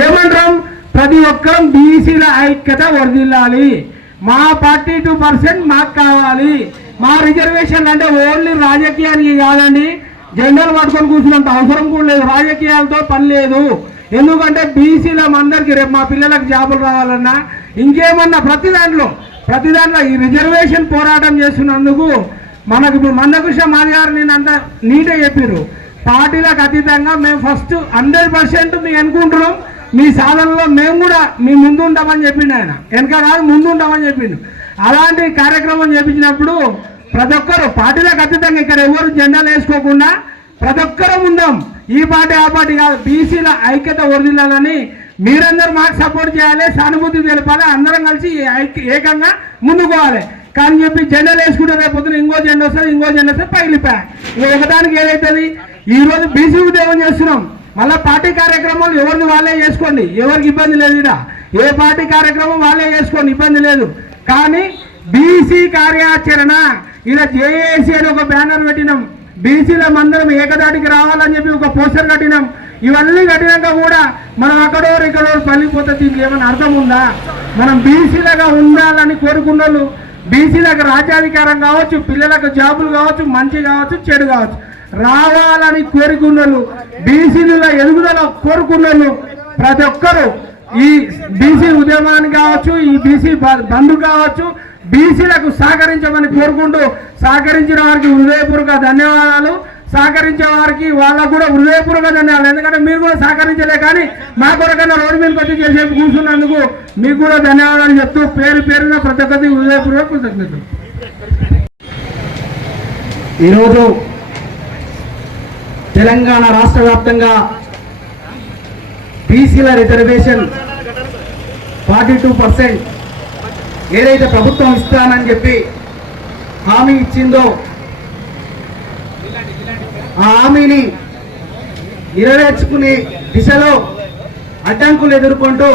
ఏమంటాం? ప్రతి ఒక్కరం బీసీల ఐక్యత వర్ధిల్లాలి, మా 42% మాకు కావాలి, మా రిజర్వేషన్ అంటే ఓన్లీ రాజకీయానికి కాదండి, జెండాలు పట్టుకొని కూర్చున్నంత అవసరం కూడా లేదు, రాజకీయాలతో పని లేదు. ఎందుకంటే బీసీల అందరికీ రేపు మా పిల్లలకు జాబులు రావాలన్నా ఇంకేమన్నా ప్రతి దాంట్లో ఈ రిజర్వేషన్ పోరాటం చేస్తున్నందుకు మనకు ఇప్పుడు మందకృష్ణ మాది గారు నేను అంత నీట్గా చెప్పారు. పార్టీలకు అతీతంగా మేము ఫస్ట్ 100% మేము అనుకుంటున్నాం, మీ సాధనలో మేము కూడా మీ ముందు ఉంటామని చెప్పిండు ఆయన, వెనక కాదు ముందు ఉంటామని చెప్పిండు. అలాంటి కార్యక్రమం చేపించినప్పుడు ప్రతి ఒక్కరు పార్టీలకు అతీతంగా ఇక్కడ ఎవరు జెండాలు వేసుకోకుండా ప్రతి ఒక్కరూ ఉందాం, ఈ పార్టీ ఆ పార్టీ కాదు, బీసీల ఐక్యత వర్ధిల్లాలని మీరందరూ మాకు సపోర్ట్ చేయాలి, సానుభూతి తెలపాలి, అందరం కలిసి ఏకంగా ముందుకోవాలి. కానీ చెప్పి జెండాలు వేసుకుంటే రేపు పొద్దున ఇంకో జెండా వస్తుంది పగిలిపోయా. ఇక ఒకదానికి ఏదైతుంది, ఈరోజు బీసీ ఉద్యోగం చేస్తున్నాం, మళ్ళీ పార్టీ కార్యక్రమాలు ఎవరిని వాళ్ళే చేసుకోండి, ఎవరికి ఇబ్బంది లేదు, ఇక్కడ ఏ పార్టీ కార్యక్రమం వాళ్ళే చేసుకోండి, ఇబ్బంది లేదు. కానీ బీసీ కార్యాచరణ ఇలా జేఏసీ అని ఒక బ్యానర్ పెట్టినాం, బీసీల మందరం ఏకదాటికి రావాలని చెప్పి ఒక పోస్టర్ కట్టినాం. ఇవన్నీ కట్టినాక కూడా మనం అక్కడో పల్లిపోతే దీనికి ఏమైనా అర్థం ఉందా? మనం బీసీలుగా ఉండాలని కోరుకున్నోళ్ళు, బీసీలకు రాజ్యాధికారం కావచ్చు, పిల్లలకు జాబులు కావచ్చు, మంచి కావచ్చు, చెడు కావచ్చు రావాలని కోరుకున్నోళ్ళు, బీసీల ఎదుగుదల కోరుకున్నోళ్ళు ప్రతి ఒక్కరూ ఈ బీసీ ఉద్యమాన్ని కావచ్చు, ఈ బీసీ బంధు కావచ్చు, బీసీలకు సహకరించమని కోరుకుంటూ సహకరించిన వారికి హృదయపూర్వక ధన్యవాదాలు, సహకరించే వారికి వాళ్ళకు కూడా హృదయపూర్వక ధన్యవాదాలు. ఎందుకంటే మీరు కూడా సహకరించలే, కానీ మా కొరకన్నా రోడ్డు మీదకి వచ్చి చేసేపు కూర్చున్నందుకు మీకు కూడా ధన్యవాదాలు చెప్తూ పేరున ప్రతి ఒక్కరికి హృదయపూర్వక కృతజ్ఞతలు. ఈరోజు తెలంగాణ రాష్ట్ర వ్యాప్తంగా బీసీల రిజర్వేషన్ 42% ఏదైతే ప్రభుత్వం ఇస్తానని చెప్పి హామీ ఇచ్చిందో ఆ హామీని నెరవేర్చుకునే దిశలో అడ్డంకులు ఎదుర్కొంటూ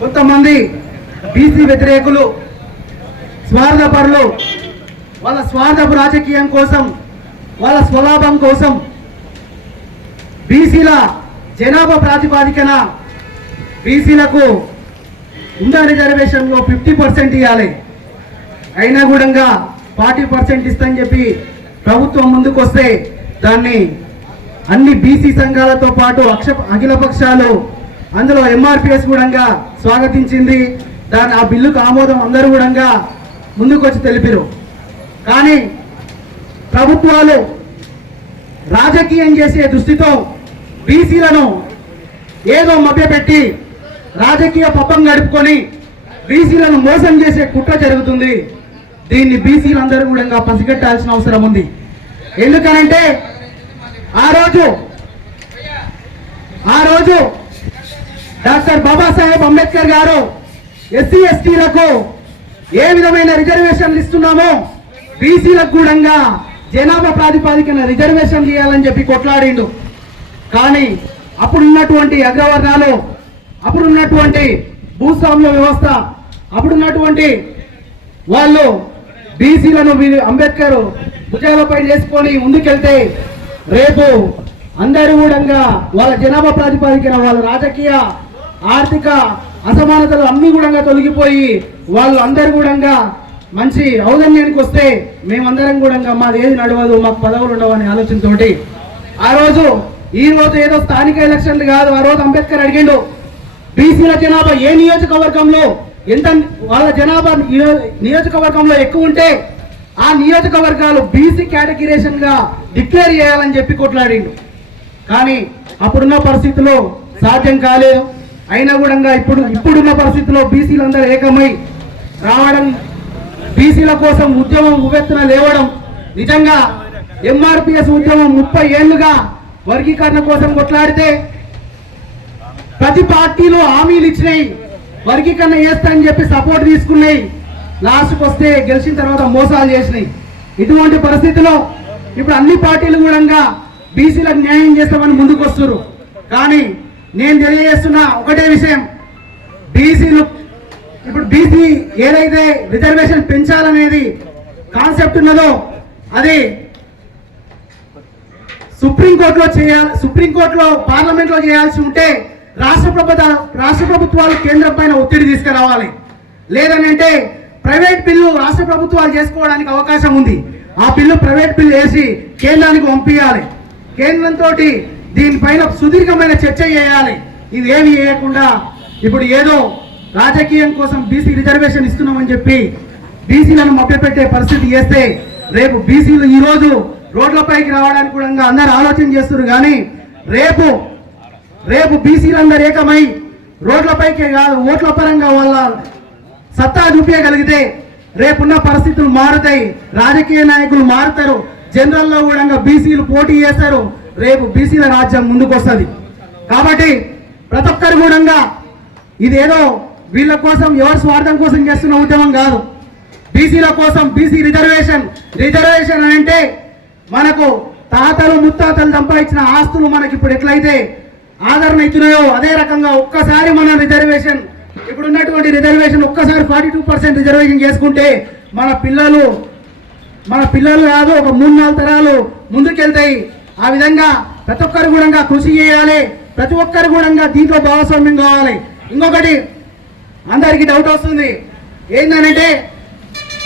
కొంతమంది బీసీ వ్యతిరేకులు, స్వార్థపరులు వాళ్ళ స్వార్థపు రాజకీయం కోసం, వాళ్ళ స్వలాభం కోసం బీసీల జనాభా ప్రాతిపాదికన బీసీలకు ఉన్న రిజర్వేషన్లో 50% ఇవ్వాలి, అయినా కూడా 40% ఇస్తని చెప్పి ప్రభుత్వం ముందుకు వస్తే దాన్ని అన్ని బీసీ సంఘాలతో పాటు అఖిల పక్షాలు అందులో ఎంఆర్పిఎస్ కూడా స్వాగతించింది. ఆ బిల్లుకు ఆమోదం అందరూ కూడా ముందుకు వచ్చి తెలిపారు. కానీ ప్రభుత్వాలు రాజకీయం చేసే దృష్టితో బీసీలను ఏదో మభ్యపెట్టి రాజకీయ పబ్బం గడుపుకొని బీసీలను మోసం చేసే కుట్ర జరుగుతుంది. దీన్ని బీసీలందరూ కూడా పసిగట్టాల్సిన అవసరం ఉంది. ఎందుకనంటే ఆ రోజు డాక్టర్ బాబాసాహెబ్ అంబేద్కర్ గారు ఎస్సీ ఎస్టీలకు ఏ విధమైన రిజర్వేషన్లు ఇస్తున్నామో బీసీలకు కూడా జనాభా ప్రాతిపాదికన రిజర్వేషన్ చేయాలని చెప్పి కొట్లాడిండు. కానీ అప్పుడున్నటువంటి అగ్రవర్ణాలు, అప్పుడున్నటువంటి భూస్వామ్య వ్యవస్థ, అప్పుడున్నటువంటి వాళ్ళు బీసీలను అంబేద్కర్ భుజాలపై చేసుకొని ముందుకెళ్తే రేపు అందరూ కూడా వాళ్ళ జనాభా ప్రాతిపాదికన వాళ్ళ రాజకీయ ఆర్థిక అసమానతలు అన్ని కూడా తొలగిపోయి వాళ్ళు అందరూ కూడా మంచి ఔదన్యానికి వస్తే మేమందరం కూడా మాది ఏది నడవదు, మాకు పదవులు ఉండవు అనే ఆలోచనతోటి ఈ రోజు ఏదో స్థానిక ఎలక్షన్లు కాదు, ఆ రోజు అంబేద్కర్ అడిగిండు బీసీల జనాభా ఏ నియోజకవర్గంలో ఎంత వాళ్ళ జనాభా నియోజకవర్గంలో ఎక్కువ ఉంటే ఆ నియోజకవర్గాలు బీసీ కేటగిరేషన్ గా డిక్లేర్ చేయాలని చెప్పి కొట్లాడిండు. కానీ అప్పుడున్న పరిస్థితుల్లో సాధ్యం కాలేదు. అయినా కూడా ఇప్పుడున్న పరిస్థితుల్లో బీసీలందరూ ఏకమై రావడం, బీసీల కోసం ఉద్యమం ఉవ్వెత్తున లేవడం, నిజంగా ఎంఆర్పిఎస్ ఉద్యమం 30 ఏళ్లుగా వర్గీకరణ కోసం కొట్లాడితే ప్రతి పార్టీలు హామీలు ఇచ్చినాయి, వర్గీకరణ చేస్తాయని చెప్పి సపోర్ట్ తీసుకున్నాయి, లాస్ట్కి వస్తే గెలిచిన తర్వాత మోసాలు చేసినాయి. ఇటువంటి పరిస్థితిలో ఇప్పుడు అన్ని పార్టీలు కూడా బీసీలకు న్యాయం చేస్తామని ముందుకు వస్తున్నారు. కానీ నేను తెలియజేస్తున్న ఒకటే విషయం, ఇప్పుడు బీసీ ఏదైతే రిజర్వేషన్ పెంచాలనేది కాన్సెప్ట్ ఉన్నదో అది సుప్రీంకోర్టులో పార్లమెంట్లో చేయాల్సి ఉంటే రాష్ట్ర ప్రభుత్వాలు కేంద్రం పైన ఒత్తిడి తీసుకురావాలి. లేదనంటే ప్రైవేట్ బిల్లు రాష్ట్ర ప్రభుత్వాలు చేసుకోవడానికి అవకాశం ఉంది. ఆ బిల్లు ప్రైవేట్ బిల్లు వేసి కేంద్రానికి పంపించాలి. కేంద్రంతో దీనిపైన సుదీర్ఘమైన చర్చ చేయాలి. ఇవేమి చేయకుండా ఇప్పుడు ఏదో రాజకీయం కోసం బీసీ రిజర్వేషన్ ఇస్తున్నామని చెప్పి బీసీలను మభ్యపెట్టే పరిస్థితి చేస్తే రేపు బీసీలు ఈరోజు రోడ్లపైకి రావడానికి కూడా అందరు ఆలోచన చేస్తున్నారు. కానీ రేపు బీసీలందరూ ఏకమై రోడ్లపైకి కాదు ఓట్ల పరంగా వాళ్ళ సత్తా చూపించగలిగితే రేపున్న పరిస్థితులు మారుతాయి. రాజకీయ నాయకులు మారుతారు. జనరల్లో కూడా బీసీలు పోటీ చేస్తారు. రేపు బీసీల రాజ్యం ముందుకు వస్తుంది. కాబట్టి ప్రతి ఒక్కరు కూడా ఇదేదో వీళ్ళ కోసం ఎవరి స్వార్థం కోసం చేస్తున్న ఉద్యమం కాదు. బీసీల కోసం బీసీ రిజర్వేషన్ అంటే మనకు తాతలు ముత్తాతలు సంపాదించిన ఆస్తులు మనకి ఇప్పుడు ఎట్లయితే ఆదరణ ఇస్తున్నాయో అదే రకంగా ఒక్కసారి మన రిజర్వేషన్ ఇప్పుడు ఉన్నటువంటి రిజర్వేషన్ ఒక్కసారి 42% రిజర్వేషన్ చేసుకుంటే మన పిల్లలు కాదు ఒక 3-4 తరాలు ముందుకెళ్తాయి. ఆ విధంగా ప్రతి ఒక్కరు కూడా కృషి చేయాలి. ప్రతి ఒక్కరు కూడా దీంట్లో భాగస్వామ్యం కావాలి. ఇంకొకటి అందరికీ డౌట్ వస్తుంది ఏంటంటే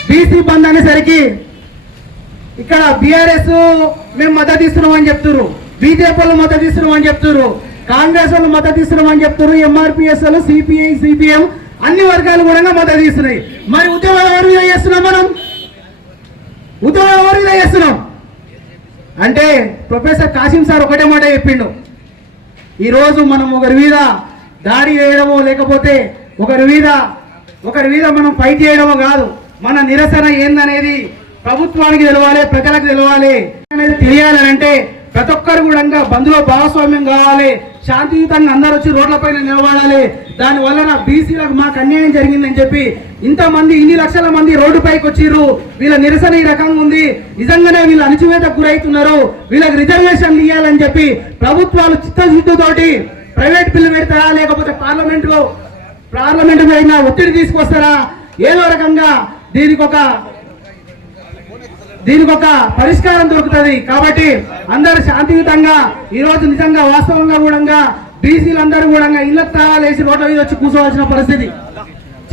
బీసీ బంద్ అనేసరికి ఇక్కడ బీఆర్ఎస్ మేము మద్దతు ఇస్తున్నాం అని చెప్తున్నారు, బీజేపీ వాళ్ళు మద్దతు ఇస్తున్నాం అని చెప్తున్నారు, కాంగ్రెస్ వాళ్ళు మద్దతు ఇస్తున్నాం అని చెప్తున్నారు, ఎంఆర్పిఎస్ వాళ్ళు సిపిఐ సిపిఎం అన్ని వర్గాలు కూడా మద్దతు ఇస్తున్నాయి. మరి ఉద్యమం ఎవరి మీద చేస్తున్నాం? ఉద్యమం ఎవరి మీద చేస్తున్నాం అంటే ప్రొఫెసర్ కాసిం సార్ ఒకటే మాట చెప్పిండు, ఈరోజు మనం ఒకరి మీద దాడి చేయడమో లేకపోతే ఒకరి మీద మనం ఫైట్ చేయడమో కాదు, మన నిరసన ఏందనేది ప్రభుత్వానికి తెలవాలి, ప్రజలకు తెలవాలి అనేది తెలియాలంటే ప్రతి ఒక్కరు కూడా బంధులో భాగస్వామ్యం కావాలి. శాంతియుతంగా అందరూ వచ్చి రోడ్లపైన నిలబడాలి. దానివల్ల బీసీలకు మాకు అన్యాయం జరిగిందని చెప్పి ఇన్ని లక్షల మంది రోడ్డుపైకి వచ్చిర్రు. వీళ్ళ నిరసన ఈ రకంగా ఉంది, నిజంగానే వీళ్ళు అణచివేతకు గురవుతున్నారు, వీళ్ళకి రిజర్వేషన్లు ఇవ్వాలని చెప్పి ప్రభుత్వాలు చిత్తశుద్ధితోటి ప్రైవేట్ బిల్లు పెడతారా లేకపోతే పార్లమెంటు పైన ఒత్తిడి తీసుకొస్తారా? ఏదో రకంగా దీనికి ఒక పరిష్కారం దొరుకుతుంది. కాబట్టి అందరూ శాంతియుతంగా ఈరోజు నిజంగా వాస్తవంగా కూడా బీసీలందరూ కూడా ఇళ్ల తాళాలేసి రోడ్ల మీద వచ్చి కూర్చోవలసిన పరిస్థితి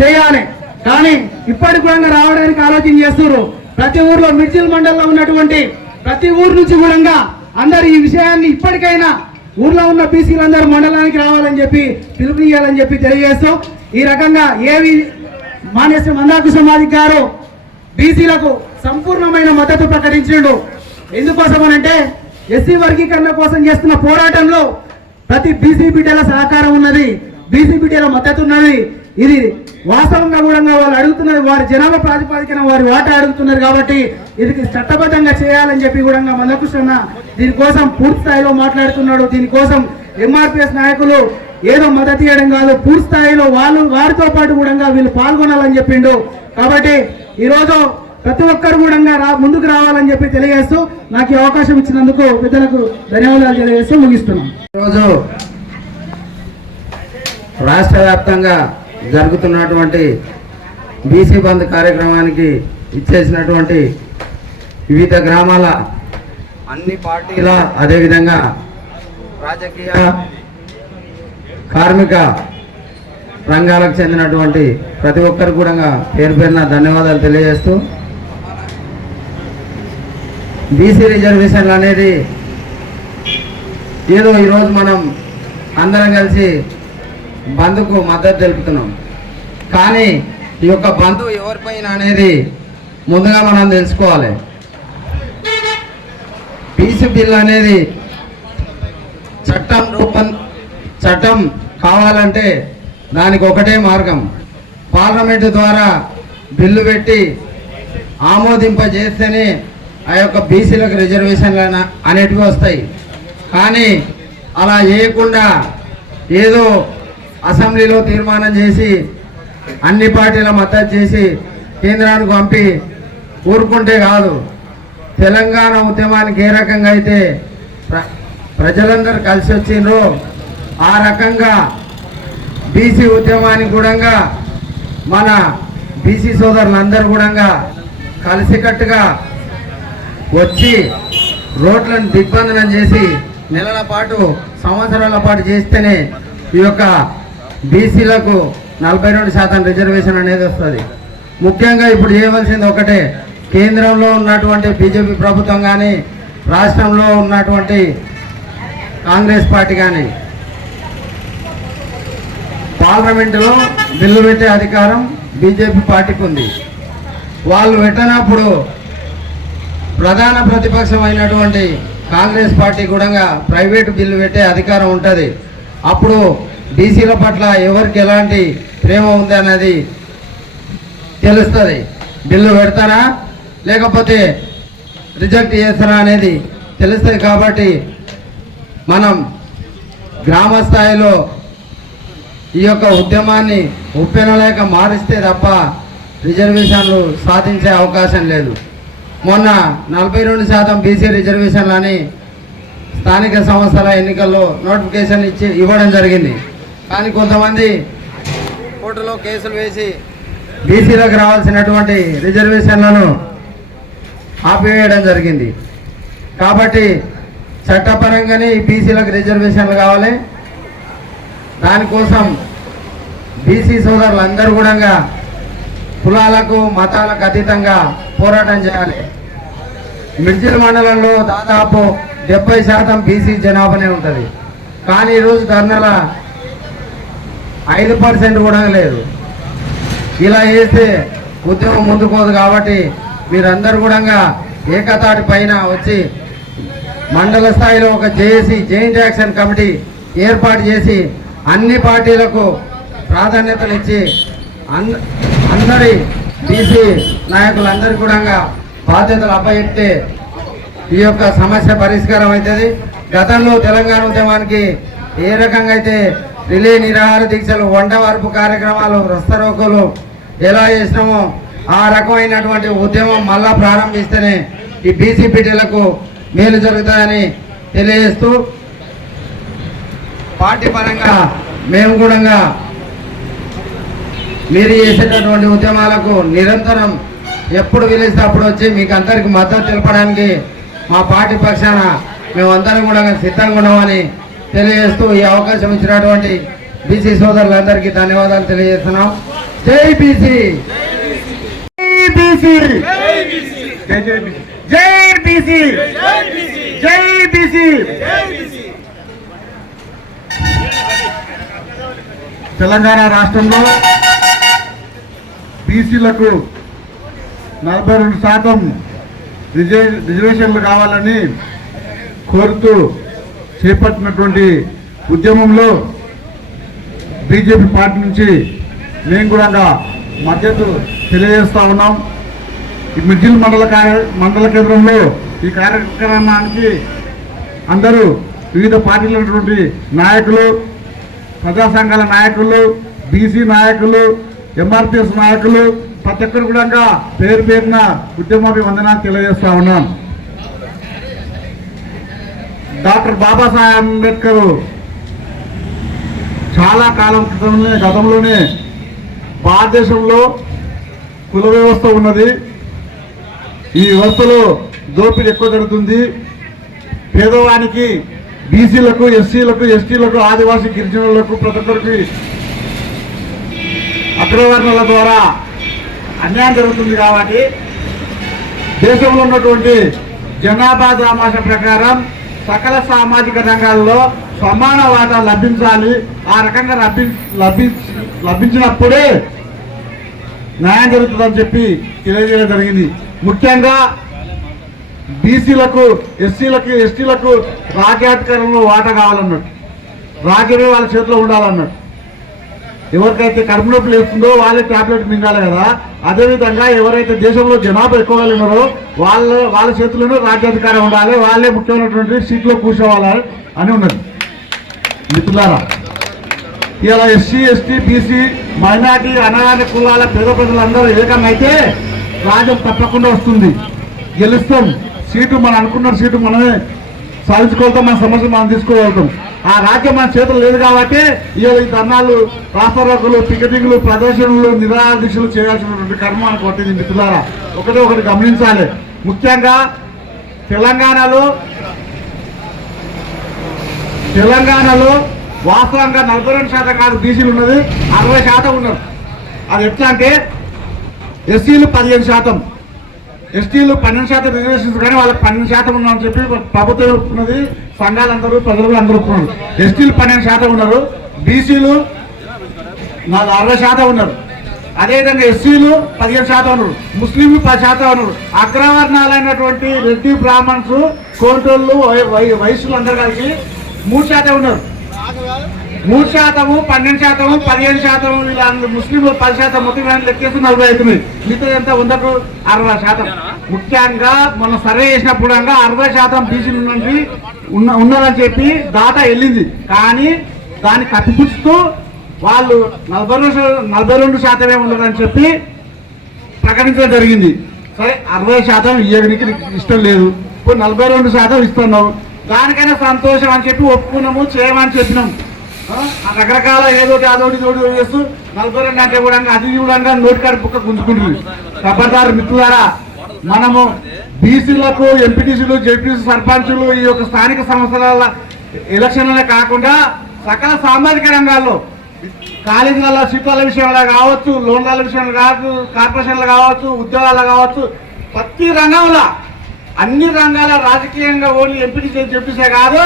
చేయాలి. కానీ ఇప్పటికి కూడా రావడానికి ఆలోచన చేస్తున్నారు. ప్రతి ఊర్లో మిర్చిల్ మండలంలో ఉన్నటువంటి ప్రతి ఊరు నుంచి కూడా అందరు ఈ విషయాన్ని ఇప్పటికైనా ఊర్లో ఉన్న బీసీలందరూ మండలానికి రావాలని చెప్పి పిలుపునియాలని చెప్పి తెలియజేస్తూ ఈ రకంగా మానేశ్వర మందాకు సమాధి గారు బీసీలకు సంపూర్ణమైన మద్దతు ప్రకటించిండు. ఎందుకోసమనంటే ఎస్సీ వర్గీకరణ కోసం చేస్తున్న పోరాటంలో ప్రతి బీసీ బిడ్డల సహకారం ఉన్నది, బీసీ బిడ్డల మద్దతు ఉన్నది. ఇది వాస్తవంగా కూడా వాళ్ళు అడుగుతున్నారు, వారి జనాభా ప్రాతిపదికన వారి వాటా అడుగుతున్నారు. కాబట్టి ఇది చట్టబద్ధంగా చేయాలని చెప్పి కూడా మందకృష్ణ దీనికోసం పూర్తి స్థాయిలో మాట్లాడుతున్నాడు. దీనికోసం ఎంఆర్పిఎస్ నాయకులు ఏదో మద్దతు ఇవ్వడం కాదు, పూర్తి స్థాయిలో వారితో పాటు కూడా వీళ్ళు పాల్గొనాలని చెప్పిండు. కాబట్టి ఈరోజు ప్రతి ఒక్కరు కూడా ముందుకు రావాలని చెప్పి తెలియజేస్తూ నాకు ఈ అవకాశం ఇచ్చినందుకు పెద్దలకు ధన్యవాదాలు తెలియజేస్తూ ముగిస్తున్నాం. ఈరోజు రాష్ట్ర వ్యాప్తంగా జరుగుతున్నటువంటి బీసీ బంద్ కార్యక్రమానికి ఇచ్చేసినటువంటి వివిధ గ్రామాల అన్ని పార్టీల అదేవిధంగా రాజకీయ కార్మిక రంగాలకు చెందినటువంటి ప్రతి ఒక్కరు కూడా పేరు పేరున ధన్యవాదాలు తెలియజేస్తూ బీసీ రిజర్వేషన్లు అనేది ఏదో ఈరోజు మనం అందరం కలిసి బంధుకు మద్దతు తెలుపుతున్నాం. కానీ ఈ యొక్క బంధు ఎవరిపైన అనేది ముందుగా మనం తెలుసుకోవాలి. బీసీ బిల్ అనేది చట్టం కావాలంటే దానికి ఒకటే మార్గం, పార్లమెంటు ద్వారా బిల్లు పెట్టి ఆమోదింపజేస్తేనే ఆ యొక్క బీసీలకు రిజర్వేషన్లు అనేటివి వస్తాయి. కానీ అలా చేయకుండా ఏదో అసెంబ్లీలో తీర్మానం చేసి అన్ని పార్టీల మద్దతు చేసి కేంద్రానికి పంపి ఊరుకుంటే కాదు. తెలంగాణ ఉద్యమానికి ఏ రకంగా అయితే ప్రజలందరూ కలిసి వచ్చిండ్రో ఆ రకంగా బీసీ ఉద్యమానికి కూడా మన బీసీ సోదరులందరూ కూడా కలిసికట్టుగా వచ్చి రోడ్లను దిగ్బంధనం చేసి నెలల పాటు సంవత్సరాల పాటు చేస్తేనే ఈ యొక్క బీసీలకు 42% రిజర్వేషన్ అనేది వస్తుంది. ముఖ్యంగా ఇప్పుడు చేయవలసింది ఒకటే, కేంద్రంలో ఉన్నటువంటి బీజేపీ ప్రభుత్వం కానీ రాష్ట్రంలో ఉన్నటువంటి కాంగ్రెస్ పార్టీ కానీ పార్లమెంటులో బిల్లు పెట్టే అధికారం బీజేపీ పార్టీకి ఉంది. వాళ్ళు పెట్టినప్పుడు ప్రధాన ప్రతిపక్షం అయినటువంటి కాంగ్రెస్ పార్టీ కూడా ప్రైవేటు బిల్లు పెట్టే అధికారం ఉంటుంది. అప్పుడు బీసీల పట్ల ఎవరికి ఎలాంటి ప్రేమ ఉంది అన్నది తెలుస్తుంది. బిల్లు పెడతారా లేకపోతే రిజెక్ట్ చేస్తారా అనేది తెలుస్తుంది. కాబట్టి మనం గ్రామ స్థాయిలో ఈ యొక్క ఉద్యమాన్ని ఉప్పెనలేక మారిస్తే తప్ప రిజర్వేషన్లు సాధించే అవకాశం లేదు. మొన్న 42% బీసీ రిజర్వేషన్లని స్థానిక సంస్థల ఎన్నికల్లో నోటిఫికేషన్ ఇవ్వడం జరిగింది. కానీ కొంతమంది కోర్టులో కేసులు వేసి బీసీలకు రావాల్సినటువంటి రిజర్వేషన్లను ఆపివేయడం జరిగింది. కాబట్టి చట్టపరంగానే ఈ బీసీలకు రిజర్వేషన్లు కావాలి. దానికోసం బీసీ సోదరులందరూ కూడా కులాలకు మతాలకు అతీతంగా పోరాటం చేయాలి. మిర్జిల్ మండలంలో దాదాపు 70% బీసీ జనాభానే ఉంటుంది. కానీ ఈరోజు ధర్నాల 5% కూడా లేదు. ఇలా చేస్తే ఉద్యమం ముందుకోదు. కాబట్టి మీరందరూ కూడా ఏకతాటి పైన వచ్చి మండల స్థాయిలో ఒక జేఏసీ జాయింట్ యాక్షన్ కమిటీ ఏర్పాటు చేసి అన్ని పార్టీలకు ప్రాధాన్యతనిచ్చి అందరి బీసీ నాయకులందరికీ కూడా బాధ్యతలు అప్పగిస్తే ఈ యొక్క సమస్య పరిష్కారం అవుతుంది. గతంలో తెలంగాణ ఉద్యమానికి ఏ రకంగా అయితే రిలే నిరాహార దీక్షలు, వంట వార్పు కార్యక్రమాలు, రస్తరోకోలు ఎలా చేసినామో ఆ రకమైనటువంటి ఉద్యమం మళ్ళా ప్రారంభిస్తేనే ఈ బీసీ బిడ్డలకు మేలు జరుగుతుందని తెలియజేస్తూ, పార్టీ పరంగా మేము కూడా మీరు చేసేటటువంటి ఉద్యమాలకు నిరంతరం ఎప్పుడు పిలిస్తే అప్పుడు వచ్చి మీకు అందరికి మద్దతు తెలపడానికి మా పార్టీ పక్షాన మేమందరం కూడా సిద్ధంగా ఉన్నామని తెలియజేస్తూ ఈ అవకాశం ఇచ్చినటువంటి బీసీ సోదరులందరికీ ధన్యవాదాలు తెలియజేస్తున్నాం. జై బీసీ, జై బీసీ, జై బీసీ, జై బీసీ. తెలంగాణ రాష్ట్రంలో బీసీలకు 42% రిజర్వేషన్లు కావాలని కోరుతూ చేపట్టినటువంటి ఉద్యమంలో బీజేపీ పార్టీ నుంచి మేము కూడా మద్దతు తెలియజేస్తా ఉన్నాం. ఈ మిర్జిల్ మండల కేంద్రంలో ఈ కార్యక్రమానికి అందరూ వివిధ పార్టీలు ఉన్నటువంటి నాయకులు, ప్రజా సంఘాల నాయకులు, బీసీ నాయకులు, ఎంఆర్పిఎస్ నాయకులు ప్రతి ఒక్కరు కూడా పేరు పేరున ఉద్యమాభివందనాలు తెలియజేస్తా ఉన్నాం. డాక్టర్ బాబాసాహెబ్ అంబేద్కర్ చాలా కాలం గతంలోనే భారతదేశంలో కుల వ్యవస్థ ఉన్నది. ఈ వ్యవస్థలో దోపిడీ ఎక్కువ జరుగుతుంది. పేదవానికి, బీసీలకు, ఎస్సీలకు, ఎస్టీలకు, ఆదివాసీ గిరిజనులకు ప్రతి ఒక్కరికి అగ్రవర్ణాల ద్వారా అన్యాయం జరుగుతుంది. కాబట్టి దేశంలో ఉన్నటువంటి జనాభా దామాష ప్రకారం సకల సామాజిక రంగాల్లో సమాన వాటా లభించాలి. ఆ రకంగా లభించినప్పుడే న్యాయం జరుగుతుందని చెప్పి తెలియజేయడం జరిగింది. ముఖ్యంగా బీసీలకు, ఎస్సీలకు, ఎస్టీలకు రాజ్యాధికారంలో వాటా కావాలన్నాడు. రాజ్యమే వాళ్ళ చేతిలో ఉండాలన్నాడు. ఎవరికైతే కడుపు నొప్పి లేస్తుందో వాళ్ళే ట్యాబ్లెట్ మింగాలి కదా. అదేవిధంగా ఎవరైతే దేశంలో జనాభా ఎక్కువ ఉన్నారో వాళ్ళ చేతిలోనే రాజ్యాధికారం ఉండాలి, వాళ్ళే ముఖ్యమైనటువంటి సీట్లో కూర్చోవాలి అని ఉన్నది. మిత్రులారా, ఇలా ఎస్సీ, ఎస్టీ, బీసీ, మైనార్టీ, అనాథ కులాల పేద ప్రజలందరూ ఏకమైతే రాజ్యం తప్పకుండా వస్తుంది. గెలుస్తాం. సీటు మనం అనుకున్న సీటు మనమే సాధించుకోగలుగుతాం. మన సమస్యలు మనం తీసుకోగలుగుతాం. ఆ రాజ్యం మన చేతులు లేదు కాబట్టి ఇవాళ ఈ ధర్నాలు, రాస్తారోకులు, టికెటింగ్లు, ప్రదర్శనలు, నిరాహార దీక్షలు చేయాల్సినటువంటి కర్మ మనకు పట్టింది. మిత్రులారా, ఒకటి గమనించాలి. ముఖ్యంగా తెలంగాణలో వాస్తవంగా 42% కాదు బీసీలు ఉన్నది, 60% ఉన్నారు. అది ఎట్లా అంటే ఎస్సీలు 15%, ఎస్టీలు 12% రిజర్వేషన్స్, కానీ వాళ్ళకి 12% ఉన్నామని చెప్పి ప్రభుత్వం ఒప్పుకున్నది, సంఘాలందరూ ప్రజలు అందరూ ఒప్పుకున్నారు. ఎస్టీలు 12% ఉన్నారు, బీసీలు 60% ఉన్నారు. అదేవిధంగా ఎస్సీలు 15% ఉన్నారు, ముస్లింలు 10% ఉన్నారు. అగ్రవర్ణాలైనటువంటి రెడ్డి, బ్రాహ్మణ్స్, కోటోళ్ళు, వయసులు అందరు కలిసి 3% ఉన్నారు. 3%, 12%, 15%, వీళ్ళందరూ ముస్లింలు 10%, మొత్తం లెక్కేసి 40 అవుతుంది. మిగతా ఎంత 100కు 60%. ముఖ్యంగా మనం సర్వే చేసినప్పుడు 60% బీసీలు ఉన్నారని చెప్పి దాటా వెళ్ళింది. కానీ దాన్ని కప్పిపుచ్చుతూ వాళ్ళు 42% ఉండదని చెప్పి ప్రకటించడం జరిగింది. సరే 60% ఇయ్యడానికి ఇష్టం లేదు, 42% ఇస్తున్నావు, దానికైనా సంతోషం అని చెప్పి ఒప్పుకున్నాము, చేయమని చెప్పినాం. రకరకాల ఏదోటి అదోటి తోటి చేస్తూ 42 అంటే కూడా అది కూడా నోటికాడి పుక్క గుంజుకుంటుంది. ఖబర్దారు మిత్రులారా, మనము బీసీలకు ఎంపీటీసీలు, జెడ్పీసీ, సర్పంచులు, ఈ యొక్క స్థానిక సంస్థల ఎలక్షన్లే కాకుండా సకల సామాజిక రంగాల్లో కాలేజీల సీట్ల విషయంలో కావచ్చు, లోన్ల విషయంలో కావచ్చు, కార్పొరేషన్లు కావచ్చు, ఉద్యోగాలు కావచ్చు, ప్రతి రంగంలో అన్ని రంగాల రాజకీయంగా ఓన్లీ ఎంపీటీసీ జెడ్పీసీ కాదు,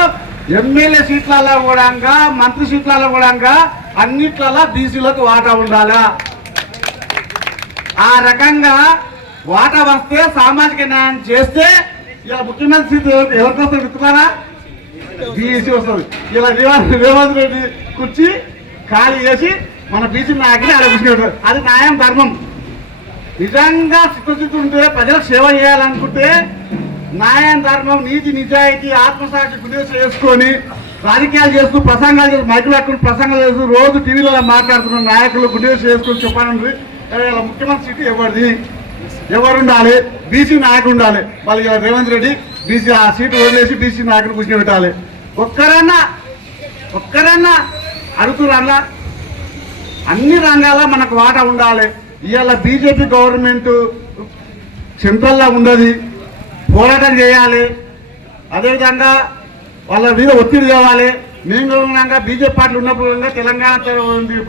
ఎమ్మెల్యే సీట్లలో కూడా, మంత్రి సీట్లలో కూడా అన్నిట్లలో బీసీలకు వాటా ఉండాలా. ఆ రకంగా వాటా వస్తే సామాజిక న్యాయం చేస్తే ఇలా ముఖ్యమంత్రి సీట్ ఎవరికి వస్తుంది మిత్రులారా? బీసీ వస్తుంది. ఇలా రేవంత్ రెడ్డి కూర్చి ఖాళీ చేసి మన బీసీ నాయకుని అలా కూర్చుంటారు. అది న్యాయం, ధర్మం. నిజంగా చిత్తశుద్ధి ఉంటే, ప్రజలకు సేవ చేయాలనుకుంటే న్యాయం, ధర్మం, నీతి, నిజాయితీ, ఆత్మసాక్షి గుర్తు చేసుకొని రాజకీయాలు చేస్తూ, ప్రసంగాలు చేస్తూ, మైకులు పెట్టుకుని ప్రసంగాలు చేస్తూ, రోజు టీవీలలో మాట్లాడుతున్న నాయకులు గుర్తు చేసుకొని చెప్పాలండి. ఇలా ముఖ్యమంత్రి సీటు ఎవరు ఉండాలి? బీసీ నాయకుడు ఉండాలి. వాళ్ళు రేవంత్ రెడ్డి బీసీ ఆ సీటు వదిలేసి బీసీ నాయకుడు కూర్చొని పెట్టాలి. ఒక్కరన్నా అడుగుతున్నా? అన్ని రంగాల మనకు వాటా ఉండాలి. ఇవాళ బీజేపీ గవర్నమెంట్ సెంట్రల్లో ఉండదు, పోరాటం చేయాలి. అదేవిధంగా వాళ్ళ మీద ఒత్తిడి తేవాలి. మేము కూడా బీజేపీ పార్టీలు ఉన్నప్పుడు తెలంగాణ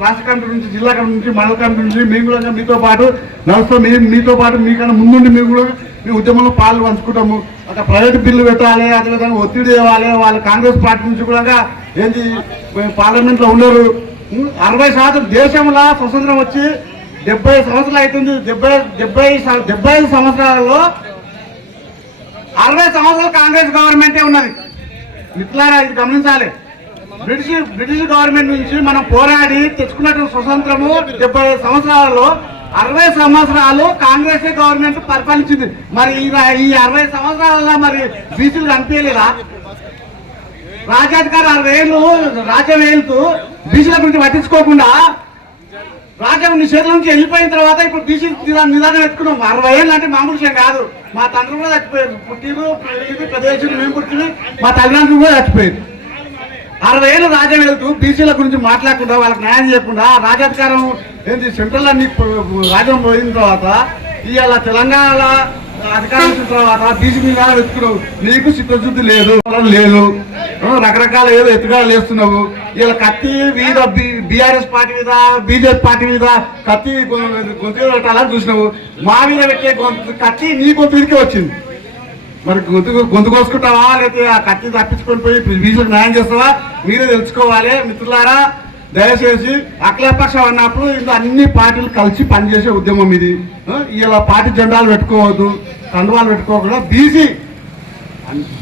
రాష్ట్ర కమిటీ నుంచి, జిల్లా కమిటీ నుంచి, మండల కమిటీ నుంచి మేము కూడా మీతో పాటు నడుస్తాం. మీతో పాటు మీకన్నా ముందుండి మేము కూడా మీ ఉద్యమంలో పాలు పంచుకుంటాము. అక్కడ ప్రైవేట్ బిల్లు పెట్టాలి, అదేవిధంగా ఒత్తిడి తేవాలి. వాళ్ళు కాంగ్రెస్ పార్టీ నుంచి కూడా ఏంటి పార్లమెంట్లో ఉన్నారు. 60% దేశంలో స్వతంత్రం వచ్చి 70 సంవత్సరాలు అవుతుంది. 75 సంవత్సరాలలో 60 సంవత్సరాలు కాంగ్రెస్ గవర్నమెంటే ఉన్నది. మిత్రులారా, ఇది గమనించాలి. బ్రిటిష్ గవర్నమెంట్ నుంచి మనం పోరాడి తెచ్చుకున్నటువంటి స్వతంత్రము 70 సంవత్సరాలలో 60 సంవత్సరాలు కాంగ్రెస్ గవర్నమెంట్ పరిపాలించింది. మరి ఈ 60 సంవత్సరాలలో మరి బీసీలు కనిపించలేదా? రాజ్యాధికారి 60 ఏళ్ళు రాజ్యం ఏళ్తూ బీసీల గురించి పట్టించుకోకుండా రాజ్యం నీ చేతుల నుంచి వెళ్ళిపోయిన తర్వాత ఇప్పుడు బీసీ నిదానం ఎత్తుకున్నాం. 60 ఏళ్ళు అంటే మామూలు విషయం కాదు. మా తండ్రి కూడా చచ్చిపోయారు, పుట్టిరు ప్రదేశం మేము పుట్టిన మా తల్లిదండ్రులు కూడా చచ్చిపోయారు. 60 ఏళ్ళు రాజ్యం వెళ్తూ బీసీల గురించి మాట్లాడకుండా, వాళ్ళకి న్యాయం చేయకుండా, రాజ్యాధికారం ఏంటి సెంట్రల్ అన్ని రాజ్యం పోయిన తర్వాత ఇవాళ తెలంగాణ అధికారం వచ్చిన తర్వాత బీసీ మీద వెతుకున్నావు. నీకు చిత్తశుద్ధి లేదు. రకరకాల ఏదో ఎత్తుగాలు వేస్తున్నావు. ఇలా కత్తి మీద బీఆర్ఎస్ పార్టీ మీద, బీజేపీ పార్టీ మీద కత్తి గొంతు పెట్టాలని చూసినావు. మా మీద పెట్టే కత్తి నీ గొంతుకే వచ్చింది. మరి గొంతు కోసుకుంటావా, లేకపోతే ఆ కత్తి తప్పించుకొని పోయి బీసీలకు న్యాయం చేస్తావా? మీరే తెలుసుకోవాలి. మిత్రులారా, దయచేసి అఖిలపక్షం అన్నప్పుడు ఇంకా అన్ని పార్టీలు కలిసి పనిచేసే ఉద్యమం ఇది. ఇలా పార్టీ జెండాలు పెట్టుకోవద్దు, కండువాలు పెట్టుకోకుండా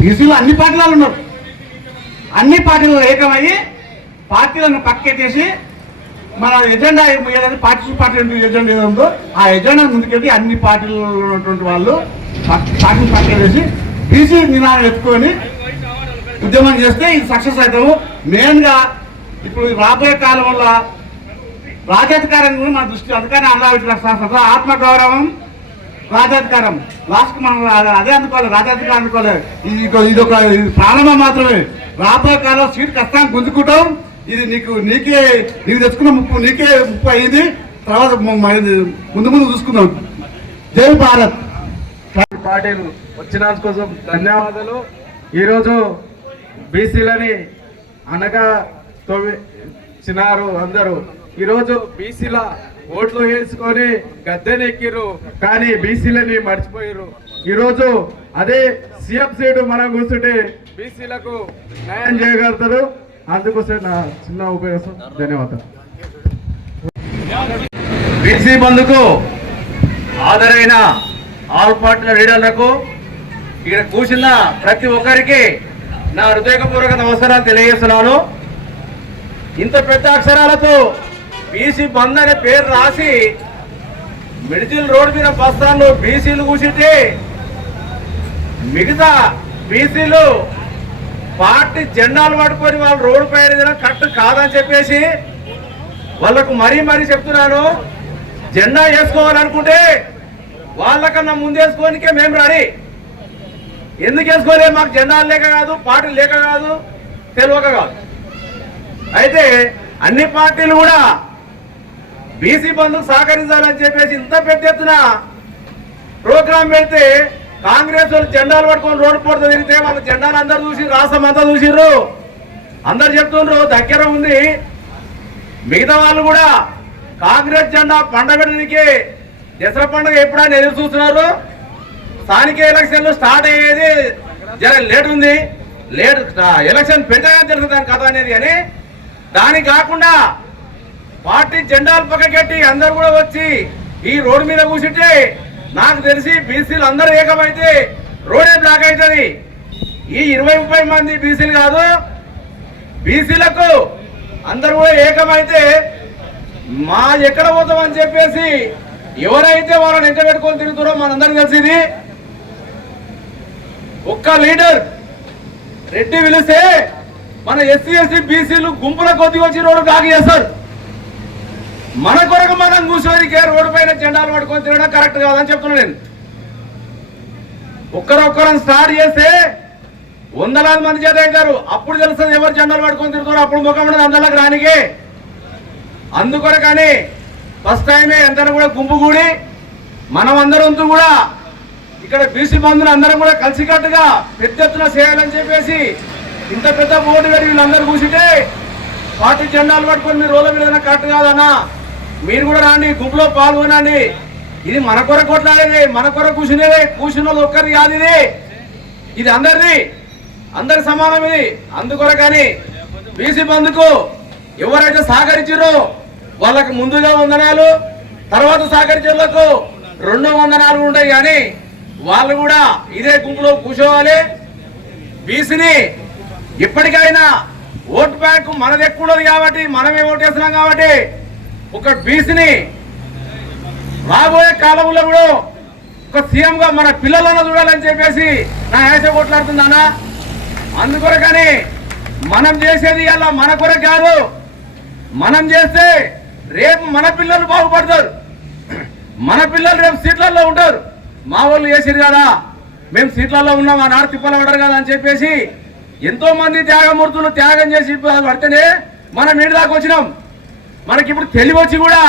బీసీలు అన్ని పార్టీలు ఉన్నారు. అన్ని పార్టీలు ఏకమయ్యి పార్టీలను పక్కెట్టేసి మన ఎజెండా ఏదైతే పార్టిసిపేట్ ఎజెండా ఏదో ఉందో ఆ ఎజెండా ముందుకెళ్ళి అన్ని పార్టీలలో ఉన్నటువంటి వాళ్ళు పార్టీలు పక్కెట్టేసి బీసీ నినాదం ఎత్తుకొని ఉద్యమం చేస్తే ఇది సక్సెస్ అవుతాము. మెయిన్గా ఇప్పుడు రాబోయే కాలం వల్ల రాజ్యాధికారం కూడా మన దృష్టి అందుకని అలా ఆత్మగౌరవం, రాజ్యాధికారం లాస్ట్కి మనం అదే అందుకోవాలి. రాజ్యాధికారం అందుకోవాలి. ఇది ఒక ప్రారంభం మాత్రమే. రాబోయే కాలం సీట్ కష్టాన్ని గుంజుకుంటాం. ఇది నీకు తెచ్చుకున్న నీకే ముప్పు అయింది. తర్వాత ముందు చూసుకుందాం. జై భారత్. పాటిల్ వచ్చినందుకోసం ధన్యవాదాలు. ఈరోజు బీసీలని అనగా తోచినారు అందరూ. ఈరోజు బీసీల ఓట్లు వేసుకొని గద్దెనెక్కిరు, కానీ బీసీలని మర్చిపోయారు. ఈరోజు అదే సీఎం సీటు మనం కూర్చుంటే బీసీలకు న్యాయం చేయగలుగుతారు. అందుకోసం నా చిన్న ఉపయోగం. ధన్యవాదాలు. బీసీ బంధుకు హాజరైన ఆల్ పార్టీల లీడర్లకు, ఇక్కడ కూర్చున్న ప్రతి ఒక్కరికి నా హృదయపూర్వక నమస్కారాలు తెలియజేస్తున్నాను. ఇంత పెద్ద అక్షరాలతో బీసీ బంద్ అనే పేరు రాసి మిడిజిల్ రోడ్ మీద బస్తాల్లో బీసీలు కూర్చుంటే మిగతా బీసీలు పార్టీ జెండాలు పట్టుకొని వాళ్ళు రోడ్డు పైన కరెక్ట్ కాదని చెప్పేసి వాళ్ళకు మరీ చెప్తున్నాను. జెండా వేసుకోవాలనుకుంటే వాళ్ళకన్నా ముందేసుకోనికే మేము రెడీ. ఎందుకు వేసుకోలే? మాకు జెండాలు లేక కాదు, పార్టీలు లేక కాదు, తెలియక కాదు. అయితే అన్ని పార్టీలు కూడా బీసీ బంధుకు సహకరించాలని చెప్పేసి ఇంత పెద్ద ఎత్తున ప్రోగ్రాం పెడితే కాంగ్రెస్ వాళ్ళు జెండాలు పట్టుకొని రోడ్డు పోటీ తిరిగితే వాళ్ళ జెండాలు అందరు చూసి రాష్ట్రం అంతా చూసిర్రు. అందరు చెప్తుండ్రు దగ్గర ఉంది. మిగతా వాళ్ళు కూడా కాంగ్రెస్ జెండా పండబెట్టడానికి దసరా పండుగ ఎప్పుడైనా ఎదురు చూస్తున్నారు. స్థానిక ఎలక్షన్లు స్టార్ట్ అయ్యేది జర లేట్ ఉంది. ఎలక్షన్ పెట్టగానే తెలుసు దాని కథ అనేది. అని దానికి కాకుండా పార్టీ జెండాలు పక్కకెట్టి అందరు కూడా వచ్చి ఈ రోడ్డు మీద కూర్చుంటే నాకు తెలిసి బీసీలు అందరూ ఏకమైతే రోడే బ్లాక్ అవుతుంది. ఈ 20-30 మంది బీసీలు కాదు, బీసీలకు అందరూ కూడా ఏకమైతే మా ఎక్కడ పోతామని చెప్పేసి ఎవరైతే వాళ్ళని ఎంట పెట్టుకొని తిరుగుతారో మనందరికి తెలిసింది. ఒక్క లీడర్ రెడ్డి పిలిస్తే మన ఎస్సీ ఎస్టీ బీసీలు గుంపుల కొద్దిగా వచ్చి రోడ్డు బ్లాక్ చేస్తారు. మన కొరకు మనం కూర్చోనికే రోడ్డు పైన జెండాలు పట్టుకొని తిరగడం కరెక్ట్ కాదని చెప్తున్నాను నేను. ఒక్కరొక్కరని స్టార్ట్ చేస్తే వందలాది మంది చేత అవుతారు. అప్పుడు తెలుస్తుంది ఎవరు జెండాలు పట్టుకొని తిరుగుతారో. అప్పుడు ముఖం ఉండదు అందరికి రానికే. అందుకొరకని ఫస్ట్ టైమే ఎంత కూడా గుంపు కూడి మనం అందరంతో కూడా ఇక్కడ బీసీ బంధువులు అందరం కూడా కలిసికట్టుగా పెద్ద ఎత్తున చేయాలని చెప్పేసి ఇంత పెద్ద బోర్డు పెట్టి వీళ్ళందరూ కూర్చుంటే పార్టీ జెండాలు పట్టుకొని మీరు రోడ్ల మీద కరెక్ట్ కాదన్నా, మీరు కూడా రాండి, గుంపులో పాల్గొనండి. ఇది మన కొరకు కొట్లాడేది, మన కొరకు కూర్చునేది. కూర్చున్న వాళ్ళు ఒక్కరి కాదు, ఇది అందరిది, అందరి సమానం ఇది. అందుకొరకని బీసీ బంధుకు ఎవరైతే సహకరించారో వాళ్ళకు ముందుగా వందనాలు, తర్వాత సహకరించేందుకు 2 వందనాలు ఉంటాయి. కానీ వాళ్ళు కూడా ఇదే గుంపులో కూర్చోవాలి. బీసీని ఇప్పటికైనా ఓటు బ్యాంకు మనది ఎక్కువ ఉన్నది కాబట్టి మనమే ఓటేస్తున్నాం కాబట్టి ఒక బీసీని రాబోయే కాలంలో కూడా ఒక సీఎంగా మన పిల్లలను చూడాలని చెప్పేసి నా ఆశ కొట్లాడుతుందానా. అందుకొరకని మనం చేసేది అలా మన కొరకు కాదు. మనం చేస్తే రేపు మన పిల్లలు బాగుపడతారు. మన పిల్లలు రేపు సీట్లలో ఉంటారు. మా వాళ్ళు చేసిరు కదా, మేము సీట్లలో ఉన్నాం, ఆ నాడు తిప్పలు పడరు కదా అని చెప్పేసి ఎంతో మంది త్యాగమూర్తులు త్యాగం చేసి పడితేనే మనం ఇంటి దాకా వచ్చినాం. మనకి ఇప్పుడు తెలివి వచ్చి కూడా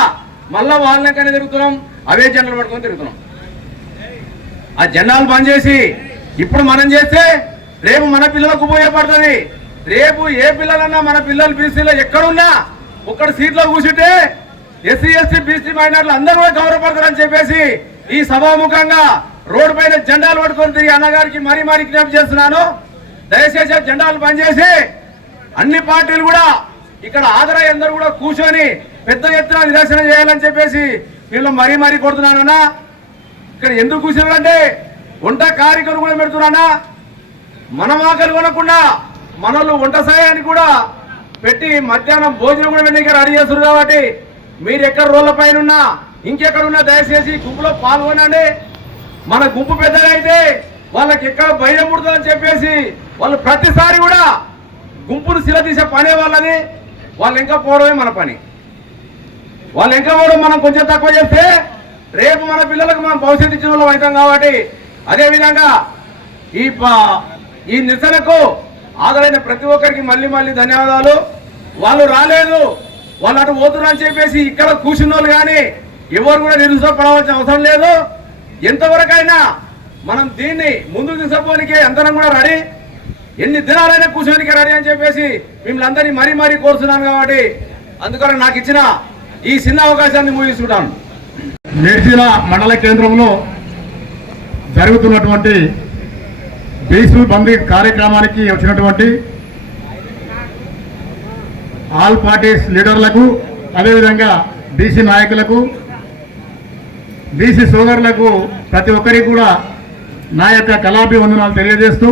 మళ్ళా వాళ్ళకనే తిరుగుతున్నాం, అవే జెండాలు పట్టుకొని తిరుగుతున్నాం. ఆ జెండాలు బంద్ చేసి ఇప్పుడు మనం చేస్తే రేపు మన పిల్లలకు ఉపయోగపడుతుంది. రేపు ఏ పిల్లలన్నా మన పిల్లలు బీసీలో ఎక్కడున్నా ఒక్కడ సీట్లో కూర్చుంటే ఎస్సీ ఎస్టీ బీసీ మైనార్లు అందరూ కూడా గౌరవపడతారని చెప్పేసి ఈ సభాముఖంగా రోడ్డు పైన జెండాలు పట్టుకొని తిరిగి అన్నగారికి మరీ విజ్ఞప్తి చేస్తున్నాను. దయచేసి జెండాలు బంద్ చేసి అన్ని పార్టీలు కూడా ఇక్కడ హాజరై అందరూ కూడా కూర్చొని పెద్ద ఎత్తున నిదర్శనం చేయాలని చెప్పేసి వీళ్ళు మరీ కొడుతున్నానన్నా. ఇక్కడ ఎందుకు కూర్చున్నారంటే వంట కార్యక్రమం కూడా పెడుతున్నానా. మనం ఆకలి కొనకుండా మనోళ్ళు వంట సాయానికి కూడా పెట్టి మధ్యాహ్నం భోజనం కూడా వెళ్ళి రెడీ చేస్తున్నారు. కాబట్టి మీరు ఎక్కడ రోడ్ల పైన ఉన్నా ఇంకెక్కడున్నా దయచేసి గుంపులో పాల్గొనండి. మన గుంపు పెద్దగా అయితే వాళ్ళకి ఎక్కడ భయం పుడుతుందని చెప్పేసి వాళ్ళు ప్రతిసారి కూడా గుంపును శిలదీసే పనే వాళ్ళది. వాళ్ళు ఇంకా పోవడమే మన పని. వాళ్ళు ఇంకా పోవడం మనం కొంచెం తక్కువ చేస్తే రేపు మన పిల్లలకు మనం భవిష్యత్తు ఇచ్చిన వాళ్ళం అవుతాం. కాబట్టి అదేవిధంగా ఈ నిరసనకు హాజరైన ప్రతి ఒక్కరికి మళ్ళీ ధన్యవాదాలు. వాళ్ళు రాలేదు, వాళ్ళు అటు పోతున్నారు అని చెప్పేసి ఇక్కడ కూర్చున్న వాళ్ళు కానీ ఎవరు కూడా నిరుత్సాహపడవలసిన అవసరం లేదు. ఎంతవరకైనా మనం దీన్ని ముందుకు తీసుకుపోనికే అందరం కూడా రెడీ, ఎన్ని దినాలైనా కూర్చోనికి రెడీ అని చెప్పేసి మిమ్మల్ని అందరినీ మరీ కోరుతున్నాను. కాబట్టి అందుకని నాకు ఇచ్చిన ఈ చిన్న అవకాశాన్ని ముగిస్తున్నాను. మేడ్చల మండల కేంద్రంలో జరుగుతున్నటువంటి బీసీ బందీ కార్యక్రమానికి వచ్చినటువంటి ఆల్ పార్టీస్ లీడర్లకు, అదేవిధంగా బీసీ నాయకులకు, బీసీ సోదరులకు ప్రతి ఒక్కరికి కూడా నా యొక్క కళాభివందనాలు తెలియజేస్తూ,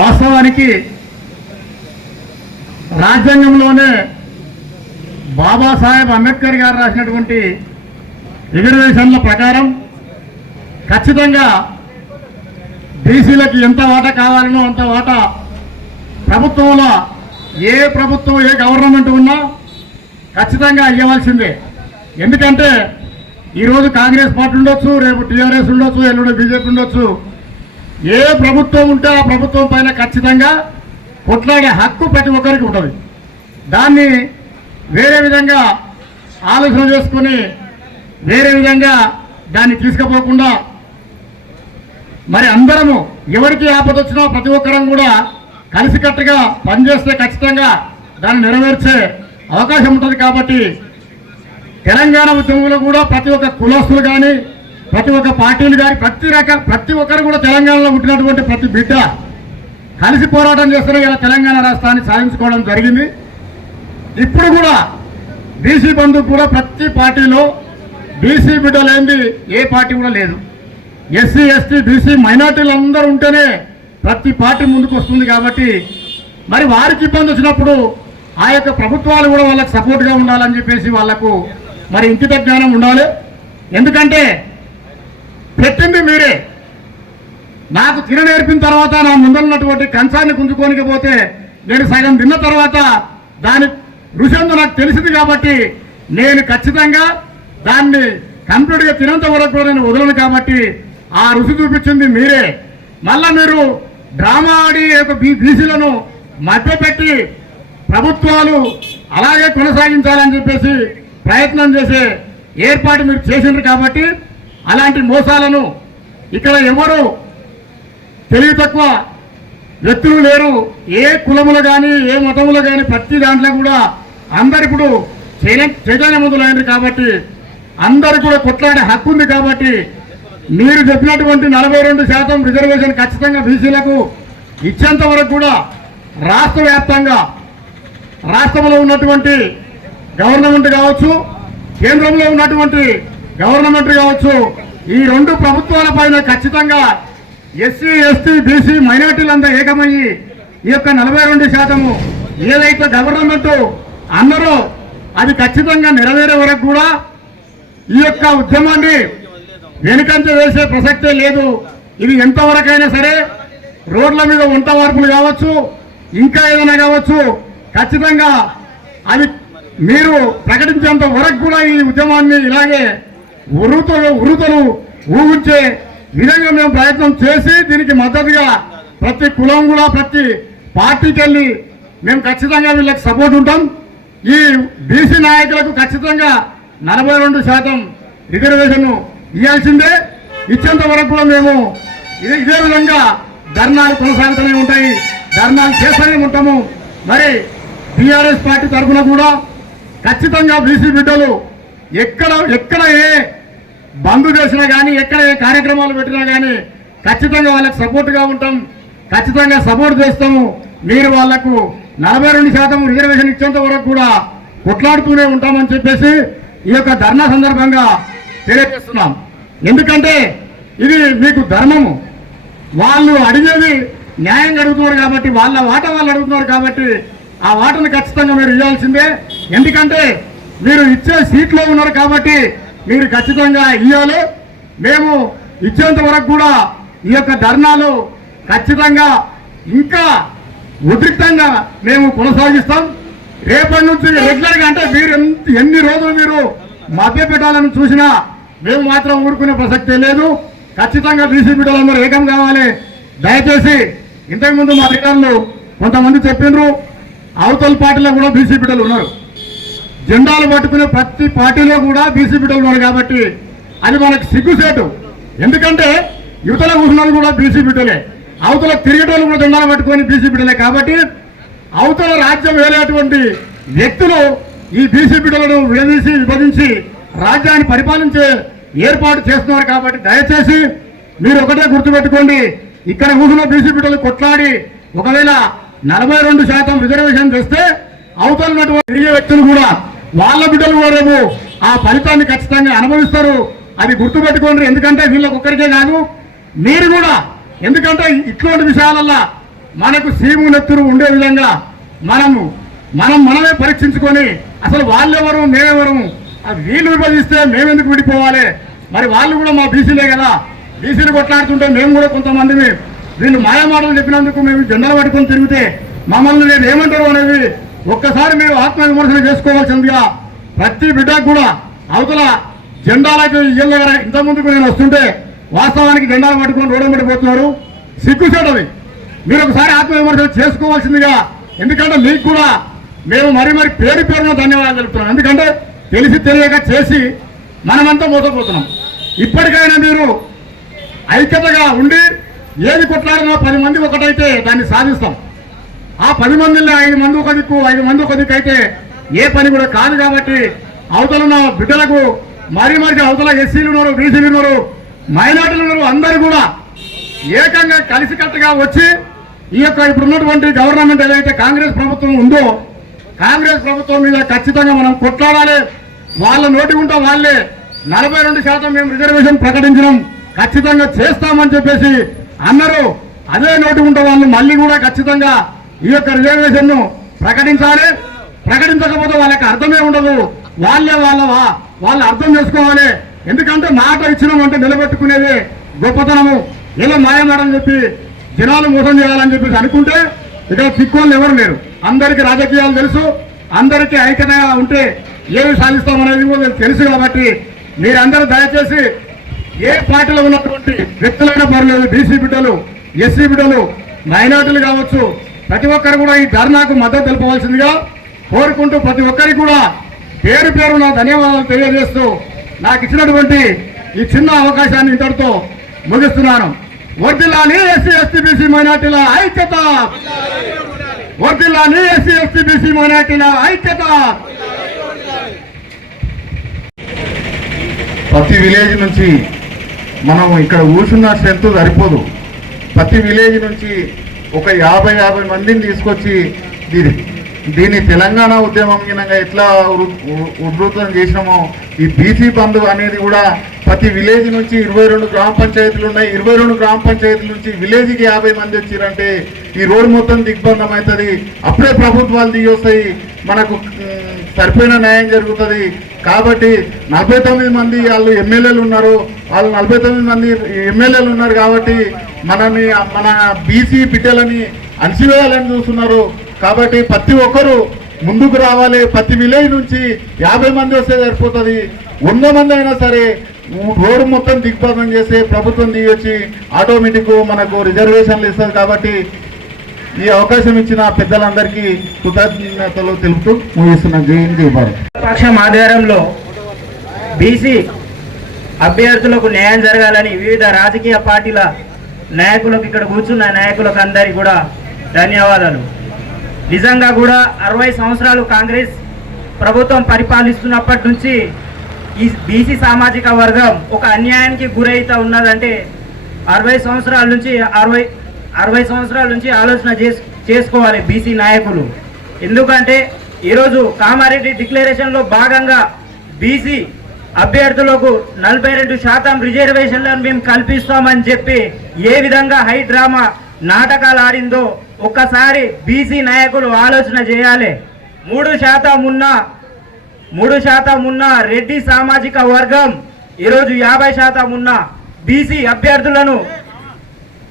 వాస్తవానికి రాజ్యాంగంలోనే బాబాసాహెబ్ అంబేద్కర్ గారు రాసినటువంటి రిజర్వేషన్ల ప్రకారం ఖచ్చితంగా బీసీలకు ఎంత వాటా కావాలనో అంత వాటా ప్రభుత్వంలో ఏ ప్రభుత్వం ఏ గవర్నమెంట్ ఉన్నా ఖచ్చితంగా ఇవ్వాల్సిందే. ఎందుకంటే ఈరోజు కాంగ్రెస్ పార్టీ ఉండొచ్చు, రేపు టీఆర్ఎస్ ఉండొచ్చు, ఎల్లుండి బీజేపీ ఉండొచ్చు. ఏ ప్రభుత్వం ఉంటే ఆ ప్రభుత్వం పైన ఖచ్చితంగా కొట్లాడే హక్కు ప్రతి ఒక్కరికి ఉంటుంది. దాన్ని వేరే విధంగా ఆలోచన చేసుకొని వేరే విధంగా దాన్ని తీసుకుపోకుండా మరి అందరము ఎవరికి ఆపద వచ్చినా ప్రతి ఒక్కరం కూడా కలిసికట్టుగా పనిచేస్తే ఖచ్చితంగా దాన్ని నెరవేర్చే అవకాశం ఉంటుంది. కాబట్టి తెలంగాణ ఉద్యమంలో కూడా ప్రతి ఒక్క కులస్తులు కానీ, ప్రతి ఒక్క పార్టీలు కానీ, ప్రతి ఒక్కరు కూడా తెలంగాణలో పుట్టినటువంటి ప్రతి బిడ్డ కలిసి పోరాటం చేస్తూనే ఇలా తెలంగాణ రాష్ట్రాన్ని సాధించుకోవడం జరిగింది. ఇప్పుడు కూడా బీసీ బంధు కూడా ప్రతి పార్టీలో బీసీ బిడ్డ లేనిది ఏ పార్టీ కూడా లేదు. ఎస్సీ, ఎస్టీ, బీసీ మైనార్టీలు అందరూ ఉంటేనే ప్రతి పార్టీ ముందుకు వస్తుంది. కాబట్టి మరి వారికి ఇబ్బంది వచ్చినప్పుడు ఆ యొక్క ప్రభుత్వాలు కూడా వాళ్ళకి సపోర్ట్గా ఉండాలని చెప్పేసి వాళ్లకు మరి ఇంకిత జ్ఞానం ఉండాలి. ఎందుకంటే పెట్టింది మీరే. నాకు తిన నేర్పిన తర్వాత నా ముందరున్నటువంటి కంచాన్ని గుంజుకోనికి పోతే నేను సగం తిన్న తర్వాత దాని రుచి నాకు తెలిసింది. కాబట్టి నేను ఖచ్చితంగా దాన్ని కంప్లీట్గా తినంత వరకు కూడా నేను వదలను. కాబట్టి ఆ రుచి చూపించింది మీరే. మళ్ళా మీరు డ్రామా ఆడి బీసీలను మధ్యపెట్టి ప్రభుత్వాలు అలాగే కొనసాగించాలని చెప్పేసి ప్రయత్నం చేసే ఏర్పాటు మీరు చేసినారు. కాబట్టి అలాంటి మోసాలను ఇక్కడ ఎవరు తెలివి తక్కువ వ్యక్తులు లేరు. ఏ కులములు కానీ, ఏ మతములు కానీ, ప్రతి దాంట్లో కూడా అందరు ఇప్పుడు చైతన్యవంతులైనరు. కాబట్టి అందరు కూడా కొట్లాడే హక్కు ఉంది. కాబట్టి మీరు చెప్పినటువంటి 42% రిజర్వేషన్ ఖచ్చితంగా బీసీలకు ఇచ్చేంత వరకు కూడా రాష్ట్ర వ్యాప్తంగా రాష్ట్రంలో ఉన్నటువంటి గవర్నమెంట్ కావచ్చు, కేంద్రంలో ఉన్నటువంటి గవర్నమెంట్ కావచ్చు, ఈ రెండు ప్రభుత్వాల పైన ఖచ్చితంగా ఎస్సీ, ఎస్టీ, బీసీ మైనార్టీలంతా ఏకమయ్యి ఈ యొక్క 42% ఏదైతే గవర్నమెంట్ అన్నారో అది ఖచ్చితంగా నెరవేరే వరకు కూడా ఈ యొక్క ఉద్యమాన్ని వెనుకంచ వేసే ప్రసక్తే లేదు. ఇది ఎంతవరకైనా సరే రోడ్ల మీద వంట వార్పులు కావచ్చు, ఇంకా ఏదైనా కావచ్చు, ఖచ్చితంగా అది మీరు ప్రకటించేంత వరకు కూడా ఈ ఉద్యమాన్ని ఇలాగే ఉరుతలు ఊగించే విధంగా మేము ప్రయత్నం చేసి దీనికి మద్దతుగా ప్రతి కులం కూడా ప్రతి పార్టీకి వెళ్ళి మేము ఖచ్చితంగా వీళ్ళకి సపోర్ట్ ఉంటాం. ఈ బీసీ నాయకులకు ఖచ్చితంగా 42% రిజర్వేషన్ ఇవ్వాల్సిందే. ఇచ్చేంత వరకు కూడా మేము ఇదే విధంగా ధర్నాలు కొనసాగుతూనే ఉంటాయి, ధర్నాలు చేస్తూనే ఉంటాము. మరి టీఆర్ఎస్ పార్టీ తరఫున కూడా ఖచ్చితంగా బీసీ బిడ్డలు ఎక్కడ ఏ బంద్ చేసినా కానీ, ఎక్కడ ఏ కార్యక్రమాలు పెట్టినా కానీ ఖచ్చితంగా వాళ్ళకి సపోర్ట్గా ఉంటాం, ఖచ్చితంగా సపోర్ట్ చేస్తాము. మీరు వాళ్లకు 42% రిజర్వేషన్ ఇచ్చేంత వరకు కూడా కొట్లాడుతూనే ఉంటామని చెప్పేసి ఈ యొక్క ధర్నా సందర్భంగా తెలియజేస్తున్నాం. ఎందుకంటే ఇది మీకు ధర్మము. వాళ్ళు అడిగేది న్యాయంగా అడుగుతున్నారు కాబట్టి, వాళ్ళ వాటా వాళ్ళు అడుగుతున్నారు కాబట్టి ఆ వాటను ఖచ్చితంగా మీరు ఇవ్వాల్సిందే. ఎందుకంటే మీరు ఇచ్చే సీట్లో ఉన్నారు కాబట్టి మీరు ఖచ్చితంగా ఇవ్వాలి. మేము ఇచ్చేంత వరకు కూడా ఈ యొక్క ధర్నాలు ఖచ్చితంగా ఇంకా ఉద్రిక్తంగా మేము కొనసాగిస్తాం. రేపటి నుంచి రెగ్యులర్గా, అంటే మీరు ఎన్ని రోజులు మీరు మభ్య పెట్టాలని చూసినా మేము మాత్రం ఊరుకునే ప్రసక్తే లేదు. ఖచ్చితంగా బీసీ బిడ్డలందరూ ఏకం కావాలి. దయచేసి ఇంతకుముందు మా అధికారులు కొంతమంది చెప్పిండ్రు, అవతల పార్టీలో కూడా బీసీ బిడ్డలు ఉన్నారు. జెండాలు పట్టుకునే ప్రతి పార్టీలో కూడా బీసీ బిడ్డలు ఉన్నారు. కాబట్టి అది మనకు సిగ్గుసేటు. ఎందుకంటే యువతలో కూర్చున్నది కూడా బీసీ బిడ్డలే, అవతల తిరిగేటోళ్ళు కూడా దండాలు పట్టుకొని బీసీ బిడ్డలే. కాబట్టి అవతల రాజ్యం వేరేటువంటి వ్యక్తులు ఈ బీసీ బిడ్డలను విడదీసి విభజించి రాజ్యాన్ని పరిపాలించే ఏర్పాటు చేస్తున్నారు. కాబట్టి దయచేసి మీరు ఒకటే గుర్తుపెట్టుకోండి, ఇక్కడ కూర్చున్న బీసీ బిడ్డలు కొట్లాడి ఒకవేళ 42% రిజర్వేషన్ చేస్తే అవతల తిరిగే వ్యక్తులు కూడా వాళ్ళ బిడ్డలు కూడా రేపు ఆ ఫలితాన్ని ఖచ్చితంగా అనుభవిస్తారు. అది గుర్తుపెట్టుకోండి. ఎందుకంటే వీళ్ళకి ఒక్కరికే కాదు, మీరు కూడా. ఎందుకంటే ఇట్లాంటి విషయాలల్లో మనకు సీము నెత్తురు ఉండే విధంగా మనమే పరీక్షించుకొని అసలు వాళ్ళెవరు మేమెవరు, వీళ్ళు విభజిస్తే మేమెందుకు విడిపోవాలి, మరి వాళ్ళు కూడా మా బీసీలే కదా, బీసీలు కొట్లాడుతుంటే మేము కూడా కొంతమందిని వీళ్ళు మాయమాటలు చెప్పినందుకు మేము జెండాలు పట్టుకొని తిరిగితే మమ్మల్ని నేను ఏమంటారు అనేది ఒక్కసారి మీరు ఆత్మవిమర్శన చేసుకోవాల్సిందిగా ప్రతి బిడ్డకు కూడా అవతల జెండాలకు ఇళ్ళ దగ్గర ఇంతకుముందుకు నేను వస్తుంటే వాస్తవానికి జెండాలు పట్టుకొని రోడ్డు పడిపోతున్నారు, సిగ్గుచేటది. మీరు ఒకసారి ఆత్మవిమర్శన చేసుకోవాల్సిందిగా. ఎందుకంటే మీకు కూడా మేము మరి పేరున ధన్యవాదాలు తెలుపుతున్నాం. ఎందుకంటే తెలిసి తెలియక చేసి మనమంతా మోసపోతున్నాం. ఇప్పటికైనా మీరు ఐక్యతగా ఉండి ఏది కొట్లాడినా 10 మంది ఒకటైతే దాన్ని సాధిస్తాం. ఆ 10 మందిలో 5 మంది ఒక దిక్కు 5 మంది ఒక దిక్కు అయితే ఏ పని కూడా కాదు. కాబట్టి అవతల ఉన్న బిడ్డలకు మరి అవతల ఎస్సీలు ఉన్నారు, బీసీలు ఉన్నారు, మైనార్టీలు ఉన్నారు, అందరూ కూడా ఏకంగా కలిసికట్టుగా వచ్చి ఈ యొక్క ఇప్పుడున్నటువంటి గవర్నమెంట్ ఏదైతే కాంగ్రెస్ ప్రభుత్వం ఉందో కాంగ్రెస్ ప్రభుత్వం మీద ఖచ్చితంగా మనం కొట్లాడాలి. వాళ్ళ నోటి ఉంటా వాళ్ళే 42% మేము రిజర్వేషన్ ప్రకటించడం ఖచ్చితంగా చేస్తామని చెప్పేసి అన్నారు. అదే నోటి ఉంటా వాళ్ళు మళ్ళీ కూడా ఖచ్చితంగా ఈ యొక్క రిజర్వేషన్ ను ప్రకటించాలి. ప్రకటించకపోతే వాళ్ళకి అర్థమే ఉండదు. వాళ్ళు అర్థం చేసుకోవాలి. ఎందుకంటే మాట ఇచ్చినామంటే నిలబెట్టుకునేది గొప్పతనము. ఏదో మాయమాడని చెప్పి జనాలు మోసం చేయాలని చెప్పేసి అనుకుంటే ఇక్కడ తిక్కోళ్ళు ఎవరు లేరు. అందరికీ రాజకీయాలు తెలుసు, అందరికీ ఐక్యతగా ఉంటే ఏమి సాధిస్తామనేది కూడా తెలుసు. కాబట్టి మీరందరూ దయచేసి ఏ పార్టీలో ఉన్నటువంటి వ్యక్తులైనా పర్లేదు, బీసీ బిడ్డలు, ఎస్సీ బిడ్డలు, మైనార్టీలు కావచ్చు, ప్రతి ఒక్కరు కూడా ఈ ధర్నాకు మద్దతు తెలుపవలసిందిగా కోరుకుంటూ ప్రతి ఒక్కరికి కూడా పేరు నా ధన్యవాదాలు తెలియజేస్తూ నాకు ఇచ్చినటువంటి ఈ చిన్న అవకాశాన్ని ఇంతటితో ముగిస్తున్నాను. వర్ధిల్లాలి ఎస్సీ ఎస్టీ బీసీ మైనార్టీల ఐక్యత, వర్ధిల్లాలి ఎస్సీ ఎస్టీ బీసీ మైనార్టీల ఐక్యత. ప్రతి విలేజ్ నుంచి మనం ఇక్కడ కూర్చున్న స్ట్రెంత్ సరిపోదు. ప్రతి విలేజ్ నుంచి ఒక 50 మందిని తీసుకొచ్చి దీన్ని తెలంగాణ ఉద్యమం కింద ఎట్లా ఉధృతం చేసినామో ఈ బీసీ బంధు అనేది కూడా ప్రతి విలేజ్ నుంచి 22 గ్రామ పంచాయతీలు ఉన్నాయి. 22 గ్రామ పంచాయతీల నుంచి విలేజ్కి 50 మంది వచ్చిరంటే ఈ రోడ్డు మొత్తం దిగ్బంధం అవుతుంది. అప్పుడే ప్రభుత్వాలు దిగి వస్తాయి, మనకు సరిపోయిన న్యాయం జరుగుతుంది. కాబట్టి 49 మంది వాళ్ళు ఎమ్మెల్యేలు ఉన్నారు, వాళ్ళు 49 మంది ఎమ్మెల్యేలు ఉన్నారు. కాబట్టి మన బీసీ బిడ్డలని అణచివేయాలని చూస్తున్నారు. కాబట్టి ప్రతి ఒక్కరూ ముందుకు రావాలి. ప్రతి విలేజ్ నుంచి 50 మంది వస్తే సరిపోతుంది. 100 మంది అయినా సరే రోడ్డు మొత్తం దిగ్బంధం చేసి ప్రభుత్వం దిగొచ్చి ఆటోమేటిక్ మనకు రిజర్వేషన్లు ఇస్తుంది. కాబట్టి ఈ అవకాశం ఇచ్చిన పెద్దలందరికీ కృతజ్ఞతలు తెలుపుతూ ముగిస్తున్న జై హింద్ జై భారత్. పక్షం ఆధ్వర్యంలో బీసీ అభ్యర్థులకు న్యాయం జరగాలని వివిధ రాజకీయ పార్టీల నాయకులకు, ఇక్కడ కూర్చున్న నాయకులకు అందరికీ కూడా ధన్యవాదాలు. నిజంగా కూడా 60 సంవత్సరాలు కాంగ్రెస్ ప్రభుత్వం పరిపాలిస్తున్నప్పటి నుంచి ఈ బీసీ సామాజిక వర్గం ఒక అన్యాయానికి గురైతా ఉన్నదంటే 60 సంవత్సరాల నుంచి ఆలోచన చేసుకోవాలి బీసీ నాయకులు. ఎందుకంటే ఈరోజు కామారెడ్డి డిక్లరేషన్లో భాగంగా బీసీ అభ్యర్థులకు 42% రిజర్వేషన్లను మేము కల్పిస్తామని చెప్పి ఏ విధంగా హై డ్రామా నాటకాలు ఆడిందో ఒక్కసారి బీసీ నాయకులు ఆలోచన చేయాలి. 3% ఉన్న రెడ్డి సామాజిక వర్గం ఈరోజు 50% ఉన్న బీసీ అభ్యర్థులను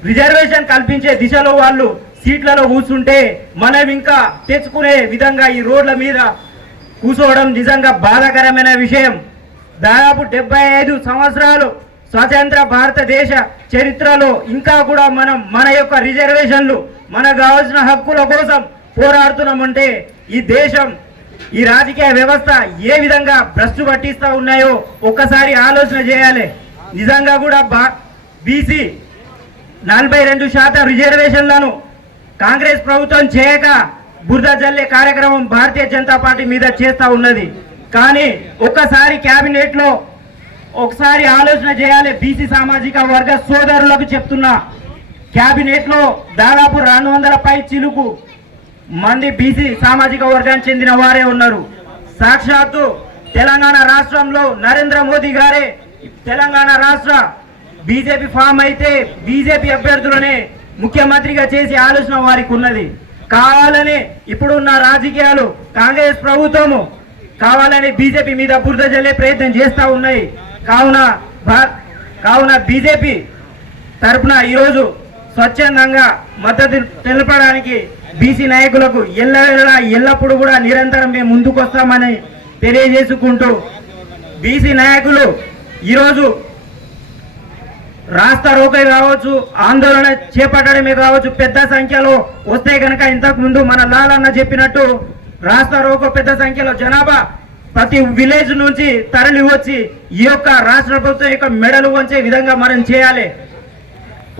రిజర్వేషన్ కల్పించే దిశలో వాళ్ళు సీట్లలో కూర్చుంటే మనం ఇంకా తెచ్చుకునే విధంగా ఈ రోడ్ల మీద కూర్చోవడం నిజంగా బాధాకరమైన విషయం. దాదాపు 75 సంవత్సరాలు స్వతంత్ర భారతదేశ చరిత్రలో ఇంకా కూడా మనం మన యొక్క రిజర్వేషన్లు, మనకు కావాల్సిన హక్కుల కోసం పోరాడుతున్నామంటే ఈ దేశం, ఈ రాజకీయ వ్యవస్థ ఏ విధంగా భ్రష్టు పట్టిస్తూ ఉన్నాయో ఒక్కసారి ఆలోచన చేయాలి. నిజంగా కూడా బీసీ 42% రిజర్వేషన్లను కాంగ్రెస్ ప్రభుత్వం చేయక బురద జల్లే కార్యక్రమం భారతీయ జనతా పార్టీ మీద చేస్తూ ఉన్నది. కానీ ఒక్కసారి క్యాబినెట్లో ఒకసారి ఆలోచన చేయాలి. బీసీ సామాజిక వర్గ సోదరులకు చెప్తున్నా, క్యాబినెట్లో దాదాపు 200 పై చిలుకు మంది బీసీ సామాజిక వర్గానికి చెందిన వారే ఉన్నారు. సాక్షాత్తు తెలంగాణ రాష్ట్రంలో నరేంద్ర మోదీ గారే తెలంగాణ రాష్ట్ర బీజేపీ ఫామ్ అయితే బీజేపీ అభ్యర్థులనే ముఖ్యమంత్రిగా చేసే ఆలోచన వారికి ఉన్నది. కావాలని ఇప్పుడున్న రాజకీయాలు కాంగ్రెస్ ప్రభుత్వము కావాలని బీజేపీ మీద బురద జల్లే ప్రయత్నం చేస్తూ ఉన్నాయి. కావున బీజేపీ తరఫున ఈరోజు స్వచ్ఛందంగా మద్దతు తెలపడానికి బీసీ నాయకులకు ఎల్లప్పుడూ కూడా నిరంతరం మేము ముందుకు వస్తామని తెలియజేసుకుంటూ, బీసీ నాయకులు ఈరోజు రాస్తా రోకై కావచ్చు, ఆందోళన చేపట్టడమే కావచ్చు, పెద్ద సంఖ్యలో వస్తే కనుక ఇంతకు ముందు మన లాలన్న చెప్పినట్టు రాస్తా రోకో పెద్ద సంఖ్యలో జనాభా ప్రతి విలేజ్ నుంచి తరలి వచ్చి ఈ యొక్క రాష్ట్ర ప్రభుత్వం యొక్క మెడలు వంచే విధంగా మనం చేయాలి.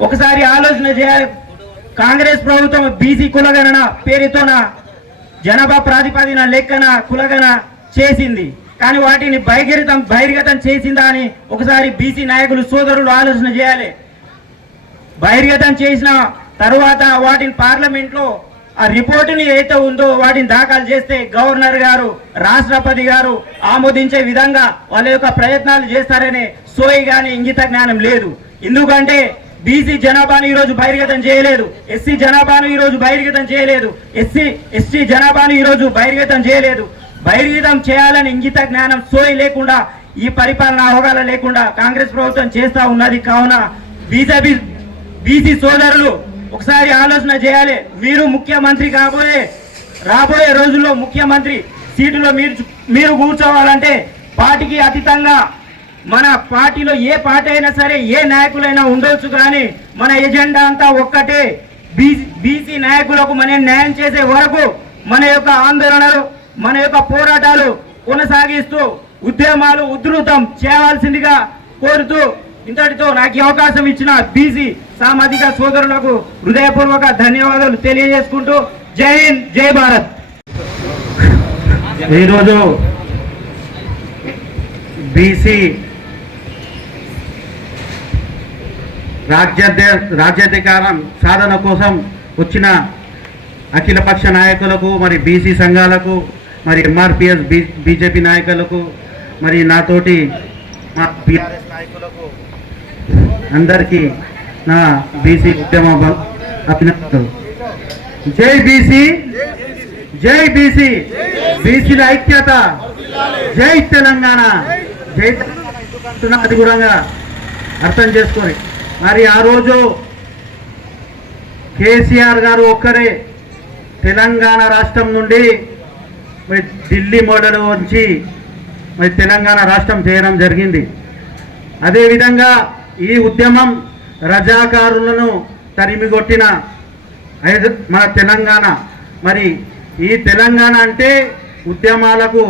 ఒకసారి ఆలోచన చేయాలి. కాంగ్రెస్ ప్రభుత్వం బీసీ కులగణన పేరుతోన జనాభా ప్రాతిపదిన లెక్కన కులగణ చేసింది. కానీ వాటిని బహిర్గతం చేసిందా అని ఒకసారి బీసీ నాయకులు సోదరులు ఆలోచన చేయాలి. బహిర్గతం చేసిన తరువాత వాటిని పార్లమెంట్లో ఆ రిపోర్టుని ఏదైతే ఉందో వాటిని దాఖలు చేస్తే గవర్నర్ గారు, రాష్ట్రపతి గారు ఆమోదించే విధంగా వాళ్ళ యొక్క ప్రయత్నాలు చేస్తారనే సోయి కానీ ఇంగిత జ్ఞానం లేదు. ఎందుకంటే బీసీ జనాభాను ఈరోజు బహిర్గతం చేయలేదు, ఎస్సీ జనాభాను ఈరోజు బహిర్గతం చేయలేదు, ఎస్టీ జనాభాను ఈరోజు బహిర్గతం చేయలేదు. బహిర్గతం చేయాలని ఇంగిత జ్ఞానం సోయి లేకుండా, ఈ పరిపాలన అవగాహన లేకుండా కాంగ్రెస్ ప్రభుత్వం చేస్తూ ఉన్నది. కావున బీసీ సోదరులు ఒకసారి ఆలోచన చేయాలి. మీరు ముఖ్యమంత్రి రాబోయే రోజుల్లో ముఖ్యమంత్రి సీటులో మీరు కూర్చోవాలంటే పార్టీకి అతీతంగా మన పార్టీలో ఏ పార్టీ అయినా సరే ఏ నాయకులైనా ఉండొచ్చు, కానీ మన ఎజెండా అంతా ఒక్కటే. బీసీ నాయకులకు మనం న్యాయం చేసే వరకు మన యొక్క ఆందోళనలు, మన యొక్క పోరాటాలు కొనసాగిస్తూ ఉద్యమాలు ఉధృతం చేయవలసిందిగా కోరుతూ ఇంతటితో నాకు ఈ అవకాశం ఇచ్చిన బీసీ సామాజిక సోదరులకు హృదయపూర్వక ధన్యవాదాలు తెలియజేసుకుంటూ జై హింద్, జై భారత్. ఈరోజు బీసీ రాజ్యాధికారం సాధన కోసం వచ్చిన అఖిలపక్ష నాయకులకు, మరి బీసీ సంఘాలకు, మరి ఎంఆర్పిఎస్ బీజేపీ నాయకులకు, మరి నాతోటి మా బీఆర్ఎస్ నాయకులకు అందరికీ నా బీసీ ఉద్యమ అభినందనలు. జై బీసీ, జై బీసీ, బీసీల ఐక్యత, జై తెలంగాణ, జై తెలంగాణ. అది కూడా అర్థం చేసుకొని మరి ఆ రోజు కేసీఆర్ గారు ఒక్కరే తెలంగాణ రాష్ట్రం నుండి మరి ఢిల్లీ మోడల్ వచ్చి మరి తెలంగాణ రాష్ట్రం చేయడం జరిగింది. అదేవిధంగా ఈ ఉద్యమం రజాకారులను తరిమిగొట్టిన మన తెలంగాణ. మరి ఈ తెలంగాణ అంటే ఉద్యమాలకు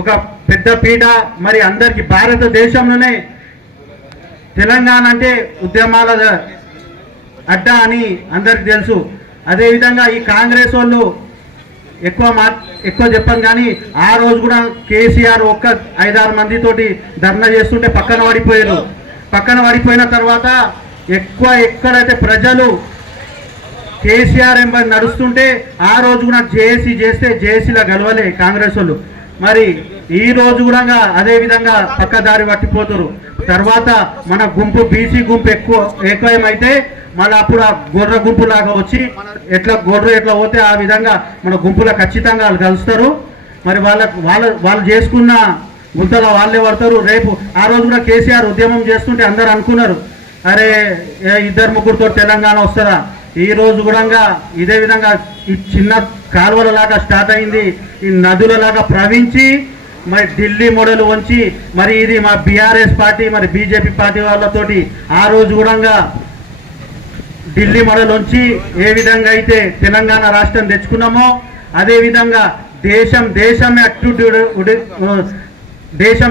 ఒక పెద్ద పీట. మరి అందరికీ భారతదేశంలోనే తెలంగాణ అంటే ఉద్యమాల అడ్డా అని అందరికి తెలుసు. అదేవిధంగా ఈ కాంగ్రెస్ వాళ్ళు ఎక్కువ చెప్పాను, కానీ ఆ రోజు కూడా కేసీఆర్ ఒక్క 5-6 మందితోటి ధర్నా చేస్తుంటే పక్కన పడిపోయారు. పక్కన పడిపోయిన తర్వాత ఎక్కడైతే ప్రజలు కేసీఆర్ ఎంబడి నడుస్తుంటే ఆ రోజు కూడా జేఏసీ చేస్తే జేఏసీలా గెలవలే కాంగ్రెస్ వాళ్ళు. మరి ఈ రోజు కూడా అదే విధంగా పక్కదారి పట్టిపోతారు. తర్వాత మన గుంపు బీసీ గుంపు ఎక్కువైతే మళ్ళీ అప్పుడు ఆ గొర్రె గుంపు లాగా వచ్చి గొర్రె ఎట్లా పోతే ఆ విధంగా మన గుంపులో ఖచ్చితంగా వాళ్ళు కలుస్తారు. మరి వాళ్ళు చేసుకున్న ముద్దలో వాళ్ళే పడతారు. రేపు ఆ రోజు కూడా కేసీఆర్ ఉద్యమం చేస్తుంటే అందరు అనుకున్నారు, అరే 2-3తో తెలంగాణ వస్తుందా. ఈ రోజు కూడా ఇదే విధంగా ఈ చిన్న కాలువల లాగా స్టార్ట్ అయింది, ఈ నదుల లాగా ప్రవహించి మరి ఢిల్లీ మోడల్ వంచి మరి ఇది మా బీఆర్ఎస్ పార్టీ మరి బీజేపీ పార్టీ వాళ్ళతోటి ఆ రోజు కూడా ఢిల్లీ మోడల్ వంచి ఏ విధంగా అయితే తెలంగాణ రాష్ట్రం తెచ్చుకున్నామో అదేవిధంగా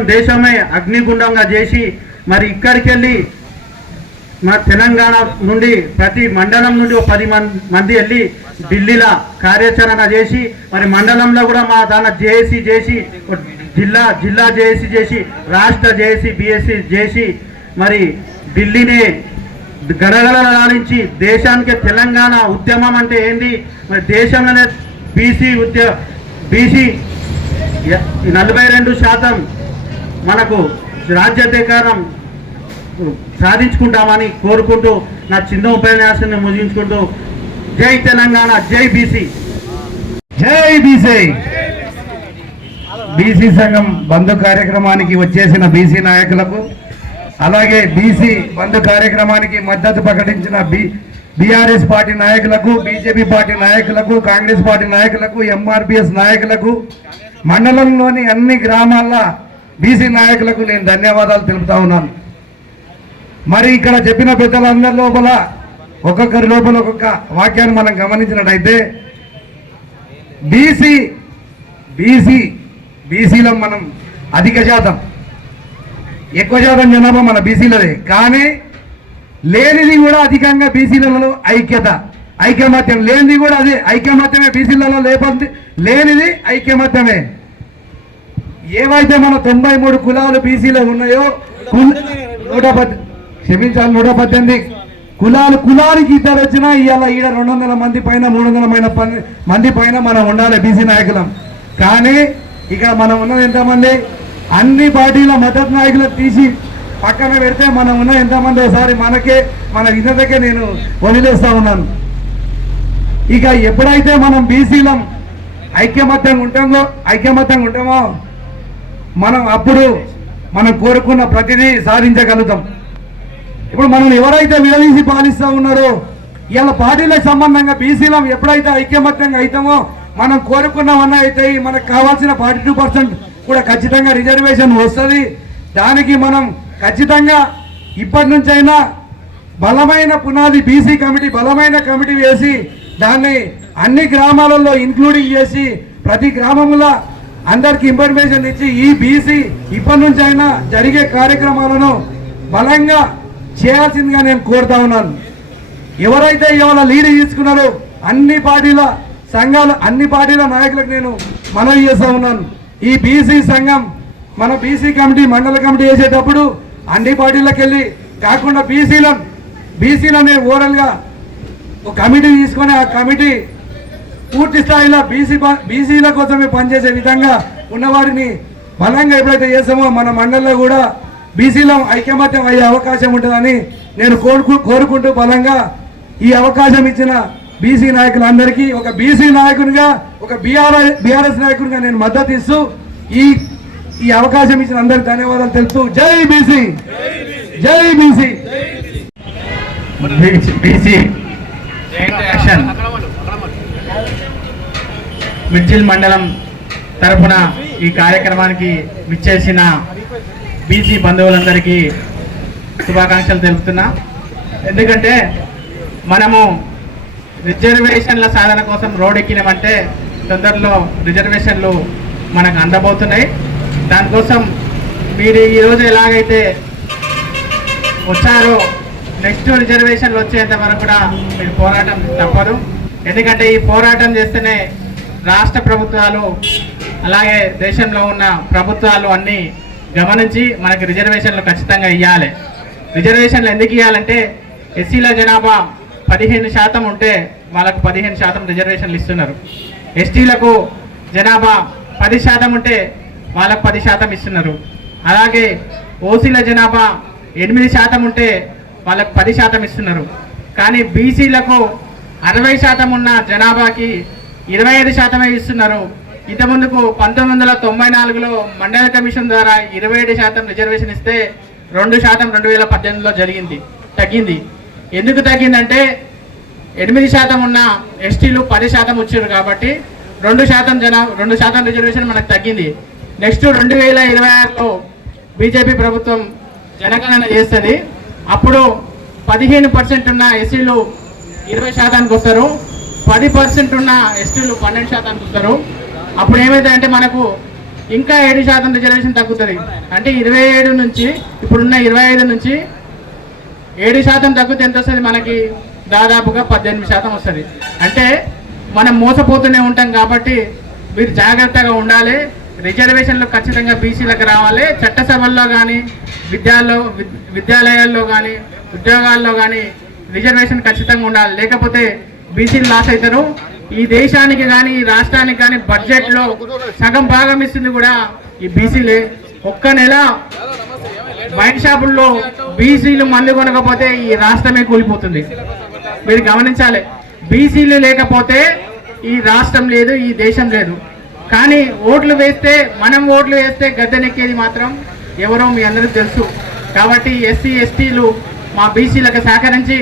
దేశమే అగ్నిగుండంగా చేసి మరి ఇక్కడికి వెళ్ళి మన తెలంగాణ నుండి ప్రతి మండలం నుండి ఒక 10 మంది వెళ్ళి ఢిల్లీలో కార్యాచరణ చేసి మరి మండలంలో కూడా మా దాని జేఏసీ చేసి జిల్లా జేఏసీ చేసి రాష్ట్ర జేఏసీ బీఎస్సీ చేసి మరి ఢిల్లీని గడగడలాడించి దేశానికి తెలంగాణ ఉద్యమం అంటే ఏంది, మరి దేశంలోనే బీసీ 42% మనకు రాజ్యాధికారం సాధించుకుంటామని కోరుకుంటూ నా చిన్న ఉపన్యాసాన్ని ముగించుకుంటూ జై తెలంగాణ, జై బీసీ, జై బీసీ. బీసీ సంఘం బంధు కార్యక్రమానికి వచ్చేసిన బీసీ నాయకులకు, అలాగే బీసీ బంధు కార్యక్రమానికి మద్దతు ప్రకటించిన బీఆర్ఎస్ పార్టీ నాయకులకు, బీజేపీ పార్టీ నాయకులకు, కాంగ్రెస్ పార్టీ నాయకులకు, ఎంఆర్పిఎస్ నాయకులకు, మండలంలోని అన్ని గ్రామాల బీసీ నాయకులకు నేను ధన్యవాదాలు తెలుపుతా ఉన్నాను. మరి ఇక్కడ చెప్పిన పెద్దలందరి లోపల ఒక్కొక్కరి లోపల ఒక్కొక్క వాక్యాన్ని మనం గమనించినట్టయితే బీసీలో మనం అధిక శాతం, ఎక్కువ శాతం జనాభా మన బీసీలదే. కానీ లేనిది కూడా అధికంగా బీసీలలో ఐకమత్యం లేనిది కూడా అదే ఐకమత్యమే. బీసీలలో లేనిది ఐకమత్యమే. ఏవైతే మన 93 కులాలు బీసీలో ఉన్నాయో 118 కులానికి ఇద్దరు వచ్చినా ఇవాళ ఈడ 200 మంది పైన 300 మంది పైన మనం ఉండాలి బీసీ నాయకులం. కానీ ఇక మనం ఉన్నది ఎంతమంది? అన్ని పార్టీల మద్దతు నాయకులు తీసి పక్కన పెడితే మనం ఉన్న ఎంతమంది ఒకసారి మన ఇద్దరికే నేను వదిలేస్తా ఉన్నాను. ఇక ఎప్పుడైతే మనం బీసీలం ఐకమత్యంగా ఉంటామో మనం అప్పుడు మనం కోరుకున్న ప్రతిదీ సాధించగలుగుతాం. ఇప్పుడు మనం ఎవరైతే విడదీసి పాలిస్తూ ఉన్నారో ఇలా పార్టీలకు సంబంధంగా బీసీలం ఎప్పుడైతే ఐకమత్యంగా అవుతామో మనం కోరుకున్నవన్నీ అయితే మనకు కావాల్సిన 42% కూడా ఖచ్చితంగా రిజర్వేషన్ వస్తుంది. దానికి మనం ఖచ్చితంగా ఇప్పటి నుంచైనా బలమైన పునాది బీసీ కమిటీ బలమైన కమిటీ వేసి దాన్ని అన్ని గ్రామాలలో ఇంక్లూడింగ్ చేసి ప్రతి గ్రామంలో అందరికి ఇన్ఫర్మేషన్ ఇచ్చి ఈ బీసీ ఇప్పటి నుంచైనా జరిగే కార్యక్రమాలను బలంగా చేయాల్సిందిగా నేను కోరుతా ఉన్నాను. ఎవరైతే ఇవాళ లీడ్ తీసుకున్నారో అన్ని పార్టీల సంఘాలు అన్ని పార్టీల నాయకులకు నేను మనవి చేస్తా ఉన్నాను. ఈ బీసీ సంఘం మన బీసీ కమిటీ మండల కమిటీ చేసేటప్పుడు అన్ని పార్టీలకు వెళ్ళి కాకుండా బీసీలనే ఓవరాల్గా ఒక కమిటీ తీసుకొని ఆ కమిటీ పూర్తి స్థాయిలో బీసీల కోసమే పనిచేసే విధంగా ఉన్నవారిని బలంగా ఎప్పుడైతే చేసామో మన మండలంలో కూడా బీసీలో ఐకమత్యం అయ్యే అవకాశం ఉంటుందని నేను కోరుకుంటూ బలంగా ఈ అవకాశం ఇచ్చిన బీసీ నాయకులందరికీ ఒక బీసీ నాయకునిగా ఒక బీఆర్ఎస్ నాయకునిగా నేను మద్దతు ఇస్తూ ఈ అవకాశం ఇచ్చిన అందరికి ధన్యవాదాలు తెలుపుతూ జై బీసీ, జై బీసీ. బీసీ యాక్షన్ మిర్చిల్ మండలం తరఫున ఈ కార్యక్రమానికి విచ్చేసిన బీసీ బంధువులందరికీ శుభాకాంక్షలు తెలుపుతున్నా. ఎందుకంటే మనము రిజర్వేషన్ల సాధన కోసం రోడ్ ఎక్కినామంటే తొందరలో రిజర్వేషన్లు మనకు అందబోతున్నాయి. దానికోసం మీరు ఈరోజు ఎలాగైతే వచ్చారో నెక్స్ట్ రిజర్వేషన్లు వచ్చేంత వరకు కూడా మీరు పోరాటం తప్పదు. ఎందుకంటే ఈ పోరాటం చేస్తేనే రాష్ట్ర ప్రభుత్వాలు అలాగే దేశంలో ఉన్న ప్రభుత్వాలు అన్నీ గమనించి మనకి రిజర్వేషన్లు ఖచ్చితంగా ఇవ్వాలి. రిజర్వేషన్లు ఎందుకు ఇవ్వాలంటే ఎస్సీల జనాభా 15% ఉంటే వాళ్ళకు 15% రిజర్వేషన్లు ఇస్తున్నారు. ఎస్టీలకు జనాభా 10% ఉంటే వాళ్ళకు 10% ఇస్తున్నారు. అలాగే ఓసీల జనాభా 8% ఉంటే వాళ్ళకు 10% ఇస్తున్నారు. కానీ బీసీలకు 60% ఉన్న జనాభాకి 25% ఇస్తున్నారు. ఇంతకుముందుకు 1994లో మండల కమిషన్ ద్వారా 27% రిజర్వేషన్ ఇస్తే 2% 2018లో తగ్గింది. ఎందుకు తగ్గిందంటే 8% ఉన్న ఎస్టీలు 10% వచ్చారు కాబట్టి 2% రిజర్వేషన్ మనకు తగ్గింది. నెక్స్ట్ 2026లో బీజేపీ ప్రభుత్వం జనగణన చేస్తుంది. అప్పుడు 15% ఉన్న ఎస్సీలు 20%కి వస్తారు, 10% ఉన్న ఎస్టీలు 12%కి వస్తారు. అప్పుడు ఏమైందంటే మనకు ఇంకా 7% రిజర్వేషన్ తగ్గుతుంది. అంటే 27 నుంచి ఇప్పుడున్న 25 నుంచి 7% తగ్గితే ఎంత వస్తుంది మనకి? దాదాపుగా 18% వస్తుంది. అంటే మనం మోసపోతూనే ఉంటాం. కాబట్టి మీరు జాగ్రత్తగా ఉండాలి. రిజర్వేషన్లు ఖచ్చితంగా బీసీలకు రావాలి. చట్టసభల్లో కానీ విద్యాలయాల్లో కానీ ఉద్యోగాల్లో కానీ రిజర్వేషన్ ఖచ్చితంగా ఉండాలి. లేకపోతే బీసీలు లాస్ అవుతారు. ఈ దేశానికి కానీ ఈ రాష్ట్రానికి కానీ బడ్జెట్లో సగం భాగం ఇస్తుంది కూడా ఈ బీసీలే. ఒక్క నెల వైన్ షాపుల్లో బీసీలు మందు కొనకపోతే ఈ రాష్ట్రమే కూలిపోతుంది. మీరు గమనించాలి. బీసీలు లేకపోతే ఈ రాష్ట్రం లేదు, ఈ దేశం లేదు. కానీ ఓట్లు వేస్తే గద్దెనెక్కేది మాత్రం ఎవరో మీ అందరికీ తెలుసు. కాబట్టి ఎస్సీ ఎస్టీలు మా బీసీలకు సహకరించి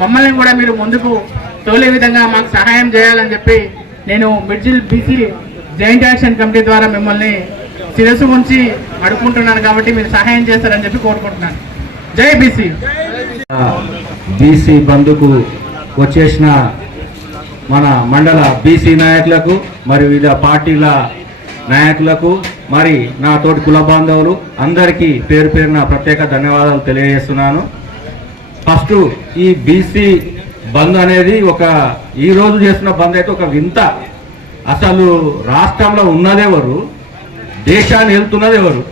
మమ్మల్ని కూడా మీరు ముందుకు తోలే విధంగా మాకు సహాయం చేయాలని చెప్పి నేను Midjil BC joint action committee ద్వారా మిమ్మల్ని శిరస్సు ఉంచి అడుక్కుంటున్నాను. కాబట్టి మీరు సహాయం చేస్తారని చెప్పి కోరుకుంటున్నాను. జై బీసీ. బీసీ బంధుకు వచ్చేసిన మన మండల బీసీ నాయకులకు మరియు వివిధ పార్టీల నాయకులకు మరి నా తోటి కుల బాంధవులు అందరికీ పేరు పేరున ప్రత్యేక ధన్యవాదాలు తెలియజేస్తున్నాను. ఫస్ట్ ఈ బీసీ బంద్ అనేది ఈ రోజు చేస్తున్న బంద్ అయితే ఒక వింత. అసలు రాష్ట్రంలో ఉన్నదెవరు, దేశాన్ని వెళ్తున్నది ఎవరు?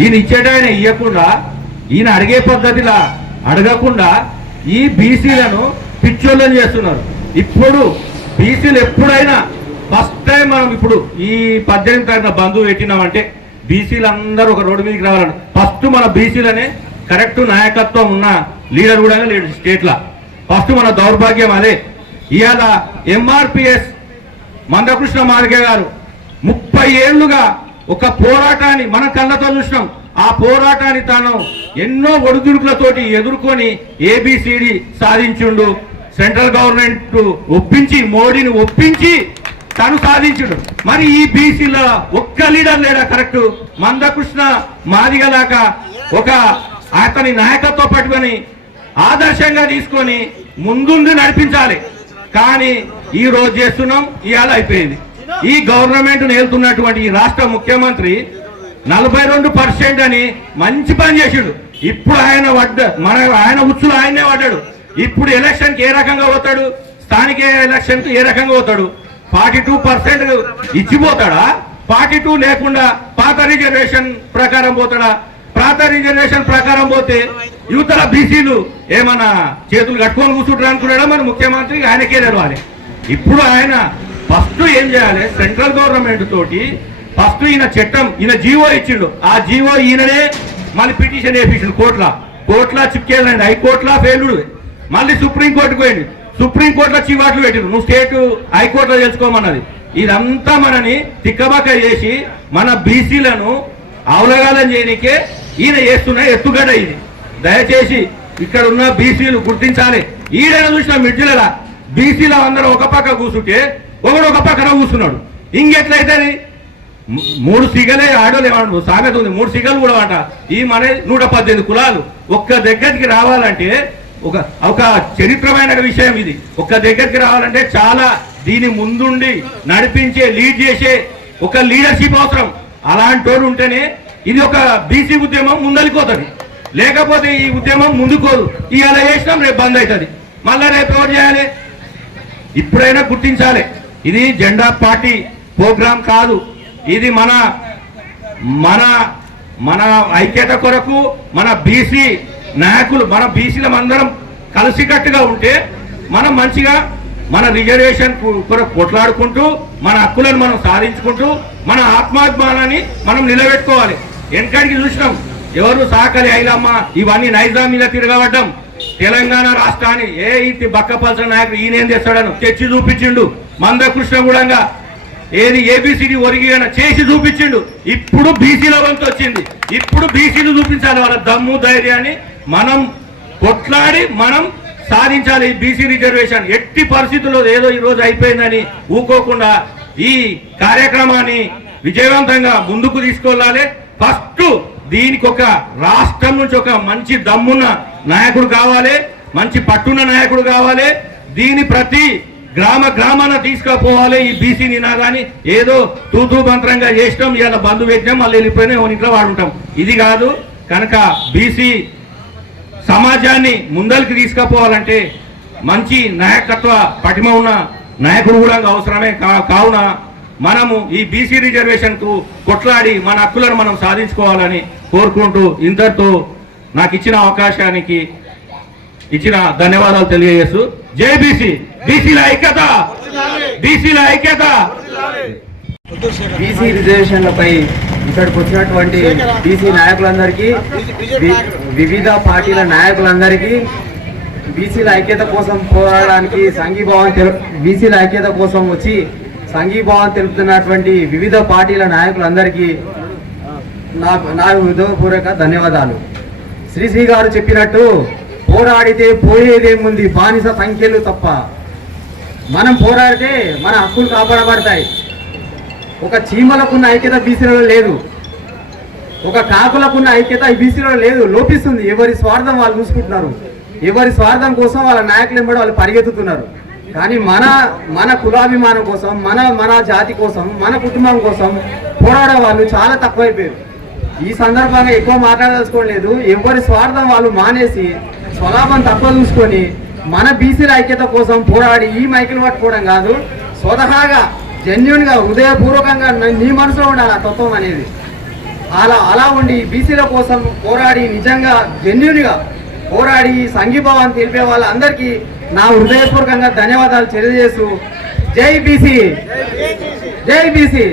ఈయన ఇచ్చేటైనా ఇవ్వకుండా, ఈయన అడిగే పద్ధతిలా అడగకుండా ఈ బీసీలను పిచ్చోళ్ళని చేస్తున్నారు. ఇప్పుడు బీసీలు ఎప్పుడైనా ఫస్ట్ టైం మనం ఇప్పుడు ఈ 18 తారీఖున బంధువు పెట్టినామంటే బీసీలు అందరూ ఒక రోడ్డు మీదకి రావాలని ఫస్ట్ మన బీసీలనే కరెక్ట్ నాయకత్వం ఉన్న లీడర్ కూడా లేడు స్టేట్లో. ఫస్ట్ మన దౌర్భాగ్యం అదే. ఇవాళ ఎంఆర్పిఎస్ మందకృష్ణ మాదిగ గారు 30 ఏళ్లుగా ఒక పోరాటాన్ని మన కళ్ళతో చూసినాం. ఆ పోరాటాన్ని తాను ఎన్నో ఒడిదుడుకులతోటి ఎదుర్కొని ఏబిసిడి సాధించుండు. సెంట్రల్ గవర్నమెంట్ ఒప్పించి, మోడీని ఒప్పించి తను సాధించుడు. మరి ఈ బీసీలో ఒక్క లీడర్ లేడా కరెక్ట్? మందకృష్ణ మాదిగలాగా ఒక అతని నాయకత్వం పట్టుకొని ఆదర్శంగా తీసుకొని ముందుండి నడిపించాలి. కానీ ఈ రోజు చేస్తున్నాం, ఇవాళ అయిపోయింది. ఈ గవర్నమెంట్ నేలుతున్నటువంటి ఈ రాష్ట్ర ముఖ్యమంత్రి 42% అని మంచి పని చేసిండు. ఇప్పుడు ఆయన ఉచ్చులు ఆయనే పడ్డాడు. ఇప్పుడు ఎలక్షన్కి ఏ రకంగా పోతాడు? స్థానిక ఎలక్షన్కి ఏ రకంగా పోతాడు? 42% ఇచ్చిపోతాడా? 42 లేకుండా పాత రిజర్వేషన్ ప్రకారం పోతాడా? పాత రిజర్వేషన్ ప్రకారం పోతే యువతల బీసీలు ఏమన్నా చేతులు కట్టుకొని కూర్చుంటారు అనుకున్నాడా మన ముఖ్యమంత్రి? ఆయనకే తెలవాలి. ఇప్పుడు ఆయన ఫస్ట్ ఏం చేయాలి? సెంట్రల్ గవర్నమెంట్ తోటి ఫస్ట్ ఈయన జీవో ఇచ్చిండు. ఆ జీవో ఈయననే మళ్ళీ పిటిషన్ వేపించిండు కోర్టులో చిక్కేదండి. హైకోర్టులో ఫెయిల్డ్, మళ్ళీ సుప్రీంకోర్టుకు పోయింది. సుప్రీంకోర్టులో చివాట్లు పెట్టిండు. నువ్వు స్టేట్ హైకోర్టులో తెలుసుకోమన్నది. ఇదంతా మనని తిక్కబక్క చేసి మన బీసీలను అవలగాలని చేయనికే ఈయన చేస్తున్న ఎత్తుగడ ఇది. దయచేసి ఇక్కడ ఉన్న బీసీలు గుర్తించాలి. ఈడైనా చూసిన మిడ్జిల బీసీలో అందరూ ఒక పక్క కూర్చుంటే ఒకడు ఒక పక్కన కూర్చున్నాడు. ఇంకెట్లయితే 3 సిగలే ఆడోలు ఏమంటారు సామెత ఉంది. 3 సిగలు కూడా అంట. ఈ మన 118 కులాలు ఒక్క దగ్గరికి రావాలంటే ఒక చరిత్రమైన విషయం ఇది. ఒక్క దగ్గరికి రావాలంటే చాలా దీని ముందుండి నడిపించే, లీడ్ చేసే ఒక లీడర్షిప్ అవసరం. అలాంటి వాడు ఉంటేనే ఇది ఒక బీసీ ఉద్యమం ముందలిపోతుంది. లేకపోతే ఈ ఉద్యమం ముందుకోదు. ఇవాళ చేసినాం, రేపు బంద్ అవుతుంది. మళ్ళా రేపు ఎవరు చేయాలి? ఇప్పుడైనా గుర్తించాలి, ఇది జెండా పార్టీ ప్రోగ్రాం కాదు. ఇది మన మన మన ఐక్యత కొరకు మన బీసీ నాయకులు, మన బీసీల అందరం కలిసికట్టుగా ఉంటే మనం మంచిగా మన రిజర్వేషన్ కొరకు కొట్లాడుకుంటూ మన హక్కులను మనం సాధించుకుంటూ మన ఆత్మాభిమానాన్ని మనం నిలబెట్టుకోవాలి. వెనకడికి చూసినాం, ఎవరు సాకలి ఐలమ్మ ఇవన్నీ నైజాం మీద తిరగబడ్డం. తెలంగాణ రాష్ట్రాన్ని ఇంటి బక్కపల్సిన నాయకుడు ఈయనేం చేస్తాడని తెచ్చి చూపించిండు. మందకృష్ణ కూడా ఏది ఏబిసిడి ఒరిగిన చేసి చూపించిండు. ఇప్పుడు బీసీల వంతు వచ్చింది. ఇప్పుడు బీసీలు చూపించాలి వాళ్ళ దమ్ము ధైర్యాన్ని. మనం కొట్లాడి మనం సాధించాలి ఈ బీసీ రిజర్వేషన్. ఎట్టి పరిస్థితుల్లో ఏదో ఈ రోజు అయిపోయిందని ఊకోకుండా ఈ కార్యక్రమాన్ని విజయవంతంగా ముందుకు తీసుకెళ్ళాలి. ఫస్ట్ దీనికి ఒక రాష్ట్రం నుంచి ఒక మంచి దమ్మున్న నాయకుడు కావాలి, మంచి పట్టున్న నాయకుడు కావాలి. దీని ప్రతి గ్రామాన తీసుకుపోవాలి ఈ బీసీ నినాదాన్ని. ఏదో తూతూ మంత్రంగా చేసినాం, ఇలా బంధు పెట్టినాం, మళ్ళీ వెళ్ళిపోయినా ఇంట్లో వాడుంటాం. ఇది కాదు. కనుక బీసీ సమాజాన్ని ముందరికి తీసుకుపోవాలంటే మంచి నాయకత్వ పటిమ ఉన్న నాయకుడు కూడా అవసరమే. కావున మనము ఈ బీసీ రిజర్వేషన్కు కొట్లాడి మన హక్కులను మనం సాధించుకోవాలని కోరుకుంటూ ఇంతటితో నాకు ఇచ్చిన అవకాశానికి ఇచ్చిన ధన్యవాదాలు తెలియజేస్తూ జై బీసీ, బీసీల ఐక్యత, బీసీల ఐక్యత. బీసీ రిజర్వేషన్లపై ఇక్కడికి వచ్చినటువంటి బీసీ నాయకులందరికీ, వివిధ పార్టీల నాయకులందరికీ, బీసీల ఐక్యత కోసం పోరాడడానికి బీసీల ఐక్యత కోసం వచ్చి సంఘీభావం తెలుపుతున్నటువంటి వివిధ పార్టీల నాయకులందరికీ నా హృదయపూర్వక ధన్యవాదాలు. శ్రీ గారు చెప్పినట్టు పోరాడితే పోయేదేముంది, బానిస సంఖ్యలు తప్ప. మనం పోరాడితే మన హక్కులు కాపాడబడతాయి. ఒక చీమలకున్న ఐక్యత బీసీలలో లేదు, ఒక కాకులకున్న ఐక్యత బీసీలలో లేదు, లోపిస్తుంది. ఎవరి స్వార్థం వాళ్ళు చూసుకుంటున్నారు, ఎవరి స్వార్థం కోసం వాళ్ళ నాయకులు ఎంబడి వాళ్ళు పరిగెత్తుతున్నారు. కానీ మన కులాభిమానం కోసం, మన జాతి కోసం, మన కుటుంబం కోసం పోరాడే వాళ్ళు చాలా తక్కువైపోయారు. ఈ సందర్భంగా ఎక్కువ మాట్లాడదలుచుకోలేదు. ఎవరి స్వార్థం వాళ్ళు మానేసి స్వలాభం తక్కువ చూసుకొని మన బీసీల ఐక్యత కోసం పోరాడి ఈ మైకులు పట్టుకోవడం కాదు, స్వతహాగా జెన్యున్గా హృదయపూర్వకంగా నీ మనసులో ఉండాలి ఆ తత్వం అనేది. అలా ఉండి బీసీల కోసం పోరాడి నిజంగా జెన్యున్గా పోరాడి సంఘీభావాన్ని తెలిపే వాళ్ళందరికీ నా హృదయపూర్వకంగా ధన్యవాదాలు తెలియజేస్తూ జై బీసీ, జై బీసీ.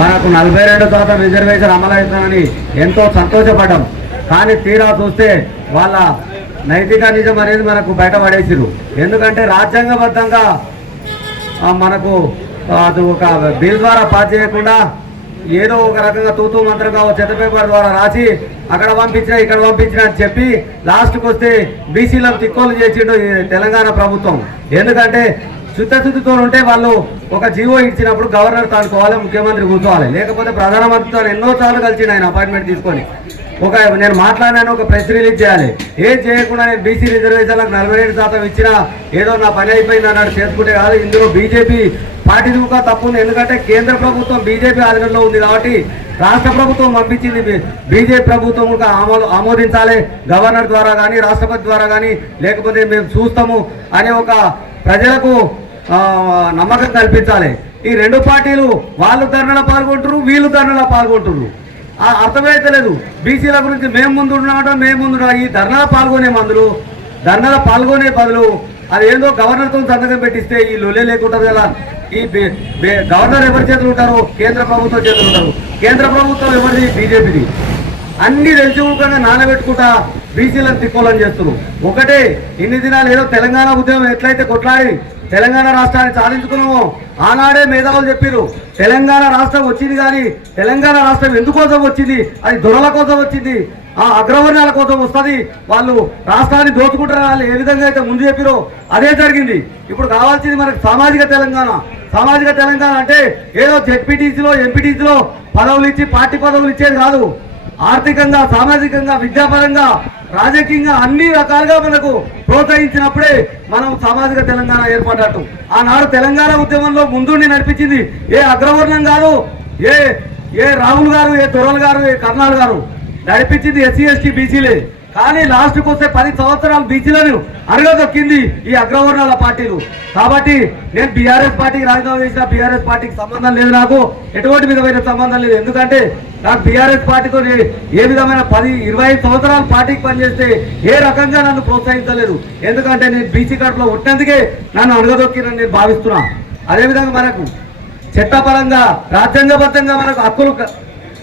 మనకు 42% రిజర్వేషన్ అమలవుతుందని ఎంతో సంతోషపడ్డాం. కానీ తీరా చూస్తే వాళ్ళ నైతిక నిజం అనేది మనకు బయటపడేసిరు. ఎందుకంటే రాజ్యాంగబద్ధంగా మనకు అది ఒక బిల్ ద్వారా పాస్ చేయకుండా ఏదో ఒక రకంగా తూతూ మంత్రంగా చెత్త పేపర్ ద్వారా రాసి అక్కడ పంపించినా ఇక్కడ పంపించినా అని చెప్పి లాస్ట్కి వస్తే బీసీలకు తిక్కోలు చేసిండు తెలంగాణ ప్రభుత్వం. ఎందుకంటే చిత్తశుద్ధితో ఉంటే వాళ్ళు ఒక జీవో ఇచ్చినప్పుడు గవర్నర్ తాడుకోవాలి, ముఖ్యమంత్రి కూర్చోవాలి. లేకపోతే ప్రధానమంత్రితో ఎన్నోసార్లు కలిసిండు ఆయన అపాయింట్మెంట్ తీసుకొని. నేను మాట్లాడినాను, ఒక ప్రెస్ రిలీజ్ చేయాలి. ఏం చేయకుండా నేను బీసీ రిజర్వేషన్లకు 47% ఇచ్చినా ఏదో నా పని అయిపోయింది అన్నాడు చేసుకుంటే కాదు. ఇందులో బీజేపీ పార్టీ కూడా తప్పు ఉంది. ఎందుకంటే కేంద్ర ప్రభుత్వం బీజేపీ ఆధీనంలో ఉంది కాబట్టి రాష్ట్ర ప్రభుత్వం పంపించింది, బీజేపీ ప్రభుత్వం కూడా ఆమోదించాలి. గవర్నర్ ద్వారా కానీ రాష్ట్రపతి ద్వారా కానీ, లేకపోతే మేము చూస్తాము అనే ఒక ప్రజలకు నమ్మకం కల్పించాలి. ఈ రెండు పార్టీలు వాళ్ళు ధర్నాలో పాల్గొంటారు, వీళ్ళు ధర్నాలో పాల్గొంటున్నారు. అర్థమైతే లేదు. బీసీల గురించి మేము ముందు ఈ ధర్నాలో పాల్గొనే బదులు అది ఏందో గవర్నర్తో సంతకం పెట్టిస్తే ఈ లొల్లే లేకుంటారు కదా. ఈ గవర్నర్ ఎవరి చేతులు ఉంటారు? కేంద్ర ప్రభుత్వం చేతులు ఉంటారు. కేంద్ర ప్రభుత్వం ఎవరిది? బీజేపీది. అన్ని తెలిసికుండా నానబెట్టుకుంటా బీసీలను తిక్కోలని చేస్తున్నారు. ఒకటే ఇన్ని దినాలు ఏదో తెలంగాణ ఉద్యమం ఎట్లయితే కొట్లాడి తెలంగాణ రాష్ట్రాన్ని సాధించుకున్నామో ఆనాడే మేధావులు చెప్పారు తెలంగాణ రాష్ట్రం వచ్చింది. కానీ తెలంగాణ రాష్ట్రం ఎందుకోసం వచ్చింది? అది దొరల కోసం వచ్చింది, ఆ అగ్రవర్ణాల కోసం వస్తుంది. వాళ్ళు రాష్ట్రాన్ని దోచుకుంటారు. వాళ్ళు ఏ విధంగా అయితే ముందు చెప్పారో అదే జరిగింది. ఇప్పుడు కావాల్సింది మనకు సామాజిక తెలంగాణ. సామాజిక తెలంగాణ అంటే ఏదో జెడ్పీటీసీలో ఎంపీటీసీలో పదవులు ఇచ్చి పార్టీ పదవులు ఇచ్చేది కాదు. ఆర్థికంగా, సామాజికంగా, విద్యాపరంగా, రాజకీయంగా అన్ని రకాలుగా మనకు ప్రోత్సహించినప్పుడే మనం సామాజిక తెలంగాణ ఏర్పడ్డట్టు. ఆనాడు తెలంగాణ ఉద్యమంలో ముందుండి నడిపించింది ఏ అగ్రవర్ణం కాదు, ఏ రాహుల్ గారు, ఏ దొరల్ గారు, ఏ కర్నాల్ గారు నడిపించింది ఎస్సీ ఎస్టీ బీసీలే. కానీ లాస్ట్కి వస్తే 10 సంవత్సరాలు బీసీలను అరగదొక్కింది ఈ అగ్రవర్ణాల పార్టీలు. కాబట్టి నేను బీఆర్ఎస్ పార్టీకి రాజీనామా చేసిన, బీఆర్ఎస్ పార్టీకి సంబంధం లేదు, నాకు ఎటువంటి విధమైన సంబంధం లేదు. ఎందుకంటే నాకు బీఆర్ఎస్ పార్టీతో ఏ విధమైన 10-25 సంవత్సరాలు పార్టీకి పనిచేస్తే ఏ రకంగా నన్ను ప్రోత్సహించలేదు. ఎందుకంటే నేను బీసీ కార్డులో ఉన్నందుకే నన్ను అడగదొక్కినని నేను భావిస్తున్నా. అదేవిధంగా మనకు చట్టపరంగా రాజ్యాంగబద్ధంగా మనకు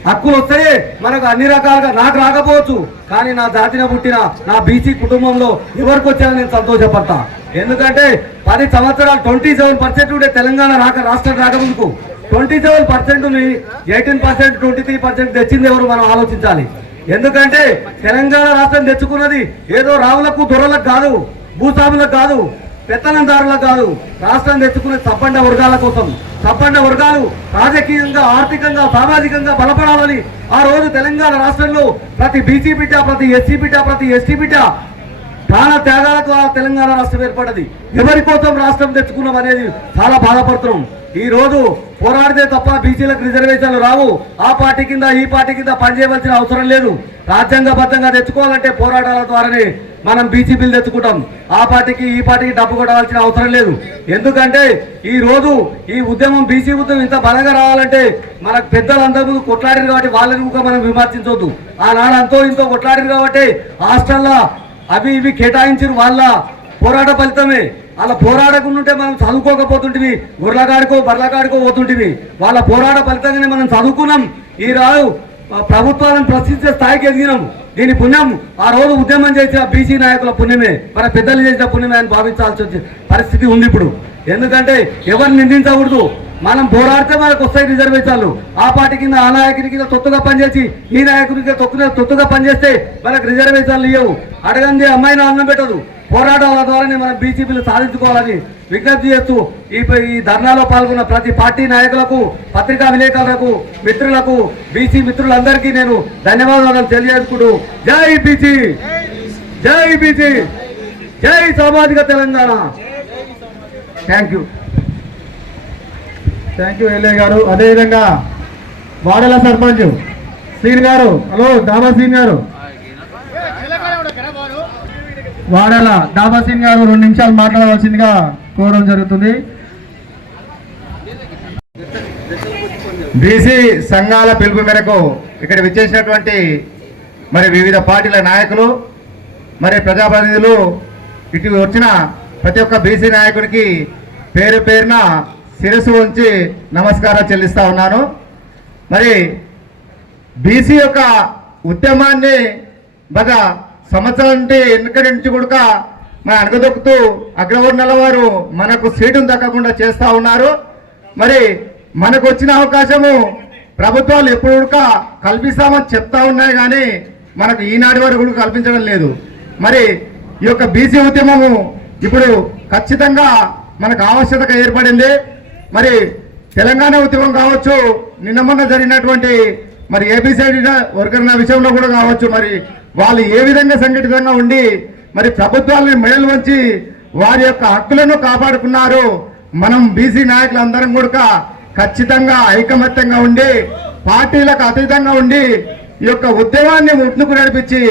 హక్కులు వస్తాయి. మనకు అన్ని రకాలుగా నాకు రాకపోవచ్చు, కానీ నా జాతిన పుట్టిన నా బీసీ కుటుంబంలో ఎవరికి వచ్చానని నేను సంతోషపడతా. ఎందుకంటే 10 సంవత్సరాలు 27% ఉండే తెలంగాణ రాష్ట్రం రాకముందుకు 27%ని 18%, 23% తెచ్చింది ఎవరు? మనం ఆలోచించాలి. ఎందుకంటే తెలంగాణ రాష్ట్రం తెచ్చుకున్నది ఏదో రావులకు దొరలకు కాదు, భూస్వాములకు కాదు, పెత్తనందారులకు కాదు. రాష్ట్రం తెచ్చుకునే సంపన్న వర్గాల కోసం. సంపన్న వర్గాలు రాజకీయంగా, ఆర్థికంగా, సామాజికంగా బలపడాలని ఆ రోజు తెలంగాణ రాష్ట్రంలో ప్రతి బీసీ బిడ్డ, ప్రతి ఎస్సీ బిడ్డ, ప్రతి ఎస్టీ బిడ్డ ప్రాణ త్యాగాలతో ఆ తెలంగాణ రాష్ట్రం ఏర్పడ్డది. ఎవరి కోసం రాష్ట్రం తెచ్చుకున్నాం అనేది చాలా బాధపడుతున్నాం. ఈ రోజు పోరాడితే తప్ప బీసీలకు రిజర్వేషన్లు రావు. ఆ పార్టీ కింద ఈ పార్టీ కింద పనిచేయవలసిన అవసరం లేదు. రాజ్యాంగబద్ధంగా తెచ్చుకోవాలంటే పోరాటాల ద్వారానే మనం బీసీ బిల్ తెచ్చుకుంటాం. ఆ పార్టీకి ఈ పార్టీకి డబ్బు కొట్టవలసిన అవసరం లేదు. ఎందుకంటే ఈ రోజు ఈ ఉద్యమం బీసీ ఉద్యమం ఇంత బలంగా రావాలంటే మనకు పెద్దలందరూ కొట్లాడారు కాబట్టి వాళ్ళని కూడా మనం విమర్శించవద్దు. ఆనాడు అంతో ఇంతో కొట్లాడారు కాబట్టి హాస్టల్లో అవి ఇవి కేటాయించారు. వాళ్ళ పోరాట ఫలితమే. అలా పోరాడకుండా మనం చదువుకోకపోతుంటివి, గుర్రగాడికో బర్లగాడికో పోతుంటివి. వాళ్ళ పోరాట ఫలితంగానే మనం చదువుకున్నాం. ఈ రాదు ప్రభుత్వాలను ప్రశ్నించే స్థాయికి ఎదిగినాం. దీని పుణ్యం ఆ రోజు ఉద్యమం చేసిన బీసీ నాయకుల పుణ్యమే, మన పెద్దలు చేసిన పుణ్యమే అని భావించాల్సిన పరిస్థితి ఉంది ఇప్పుడు. ఎందుకంటే ఎవరిని నిందించకూడదు. మనం పోరాడితే మనకు వస్తాయి రిజర్వేషన్లు. ఆ పార్టీ కింద ఆ నాయకుడి కింద తొత్తుగా పనిచేసి ఈ నాయకుడికి తొత్తుగా పనిచేస్తే మనకు రిజర్వేషన్లు ఇవ్వవు. అడగంది అమ్మాయిని అన్నం పెట్టదు. పోరాటాల ద్వారానే మనం బీజేపీలు సాధించుకోవాలని విజ్ఞప్తి చేస్తూ ఈ ధర్నాలో పాల్గొన్న ప్రతి పార్టీ నాయకులకు, పత్రికా విలేకరులకు, మిత్రులకు, బీసీ మిత్రులందరికీ నేను ధన్యవాదాలు తెలియజేసుకుంటూ జై బీసీ, జై బీసీ, జై సామాజిక తెలంగాణ. థ్యాంక్ యూ ఎల్ఏ గారు. అదేవిధంగా వాడల సర్పంచ్ సీన్ గారు. హలో దాబా సీన్ గారు, వాడల దాబా సీన్ గారు 2 నిమిషాలు మాట్లాడవలసిందిగా కోరడం జరుగుతుంది. బీసీ సంఘాల పిలుపు మేరకు ఇక్కడ విచ్చేసినటువంటి మరి వివిధ పార్టీల నాయకులు, మరి ప్రజాప్రతినిధులు, ఇటు వచ్చిన ప్రతి ఒక్క బీసీ నాయకుడికి పేరు పేరున శిరస్సు ఉంచి నమస్కారం చెల్లిస్తా ఉన్నాను. మరి బీసీ యొక్క ఉద్యమాన్ని బాగా సంవత్సరం వెనుక నుంచి కూడా మన అణగదొక్కుతూ అగ్రవర్ణాల వారు మనకు సీటును దక్కకుండా చేస్తూ ఉన్నారు. మరి మనకు వచ్చిన అవకాశము ప్రభుత్వాలు ఎప్పుడు కూడా కల్పిస్తామని చెప్తా ఉన్నాయి, కానీ మనకు ఈనాటి వరకు కూడా కల్పించడం లేదు. మరి ఈ యొక్క బీసీ ఉద్యమము ఇప్పుడు ఖచ్చితంగా మనకు ఆవశ్యకత ఏర్పడింది. మరి తెలంగాణ ఉద్యమం కావచ్చు, నిన్న మొన్న జరిగినటువంటి మరి ఏబిసిడి వర్గర్ల విషయంలో కూడా కావచ్చు, మరి వాళ్ళు ఏ విధంగా సంఘటితంగా ఉండి మరి ప్రభుత్వాలని మెడలు వంచి వారి యొక్క హక్కులను కాపాడుకున్నారు. మనం బీసీ నాయకులందరం కూడా ఖచ్చితంగా ఐకమత్యంగా ఉండి పార్టీలకు అతీతంగా ఉండి ఈ యొక్క ఉద్యమాన్ని ముందుకు నడిపించి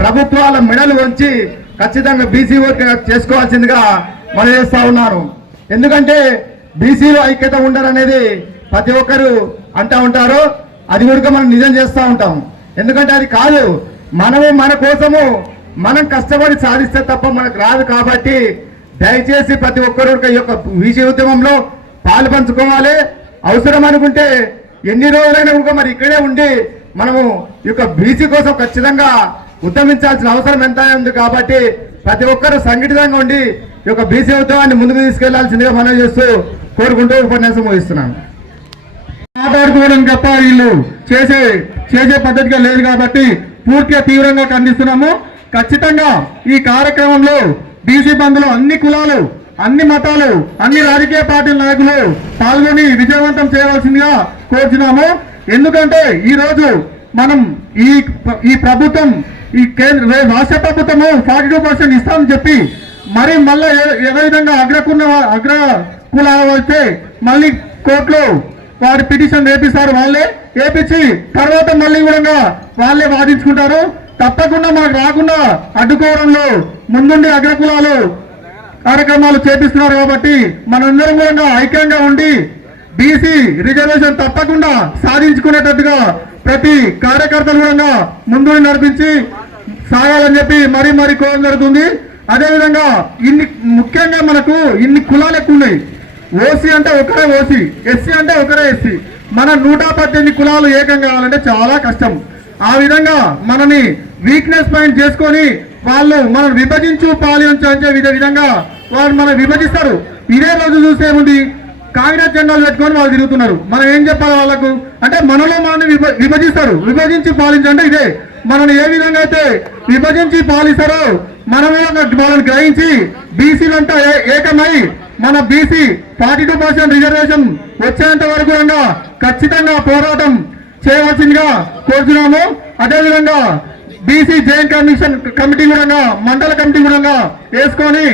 ప్రభుత్వాల మెడలు వంచి ఖచ్చితంగా బీసీ వర్క్ చేసుకోవాల్సిందిగా మనం చేస్తా ఉన్నారు. ఎందుకంటే బీసీలో ఐక్యత ఉండరనేది ప్రతి ఒక్కరు అంటూ ఉంటారు. అది కూడా మనం నిజం చేస్తూ ఉంటాం. ఎందుకంటే అది కాదు, మనము మన కోసము మనం కష్టపడి సాధిస్తే తప్ప మనకు రాదు. కాబట్టి దయచేసి ప్రతి ఒక్కరు ఈ యొక్క బీసీ ఉద్యమంలో పాలు పంచుకోవాలి. అవసరం అనుకుంటే ఎన్ని రోజులైనా కూడా మరి ఇక్కడే ఉండి మనము ఈ యొక్క బీసీ కోసం ఖచ్చితంగా ఉద్యమించాల్సిన అవసరం ఎంత ఉంది. కాబట్టి ప్రతి ఒక్కరూ సంఘటితంగా ఉండి ఈ యొక్క బీసీ ఉద్యమాన్ని ముందుకు తీసుకెళ్లాల్సిందిగా మనం చేస్తూ కోరుకుంటూ ఉపన్యాసం ముగిస్తున్నాను. మాట్లాడుకోవడం తప్ప వీళ్ళు చేసే పద్ధతిగా లేదు కాబట్టి పూర్తిగా తీవ్రంగా ఖండిస్తున్నాము. ఖచ్చితంగా ఈ కార్యక్రమంలో బీసీ బంద్లో అన్ని కులాలు, అన్ని మతాలు, అన్ని రాజకీయ పార్టీల నాయకులు పాల్గొని విజయవంతం చేయవలసిందిగా కోరుచున్నాము. ఎందుకంటే ఈ రోజు మనం ఈ ప్రభుత్వం, ఈ రాష్ట్ర ప్రభుత్వము 42% ఇస్తామని చెప్పి మరి మళ్ళీ ఏ విధంగా అగ్ర కులాలు అయితే మళ్ళీ కోర్టులో వారి పిటిషన్ వేపిస్తారు. వాళ్ళే వేపించి తర్వాత మళ్ళీ కూడా వాళ్ళే వాదించుకుంటారు. తప్పకుండా మనకు రాకుండా అడ్డుకోవడంలో ముందుండి అగ్రకులాలు కార్యక్రమాలు చేపిస్తున్నారు. కాబట్టి మనందరం కూడా ఐక్యంగా ఉండి బీసీ రిజర్వేషన్ తప్పకుండా సాధించుకునేటట్టుగా ప్రతి కార్యకర్తలు కూడా ముందుండి నడిపించి సాగాలని చెప్పి మరీ కోరడం జరుగుతుంది. అదేవిధంగా ముఖ్యంగా మనకు ఇన్ని కులాలు ఎక్కువ ఉన్నాయి. ఓసీ అంటే ఒకరే ఓసీ, ఎస్సీ అంటే ఒకరే ఎస్సీ. మన 118 కులాలు ఏకం కావాలంటే చాలా కష్టం. ఆ విధంగా మనని వీక్నెస్ పాయింట్ చేసుకొని వాళ్ళు మనం విభజించు పాలించే విధంగా వాళ్ళు మనం విభజిస్తారు. ఇదే రోజు చూసేముంది, కాంగ్రెస్ జెండాలు పెట్టుకొని వాళ్ళు తిరుగుతున్నారు. మనం ఏం చెప్పాలి వాళ్ళకు అంటే మనలో మనల్ని విభజిస్తారు. విభజించి పాలించంటే ఇదే. మనల్ని ఏ విధంగా అయితే విభజించి పాలిస్తారో మనమే వాళ్ళని గ్రహించి బీసీలంతా ఏకమై మన బీసీ 42% రిజర్వేషన్ వచ్చేంత వరకు ఖచ్చితంగా పోరాటం చేయవలసిందిగా కోరుతున్నాము. అదేవిధంగా బీసీ జాయింట్ కమిషన్ కమిటీ కూడా మండల కమిటీ కూడా వేసుకొని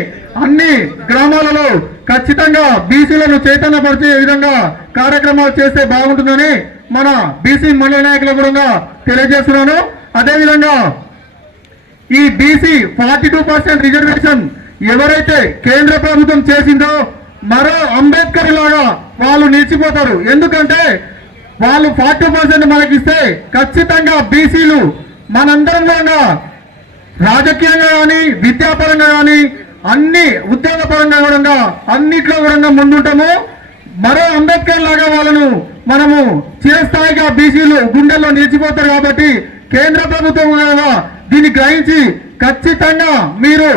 అన్ని గ్రామాలలో ఖచ్చితంగా బీసీలను చైతన్యపరిచే విధంగా కార్యక్రమాలు చేస్తే బాగుంటుందని మన బీసీ మండల నాయకులు కూడా తెలియజేస్తున్నాను. అదేవిధంగా ఈ బీసీ 42% రిజర్వేషన్ ఎవరైతే కేంద్ర ప్రభుత్వం చేసిందో మరో అంబేద్కర్ లాగా వాళ్ళు నిలిచిపోతారు. ఎందుకంటే వాళ్ళు 40% మనకిస్తే ఖచ్చితంగా బీసీలు మనందరం కూడా రాజకీయంగా కానీ విద్యాపరంగా కానీ అన్ని ఉద్యోగపరంగా కూడా అన్నిట్లో కూడా ముందుంటాము. మరో అంబేద్కర్ లాగా వాళ్ళను మనము చిరస్థాయిగా బీసీలు గుండెల్లో నిలిచిపోతారు. కాబట్టి కేంద్ర ప్రభుత్వం కూడా దీన్ని గ్రహించి ఖచ్చితంగా మీరు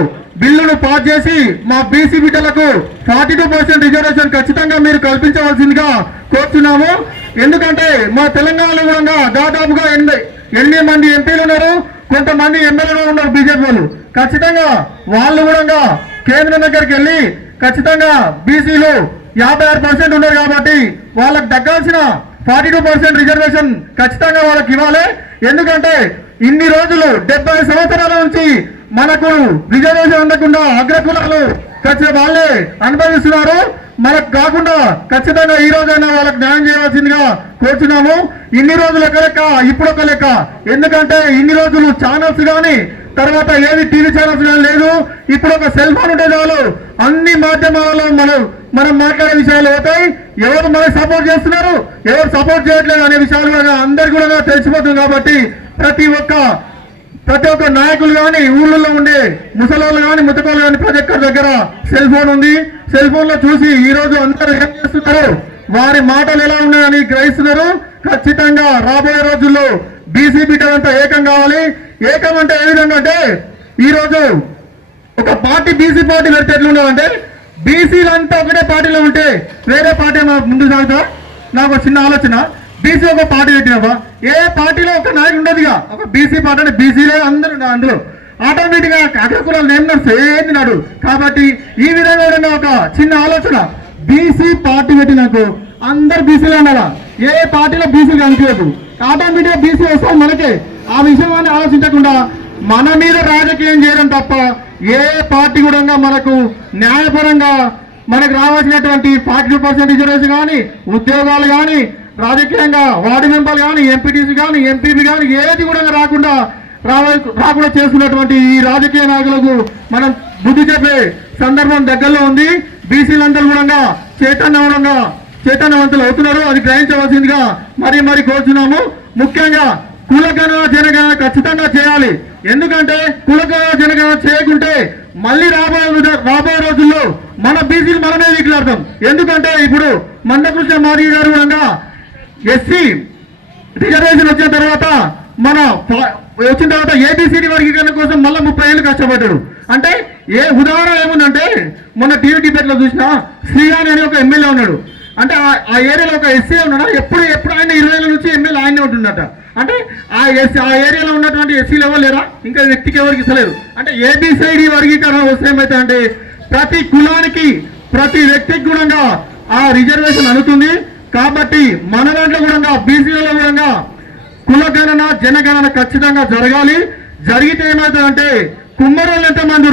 బిల్లును పాస్ చేసి మా బీసీ బిడ్డలకు 42% రిజర్వేషన్ ఖచ్చితంగా మీరు కల్పించవలసిందిగా కోరుతున్నాము. ఎందుకంటే మా తెలంగాణలో కూడా దాదాపుగా 8 మంది ఎంపీలు ఉన్నారు, కొంతమంది ఎమ్మెల్యేలు ఉన్నారు బీజేపీ వాళ్ళు. ఖచ్చితంగా వాళ్ళు కూడా కేంద్రం దగ్గరికి వెళ్ళి ఖచ్చితంగా బీసీలు 56% ఉన్నారు కాబట్టి వాళ్ళకు దక్కాల్సిన 42% రిజర్వేషన్ ఖచ్చితంగా వాళ్ళకి ఇవ్వాలి. ఎందుకంటే ఇన్ని రోజులు 70 సంవత్సరాల నుంచి మనకు రిజర్వేషన్ అందకుండా అగ్రకులాలు ఖచ్చితంగా వాళ్ళే అనుభవిస్తున్నారు. మనకు కాకుండా ఖచ్చితంగా ఈ రోజైనా వాళ్ళకి న్యాయం చేయవలసిందిగా కోరుచున్నాము. ఇన్ని రోజులు ఒక లెక్క, ఇప్పుడు ఒక లెక్క. ఎందుకంటే ఇన్ని రోజులు ఛానల్స్ కానీ తర్వాత ఏది టీవీ ఛానల్స్ కానీ లేదు. ఇప్పుడు ఒక సెల్ ఫోన్ ఉంటే చాలు అన్ని మాధ్యమాలలో మనం మాట్లాడే విషయాలు అవుతాయి. ఎవరు మనకు సపోర్ట్ చేస్తున్నారు, ఎవరు సపోర్ట్ చేయట్లేదు అనే విషయాలు కూడా అందరికి కూడా తెలిసిపోతుంది. కాబట్టి ప్రతి ఒక్క నాయకులు కానీ ఊళ్ళలో ఉండే ముసలోళ్ళు కానీ ముతకోళ్ళు కానీ ప్రతి ఒక్కరి దగ్గర సెల్ ఫోన్ ఉంది. సెల్ ఫోన్ లో చూసి ఈ రోజు అందరూ ఏం చేస్తున్నారు, వారి మాటలు ఎలా ఉన్నాయని గ్రహిస్తున్నారు. ఖచ్చితంగా రాబోయే రోజుల్లో బీసీ బిడ్డలంతా ఏకం కావాలి. ఏకం అంటే ఏ విధంగా అంటే ఈ రోజు ఒక పార్టీ బీసీ పార్టీ పెడితే ఎట్లుండాలంటే బీసీలంతా ఒకటే పార్టీలో ఉంటే వేరే పార్టీ ముందుకు సాగుతా. నాకు ఒక చిన్న ఆలోచన, బీసీ ఒక పార్టీ పెట్టినవా ఏ పార్టీలో ఒక నాయకుడు ఉండదుగా. ఒక బీసీ పార్టీ అంటే బీసీలే అందరూ అందులో ఆటోమేటిక్ గా అగ్రకులాలు నేమ్స్ ఏంది నాడు. కాబట్టి ఈ విధంగా ఒక చిన్న ఆలోచన, బీసీ పార్టీ పెట్టినాకు అందరు బీసీలే ఉండాలా. ఏ పార్టీలో బీసీలు కనిపించదు, ఆటోమేటిక్ గా బీసీ వస్తాం మనకే. ఆ విషయం అని ఆలోచించకుండా మన మీద రాజకీయం చేయడం తప్ప ఏ పార్టీ కూడా మనకు న్యాయపరంగా మనకు రావాల్సినటువంటి 42% రిజర్వేషన్ కానీ ఉద్యోగాలు కానీ రాజకీయంగా వార్డు మెంబర్లు కానీ ఎంపీటీసీ కానీ ఎంపీపీ కానీ ఏది కూడా రాకుండా చేసుకున్నటువంటి ఈ రాజకీయ నాయకులకు మనం బుద్ధి చెప్పే సందర్భం దగ్గరలో ఉంది. బీసీలందరూ కూడా చైతన్యవంతులు అవుతున్నారు. అది గ్రహించవలసిందిగా మరి కోరుచున్నాము. ముఖ్యంగా కులగణన జనగణన ఖచ్చితంగా చేయాలి. ఎందుకంటే కులగణన జనగణన చేయకుంటే మళ్ళీ రాబోయే రోజుల్లో మన బీసీలు మనమే వీకులాడతాం. ఎందుకంటే ఇప్పుడు మందకృష్ణ మాదిగ గారు కూడా ఎస్సీ రిజర్వేషన్ వచ్చిన తర్వాత ఏబిసిడి వర్గీకరణ కోసం మళ్ళీ 30 ఏళ్ళు కష్టపడ్డాడు. అంటే ఉదాహరణ ఏముందంటే మొన్న టీవీ డిబేట్ లో చూసినా శ్రీగాని అని ఒక ఎమ్మెల్యే ఉన్నాడు. అంటే ఆ ఏరియాలో ఒక ఎస్సీ ఉన్నాడు. ఎప్పుడు ఆయన 20 ఏళ్ళ నుంచి ఎమ్మెల్యే ఆయనే ఉంటుందట. అంటే ఆ ఏరియాలో ఉన్నటువంటి ఎస్సీలు ఎవరు లేరా, ఇంకా వ్యక్తికి ఎవరికి ఇస్తలేరు. అంటే ఏబిసిడి వర్గీకరణ వస్తే ఏమైతే అంటే ప్రతి కులానికి ప్రతి వ్యక్తికి కూడా ఆ రిజర్వేషన్ అందుతుంది. కాబట్టి మన దాంట్లో కూడా బీసీలలో కూడా కులగణన జనగణన ఖచ్చితంగా జరగాలి. జరిగితే ఏమవుతుందంటే కుమ్మరోళ్ళు ఎంతమంది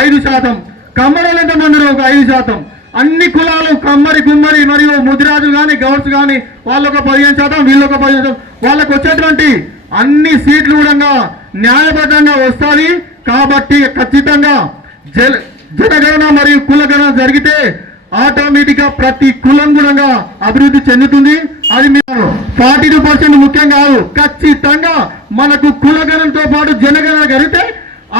5%, కమ్మరోళ్ళు ఎంతమంది 5%, అన్ని కులాలు కమ్మరి గుమ్మరి మరియు ముదిరాజు కానీ గౌడ్స్ కానీ వాళ్ళొక 15%, వీళ్ళొక 15%, వాళ్ళకు వచ్చేటువంటి అన్ని సీట్లు కూడా న్యాయబద్ధంగా వస్తాయి. కాబట్టి ఖచ్చితంగా జనగణన మరియు కులగణన జరిగితే ఆటోమేటిక్ గా ప్రతి కులం కూడా అభివృద్ధి చెందుతుంది. అది మీరు 42% ముఖ్యం కాదు, ఖచ్చితంగా మనకు కులగణనతో పాటు జనగణన జరిగితే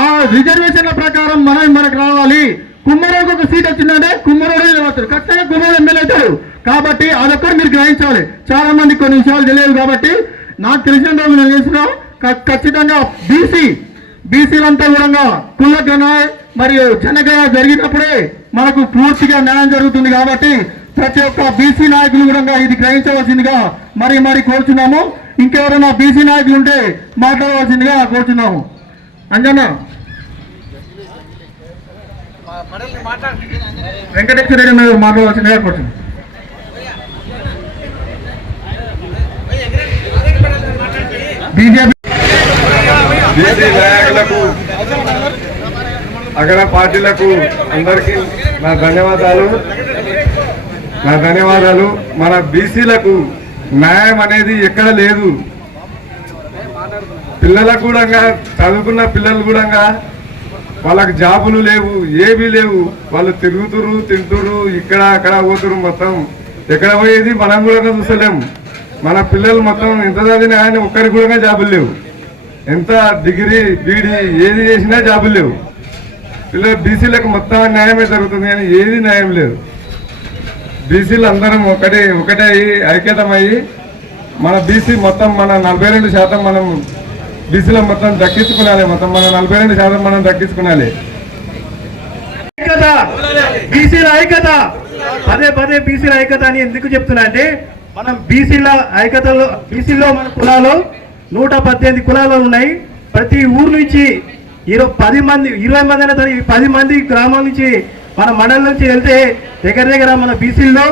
ఆ రిజర్వేషన్ల ప్రకారం మనకు రావాలి. కుమ్మరోకి ఒక సీట్ వచ్చిందంటే కుమ్మరోడే నిలబడతారు, ఖచ్చితంగా కుమ్మరోడు ఎమ్మెల్యే అవుతాడు. కాబట్టి అదొక్కటి మీరు గ్రహించాలి. చాలా మంది కొన్ని విషయాలు తెలియదు. కాబట్టి నాకు తెలిసిన రోజు నేను చేస్తున్నాం. ఖచ్చితంగా బీసీలంతా కూడా కులగణన మరియు జనగణన జరిగినప్పుడే మనకు పూర్తిగా న్యాయం జరుగుతుంది. కాబట్టి ప్రతి ఒక్క బీసీ నాయకులు కూడా ఇది గ్రహించవలసిందిగా మరి కోరుచున్నాము. ఇంకెవరైనా బీసీ నాయకులు ఉంటే మాట్లాడవలసిందిగా కోరుచున్నాము. అంజన్న వెంకటేశ్వర రెడ్డి మాట్లాడవలసిందిగా కోరుచున్నాం. బీజేపీ బీసీ నాయకులకు అగ్ర పార్టీలకు అందరికీ నా ధన్యవాదాలు. మన బీసీలకు న్యాయం అనేది ఎక్కడ లేదు. పిల్లలకు కూడా, చదువుకున్న పిల్లలు కూడా వాళ్ళకి జాబులు లేవు, ఏమీ లేవు. వాళ్ళు తిరుగుతురు, తింటురు, ఇక్కడ అక్కడ పోతురు. మొత్తం ఎక్కడ పోయేది మనం కూడా చూస్తలేము. మన పిల్లలు మొత్తం ఎంత చదివినా కానీ ఒక్కరికి కూడా జాబులు లేవు. ఎంత డిగ్రీ బీడీ ఏది చేసినా జాబులు లేవు. పిల్లలు బీసీలకు మొత్తం న్యాయమే జరుగుతుంది కానీ ఏది న్యాయం లేదు. బీసీలు అందరం ఒకటే ఐక్యతమయ్యి మన బీసీ మొత్తం మన 42% మనం బీసీలో మొత్తం దక్కించుకునాలి. మొత్తం మన 42% మనం దక్కించుకునాలి. బీసీల ఐక్యత, పదే బీసీల ఐక్యత అని ఎందుకు చెప్తున్నా అంటే, మనం బీసీల ఐక్యతలో బీసీలో మన కులాలు 118 కులాలు ఉన్నాయి. ప్రతి ఊరు నుంచి 20 మంది అయినా 10 మంది గ్రామాల నుంచి మన మండలం నుంచి వెళ్తే దగ్గర మన బీసీల్లో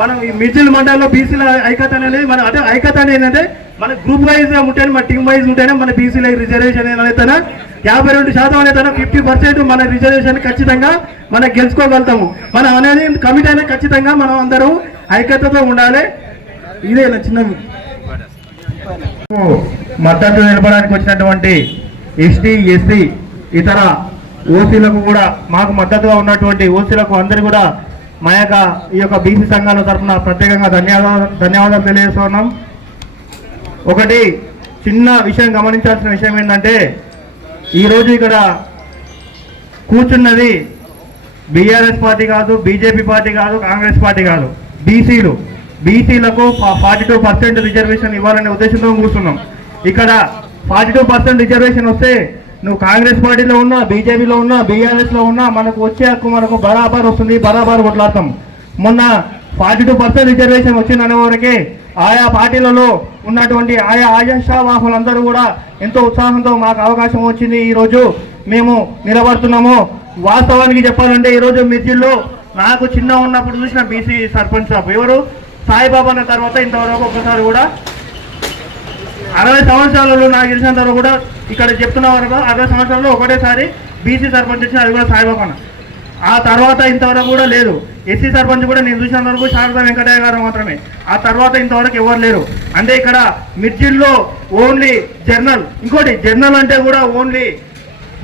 మనం ఈ మిర్జిల్ మండలంలో బీసీల ఐక్యత అనేది మన అంటే ఐక్యత అనేది ఏంటంటే మన గ్రూప్ వైజ్ గా ఉంటేనే మన టీమ్ వైజ్ ఉంటేనే మన బీసీల రిజర్వేషన్ అయితే 52% అనేది 50% మన రిజర్వేషన్ ఖచ్చితంగా మనం గెలుచుకోగలుగుతాము. మనం అనేది కమిటీ అనేది ఖచ్చితంగా మనం అందరం ఐక్యతతో ఉండాలి. ఇదే నా చిన్న మద్దతు నిలబడడానికి వచ్చినటువంటి ఎస్టీ, ఎస్సీ, ఇతర ఓసీలకు కూడా మాకు మద్దతుగా ఉన్నటువంటి ఓసీలకు అందరూ కూడా మా యొక్క ఈ యొక్క బీసీ సంఘాల తరఫున ప్రత్యేకంగా ధన్యవాదాలు తెలియజేస్తున్నాం. ఒకటి చిన్న విషయం గమనించాల్సిన విషయం ఏంటంటే, ఈరోజు ఇక్కడ కూర్చున్నది బీఆర్ఎస్ పార్టీ కాదు, బీజేపీ పార్టీ కాదు, కాంగ్రెస్ పార్టీ కాదు, బీసీలకు 42% రిజర్వేషన్ ఇవ్వాలనే ఉద్దేశంతో కూర్చున్నాం. ఇక్కడ 42% రిజర్వేషన్ వస్తే నువ్వు కాంగ్రెస్ పార్టీలో ఉన్నా, బీజేపీలో ఉన్నా, బీఆర్ఎస్లో ఉన్నా మనకు వచ్చే హక్కు మనకు బరాబర్ వస్తుంది, బరాబర్ కొట్లాడతాం. మొన్న 42% రిజర్వేషన్ వచ్చిందనే వరకే ఆయా పార్టీలలో ఉన్నటువంటి ఆశావాహులందరూ కూడా ఎంతో ఉత్సాహంతో మాకు అవకాశం వచ్చింది, ఈరోజు మేము నిలబడుతున్నాము. వాస్తవానికి చెప్పాలంటే ఈరోజు మిర్జిల్లో నాకు చిన్న ఉన్నప్పుడు చూసిన బీసీ సర్పంచ్ సాబ్ ఎవరు సాయిబాబా అన్న తర్వాత ఇంతవరకు ఒకసారి కూడా 60 సంవత్సరాలలో నాకు తెలిసినంత వరకు కూడా ఇక్కడ చెప్తున్న వరకు 60 సంవత్సరాల్లో ఒకటేసారి బీసీ సర్పంచ్ వచ్చిన, అది కూడా సాయిబాబా అన్న. ఆ తర్వాత ఇంతవరకు కూడా లేదు. ఎస్సీ సర్పంచ్ కూడా నేను చూసినంత వరకు శారదా వెంకటయ్య గారు మాత్రమే. ఆ తర్వాత ఇంతవరకు ఎవరు లేరు. అంటే ఇక్కడ మిర్జిల్లో ఓన్లీ జర్నల్, ఇంకోటి జర్నల్ అంటే కూడా ఓన్లీ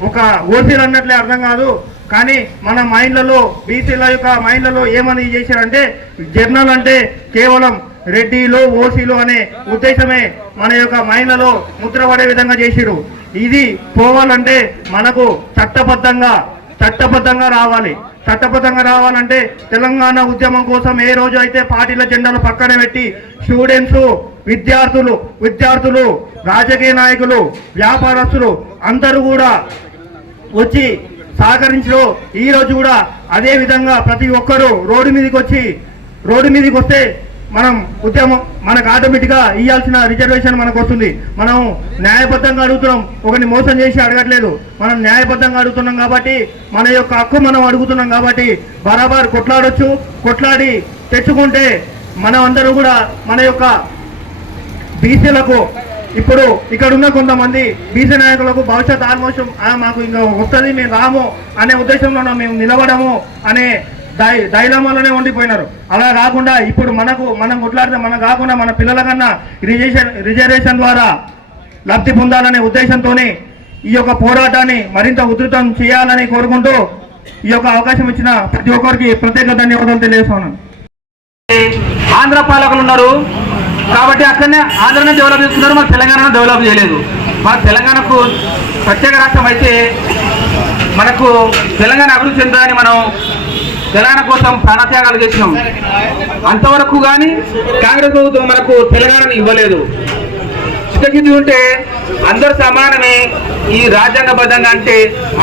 ఒక ఓసీలు అన్నట్లే అర్థం కాదు. కానీ మన మైండ్లలో బీసీల యొక్క మైండ్లలో ఏమని చేశారంటే, జర్నల్ అంటే కేవలం రెడ్డిలు, ఓసీలు అనే ఉద్దేశమే మన యొక్క మైండ్లలో ముద్ర పడే విధంగా చేసిరు. ఇది పోవాలంటే మనకు చట్టబద్ధంగా రావాలి. చట్టబద్ధంగా రావాలంటే తెలంగాణ ఉద్యమం కోసం ఏ రోజు అయితే పార్టీల జెండాలు పక్కన పెట్టి స్టూడెంట్స్, విద్యార్థులు, రాజకీయ నాయకులు, వ్యాపారస్తులు అందరూ కూడా వచ్చి సహకరించరు. ఈ రోజు కూడా అదే విధంగా ప్రతి ఒక్కరూ రోడ్డు మీదకి వస్తే మనం ఉద్యమం మనకు ఆటోమేటిక్గా ఇవ్వాల్సిన రిజర్వేషన్ మనకు వస్తుంది. మనం న్యాయబద్ధంగా అడుగుతున్నాం, ఒకరిని మోసం చేసి అడగట్లేదు. మనం న్యాయబద్ధంగా అడుగుతున్నాం కాబట్టి మన యొక్క హక్కు మనం అడుగుతున్నాం కాబట్టి బరాబర్ కొట్లాడొచ్చు. కొట్లాడి తెచ్చుకుంటే మనం అందరూ కూడా మన యొక్క బీసీలకు ఇప్పుడు ఇక్కడ ఉన్న కొంతమంది బీసీ నాయకులకు భవిష్యత్ ఆల్మోస్ట్ మాకు ఇంకా వస్తుంది, మేము రాము అనే ఉద్దేశంలో మేము నిలబడము అనే డైలామాలోనే ఉండిపోయినారు. అలా కాకుండా ఇప్పుడు మనం కొట్లాడితే మనం కాకుండా మన పిల్లల కన్నా రిజర్వేషన్ ద్వారా లబ్ధి పొందాలనే ఉద్దేశంతోనే ఈ యొక్క పోరాటాన్ని మరింత ఉధృతం చేయాలని కోరుకుంటూ ఈ యొక్క అవకాశం ఇచ్చిన ప్రతి ఒక్కరికి ప్రత్యేక ధన్యవాదాలు తెలియజేస్తున్నాను. ఆంధ్ర పాలకులు ఉన్నారు కాబట్టి అక్కడనే ఆంధ్రనే డెవలప్ చేస్తున్నారు, మన తెలంగాణను డెవలప్ చేయలేదు. మన తెలంగాణకు ప్రత్యేక రాష్ట్రం అయితే మనకు తెలంగాణ అభివృద్ధి చెందాలని మనం తెలంగాణ కోసం ప్రాణత్యాగాలు చేసినాం. అంతవరకు కానీ కాంగ్రెస్ ప్రభుత్వం మనకు తెలంగాణను ఇవ్వలేదు. చిత్తశుద్ధి ఉంటే అందరు సమానమే ఈ రాజ్యాంగబద్ధంగా అంటే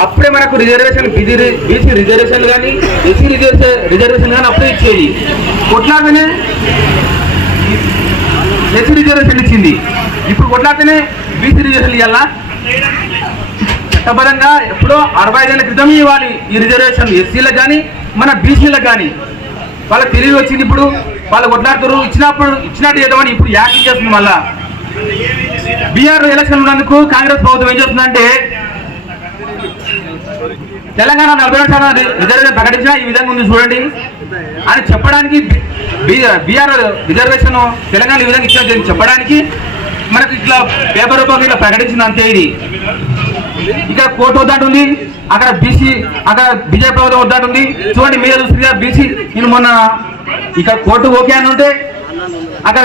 అప్పుడే మనకు రిజర్వేషన్, బీసీ రిజర్వేషన్లు కానీ ఎస్సీ రిజర్వేషన్ కానీ అప్పుడే ఇచ్చేది. కొట్లాడితేనే ఎస్సీ రిజర్వేషన్ ఇచ్చింది, ఇప్పుడు కొట్లాడితేనే బీసీ రిజర్వేషన్ ఇవ్వాలా? చట్టబద్ధంగా ఎప్పుడో 65 ఏళ్ల క్రితం ఇవ్వాలి ఈ రిజర్వేషన్, ఎస్సీలకు కానీ మన బీసీలకు కానీ. వాళ్ళకి తెలివి వచ్చింది, ఇప్పుడు వాళ్ళు కొట్లాడుతారు, ఇచ్చినట్టు చేద్దామని ఇప్పుడు యాక్టింగ్ చేస్తుంది. మళ్ళా బీఆర్ ఎలక్షన్ ఉన్నందుకు కాంగ్రెస్ ప్రభుత్వం ఏం చేస్తుందంటే తెలంగాణ 42% రిజర్వేషన్ ప్రకటించిన ఈ విధంగా ఉంది చూడండి అని చెప్పడానికి, బీఆర్ రిజర్వేషన్ తెలంగాణ ఈ విధంగా ఇచ్చిన చెప్పడానికి మనకి ఇట్లా పేపర్ రూపంగా ఇట్లా ప్రకటించింది అంతే. ఇది ఇక్కడ కోర్టు వద్దంటుంది, అక్కడ బీసీ, అక్కడ బీజేపీ ప్రభుత్వం వద్దంటుంది. చూడండి మీరే చూస్తుంది బీసీ. నేను మొన్న ఇక్కడ కోర్టు ఓకే అని ఉంటే, అక్కడ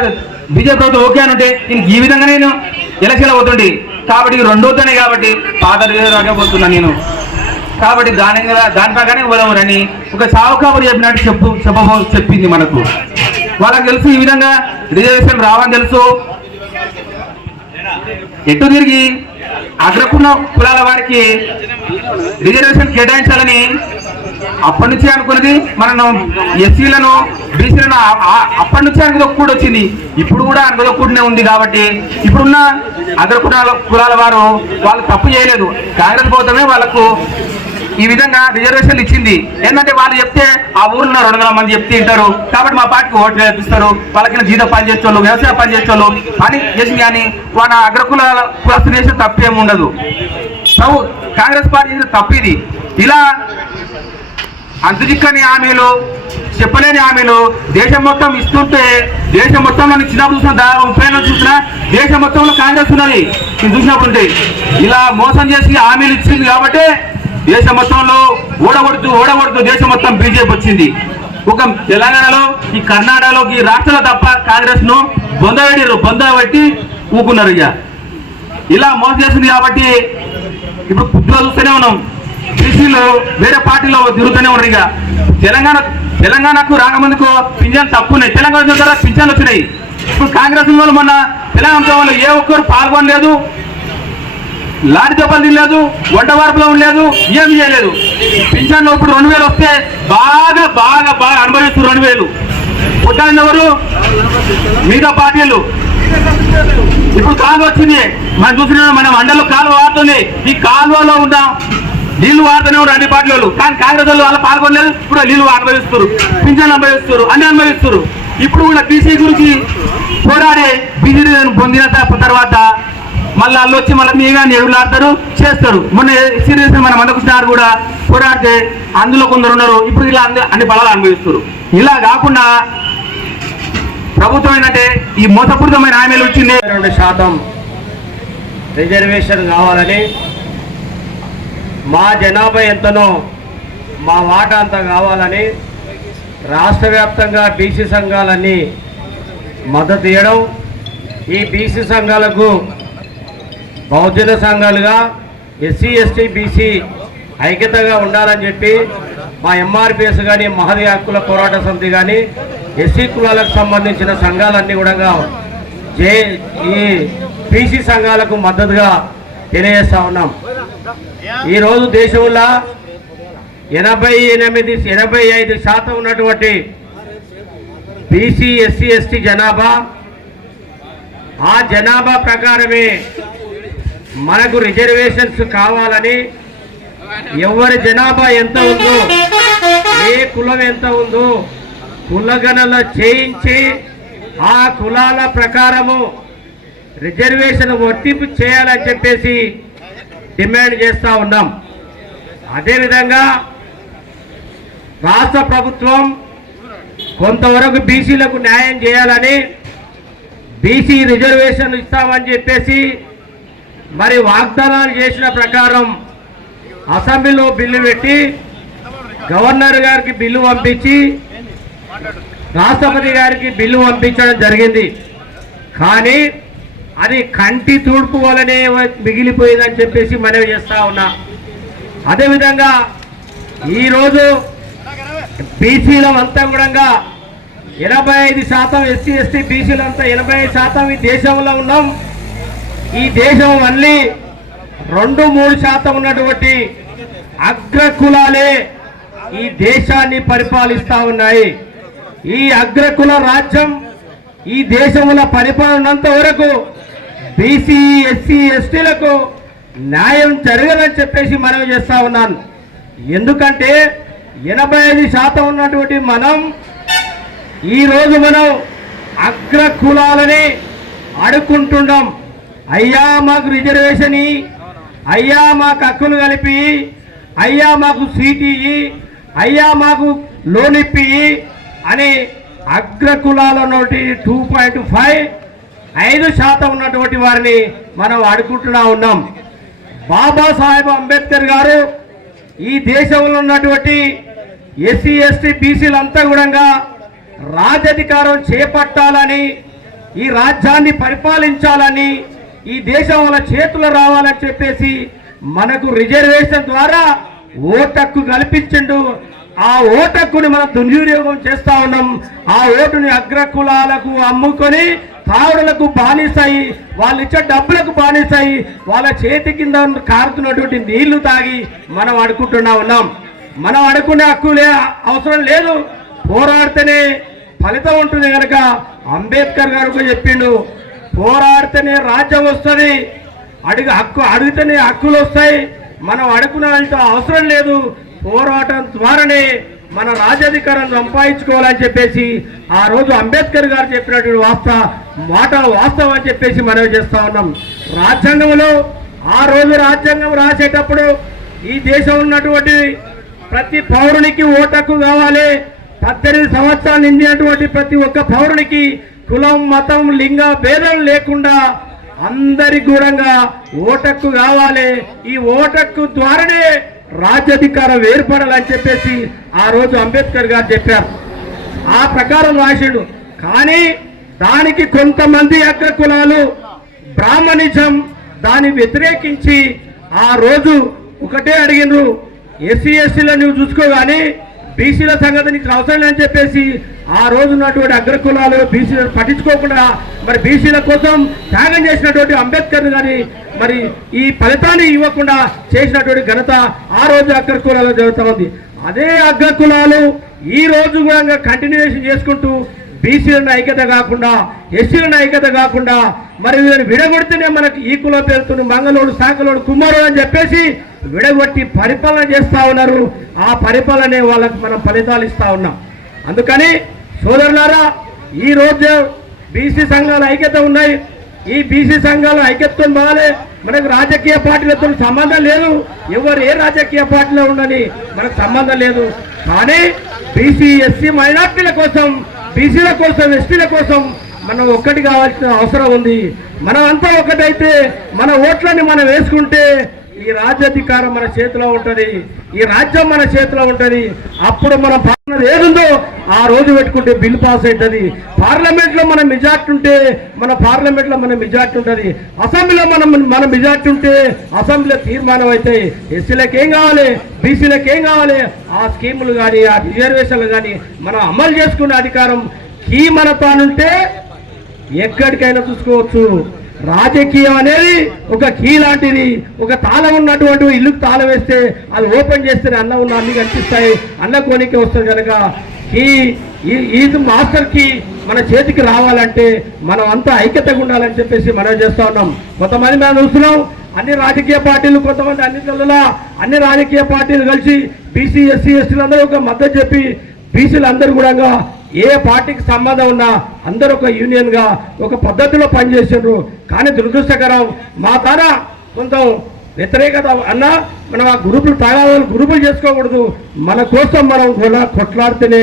బీజేపీ ప్రభుత్వం ఓకే అని ఉంటే నేను ఈ విధంగా నేను ఎలక్షన్లో పోతుండే. కాబట్టి రెండోతోనే కాబట్టి పాత పోతున్నాను నేను. కాబట్టి దాని ప్రకారం పోదామని ఒక సావుకాబులు చెప్పినట్టు చెప్పింది మనకు. వాళ్ళకి తెలుసు ఈ విధంగా రిజర్వేషన్ రావని తెలుసు. ఎటు తిరిగి అగ్రకున్న కులాల వారికి రిజర్వేషన్ కేటాయించాలని అప్పటి నుంచి అనుకున్నది. మనం ఎస్సీలను బీసీలను అప్పటి నుంచి అనుకోకుండా వచ్చింది, ఇప్పుడు కూడా అనుకోకుండానే ఉంది. కాబట్టి ఇప్పుడున్న కులాల వారు వాళ్ళు తప్పు చేయలేదు. కాంగ్రెస్ ప్రభుత్వమే వాళ్ళకు ఈ విధంగా రిజర్వేషన్లు ఇచ్చింది. ఏంటంటే వాళ్ళు చెప్తే ఆ ఊళ్ళో 200 మంది చెప్తే తింటారు. కాబట్టి మా పార్టీకి ఓట్లు వేపిస్తారు. వాళ్ళకి జీతం పని చేసేవాళ్ళు, వ్యవసాయ పని చేసేవాళ్ళు అని చేసింది. కానీ వాళ్ళ కులస్తులు చేసే తప్పేమి ఉండదు. కాంగ్రెస్ పార్టీ చేసిన తప్పు ఇది. ఇలా అంతుచిక్కని హామీలు, చెప్పలేని హామీలు దేశం మొత్తం ఇస్తుంటే, దేశం మొత్తంలో చిన్నప్పుడు చూసిన 30 ఏళ్ళు చూసినా దేశం మొత్తంలో కాంగ్రెస్ ఉన్నది. నేను చూసినప్పుడు ఇలా మోసం చేసి హామీలు ఇచ్చింది కాబట్టి దేశం మొత్తంలో ఓడగొడుతూ దేశం మొత్తం బీజేపీ వచ్చింది. ఒక తెలంగాణలో, ఈ కర్ణాటకలో, ఈ రాష్ట్రాల్లో తప్ప కాంగ్రెస్ ను బొందబెట్టి ఊకున్నారు. ఇక ఇలా మోసం చేస్తుంది. కాబట్టి ఇప్పుడు పుట్టులో చూస్తూనే ఉన్నాం, బీసీలు వేరే పార్టీలో తిరుగుతూనే ఉన్నారు. ఇక తెలంగాణకు రాకముందుకు పింఛన్లు తక్కువ ఉన్నాయి. తెలంగాణ ద్వారా పింఛన్లు వచ్చినాయి. ఇప్పుడు కాంగ్రెస్ వాళ్ళు మొన్న తెలంగాణ వాళ్ళు ఏ ఒక్కరు పాల్గొనలేదు, లారీ దెబ్బలు తినలేదు, వంట వార్పులో ఉండలేదు, ఏమి చేయలేదు. పింఛన్లు ఇప్పుడు 2000 వస్తే బాగా బాగా బాగా అనుభవిస్తారు. 2000 పుట్టాలి ఎవరు? మిగతా పార్టీలు. ఇప్పుడు కాలువ వచ్చింది, మనం చూసిన మన మండలంలో కాలువ వాడుతుంది. ఈ కాలువలో ఉన్న నీళ్లు వాడుతూనే ఉన్నారు అన్ని పార్టీలు. కానీ కాంగ్రెస్ వాళ్ళు వాళ్ళ పాల్గొనలేదు. ఇప్పుడు నీళ్లు అనుభవిస్తారు, పింఛన్లు అనుభవిస్తారు, అన్ని అనుభవిస్తారు. ఇప్పుడు కూడా బీసీ గురించి పోరాడే బీజేపీ పొందిన తర్వాత మళ్ళీ వాళ్ళు వచ్చి మళ్ళీ మీగా ఎగులాడతారు, చేస్తారు. మొన్న సీరియస్ మన మందకృష్ణ కూడా పోరాడితే అందులో కొందరు ఉన్నారు. ఇప్పుడు ఇలా అన్ని బలాలు అనుభవిస్తారు. ఇలా కాకుండా ప్రభుత్వం ఏంటంటే ఈ మోసపూరితమైన హామీలు వచ్చింది. 2% రిజర్వేషన్ కావాలని, మా జనాభా ఎంతనో మా వాటా అంత కావాలని రాష్ట్ర వ్యాప్తంగా బీసీ సంఘాలన్నీ మద్దతు ఇవ్వడం, ఈ బీసీ సంఘాలకు బహుజన సంఘాలుగా ఎస్సీ ఎస్టీ బీసీ ఐక్యతగా ఉండాలని చెప్పి మా ఎంఆర్పిఎస్ కానీ, మహదీ హక్కుల పోరాట సమితి కానీ, ఎస్సీ కులాలకు సంబంధించిన సంఘాలన్నీ కూడా ఈ బీసీ సంఘాలకు మద్దతుగా తెలియజేస్తా ఉన్నాం. ఈరోజు దేశంలో 85% ఉన్నటువంటి బీసీ ఎస్సీ ఎస్టీ జనాభా, ఆ జనాభా ప్రకారమే మనకు రిజర్వేషన్స్ కావాలని, ఎవరి జనాభా ఎంత ఉందో, ఏ కులం ఎంత ఉందో కులగణన చేయించి ఆ కులాల ప్రకారము రిజర్వేషన్ వర్తింపు చేయాలని చెప్పేసి డిమాండ్ చేస్తూ ఉన్నాం. అదేవిధంగా రాష్ట్ర ప్రభుత్వం కొంతవరకు బీసీలకు న్యాయం చేయాలని, బీసీ రిజర్వేషన్ ఇస్తామని చెప్పేసి మరి వాగ్దానాలు చేసిన ప్రకారం అసెంబ్లీలో బిల్లు పెట్టి గవర్నర్ గారికి బిల్లు పంపించి రాష్ట్రపతి గారికి బిల్లు పంపించడం జరిగింది. కానీ అది కంటి తూర్పు వలనే మిగిలిపోయిందని చెప్పేసి మనవి చేస్తా ఉన్నా. అదేవిధంగా ఈరోజు బీసీల అంతా కూడా 85% ఎస్సీ ఎస్టీ బీసీలంతా 85% ఈ దేశంలో ఉన్నాం. ఈ దేశం మళ్ళీ 2-3% ఉన్నటువంటి అగ్ర కులాలే ఈ దేశాన్ని పరిపాలిస్తూ ఉన్నాయి. ఈ అగ్రకుల రాజ్యం ఈ దేశంలో పరిపాలనంత వరకు బీసీ ఎస్సీ ఎస్టీలకు న్యాయం జరగదని చెప్పేసి మనవి చేస్తా ఉన్నాను. ఎందుకంటే 85% ఉన్నటువంటి మనం ఈరోజు మనం అగ్ర కులాలని అడుక్కుంటున్నాం. అయ్యా మాకు రిజర్వేషన్ ఇయ్యి, అయ్యా మాకు హక్కులు కలిపి, అయ్యా మాకు సీట్ ఇయ్యి, అయ్యా మాకు లోన్ ఇప్పి అని అగ్రకులాల నోటి 2.5% ఉన్నటువంటి వారిని మనం అడుగుకుంటున్నా ఉన్నాం. బాబాసాహెబ్ అంబేద్కర్ గారు ఈ దేశంలో ఉన్నటువంటి ఎస్సీ ఎస్టీ బీసీలంతా కూడా రాజధికారం చేపట్టాలని, ఈ రాజ్యాన్ని పరిపాలించాలని, ఈ దేశం వాళ్ళ చేతులు రావాలని చెప్పేసి మనకు రిజర్వేషన్ ద్వారా ఓటక్కు కల్పించిండు. ఆ ఓటక్కుని మనం దుర్వినియోగం చేస్తా ఉన్నాం. ఆ ఓటుని అగ్రకులాలకు అమ్ముకొని తావుడులకు బానిసాయి, వాళ్ళు ఇచ్చే డబ్బులకు బానిసాయి, వాళ్ళ చేతి కింద కారుతున్నటువంటి నీళ్లు తాగి మనం అడుకుంటున్నా ఉన్నాం. మనం అడుకునే హక్కు అవసరం లేదు, పోరాడితేనే ఫలితం ఉంటుంది కనుక అంబేద్కర్ గారు చెప్పిండు, పోరాడితేనే రాజ్యం వస్తుంది, అడిగితేనే హక్కులు వస్తాయి. మనం అడుకునేంత అవసరం లేదు, పోరాటం ద్వారానే మన రాజ్యాధికారం సంపాదించుకోవాలని చెప్పేసి ఆ రోజు అంబేద్కర్ గారు చెప్పినటువంటి వాస్తవం అని చెప్పేసి మనం చేస్తా ఉన్నాం. రాజ్యాంగంలో ఆ రోజు రాజ్యాంగం రాసేటప్పుడు ఈ దేశం ఉన్నటువంటి ప్రతి పౌరునికి ఓటక్కు కావాలి, 18 సంవత్సరాలు నిండినటువంటి ప్రతి ఒక్క పౌరునికి కులం మతం లింగ భేదం లేకుండా అందరికి కూడా ఓటక్కు కావాలి. ఈ ఓటక్కు ద్వారానే రాజ్యాధికారం ఏర్పడాలని చెప్పేసి ఆ రోజు అంబేద్కర్ గారు చెప్పారు. ఆ ప్రకారం రాశాడు. కానీ దానికి కొంతమంది అగ్రకులాలు బ్రాహ్మణిజం దాన్ని వ్యతిరేకించి ఆ రోజు ఒకటే అడిగినరు, ఎస్సీ ఎస్సీలో నువ్వు చూసుకో కానీ బీసీల సంగతి నీకు అవసరం లేదని చెప్పేసి ఆ రోజు ఉన్నటువంటి అగ్రకులాలు బీసీలను పట్టించుకోకుండా మరి బీసీల కోసం త్యాగం చేసినటువంటి అంబేద్కర్ గారి మరి ఈ ఫలితాన్ని ఇవ్వకుండా చేసినటువంటి ఘనత ఆ రోజు అగ్రకులాలు జరుగుతూ ఉంది. అదే అగ్రకులాలు ఈ రోజు కూడా కంటిన్యూషన్ చేసుకుంటూ బీసీలను ఐక్యత కాకుండా ఎస్సీలను ఐక్యత కాకుండా మరి వీళ్ళని విడగొడితేనే మనకి ఈ కులం పేరుతుంది మంగళోడు సాకలోడు కుమారుడు అని చెప్పేసి విడగొట్టి పరిపాలన చేస్తూ ఉన్నారు. ఆ పరిపాలనే వాళ్ళకి మనం ఫలితాలు ఇస్తా ఉన్నాం. అందుకని సోదరులారా, ఈ రోజు బీసీ సంఘాల ఐక్యత ఉన్నాయి. ఈ బీసీ సంఘాల ఐక్యతతో బాగాలే, మనకు రాజకీయ పార్టీలతో సంబంధం లేదు, ఎవరు ఏ రాజకీయ పార్టీలో ఉండని మనకు సంబంధం లేదు. కానీ బీసీ ఎస్సీ మైనార్టీల కోసం, బీసీల కోసం, ఎస్టీల కోసం మనం ఒక్కటి కావాల్సిన అవసరం ఉంది. మనం అంతా ఒకటైతే మన ఓట్లని మనం వేసుకుంటే ఈ రాజ్యాధికారం మన చేతిలో ఉంటుంది, ఈ రాజ్యం మన చేతిలో ఉంటుంది. అప్పుడు మనం పార్లమెంట్ ఏదుందో ఆ రోజు పెట్టుకుంటే బిల్ పాస్ అవుతుంది. పార్లమెంట్లో మన మెజార్టీ ఉంటే మన పార్లమెంట్లో మన మెజార్టీ ఉంటుంది. అసెంబ్లీలో మన మెజార్టీ ఉంటే అసెంబ్లీలో తీర్మానం అవుతాయి. ఎస్సీలకు ఏం కావాలి, బీసీలకు ఏం కావాలి, ఆ స్కీములు కానీ ఆ రిజర్వేషన్లు కానీ మనం అమలు చేసుకునే అధికారం కీ మన తానుంటే ఎక్కడికైనా చూసుకోవచ్చు. రాజకీయం అనేది ఒక కీ లాంటిది. ఒక తాళం ఉన్నటువంటి ఇల్లుకు తాళం వేస్తే అది ఓపెన్ చేస్తేనే అన్న ఉన్న అన్ని కనిపిస్తాయి, అన్న కోనికి వస్తుంది. కనుక ఈ మాస్టర్ కి మన చేతికి రావాలంటే మనం అంతా ఐక్యతగా ఉండాలని చెప్పేసి మనం చేస్తా ఉన్నాం. కొంతమంది మనం చూస్తున్నాం, అన్ని రాజకీయ పార్టీలు, కొంతమంది అన్ని రాజకీయ పార్టీలు కలిసి బీసీ ఎస్సీ ఎస్టీలు అందరూ ఒక మద్దతు చెప్పి బీసీలు అందరూ కూడా ఏ పార్టీకి సంబంధం ఉన్నా అందరూ ఒక యూనియన్గా ఒక పద్ధతిలో పనిచేసారు. కానీ దురదృష్టకరం మా తారా కొంత వ్యతిరేకత అన్న, మనం ఆ గ్రూపులు తాగాలని గ్రూపులు చేసుకోకూడదు. మన కోసం మనం కొట్లాడితేనే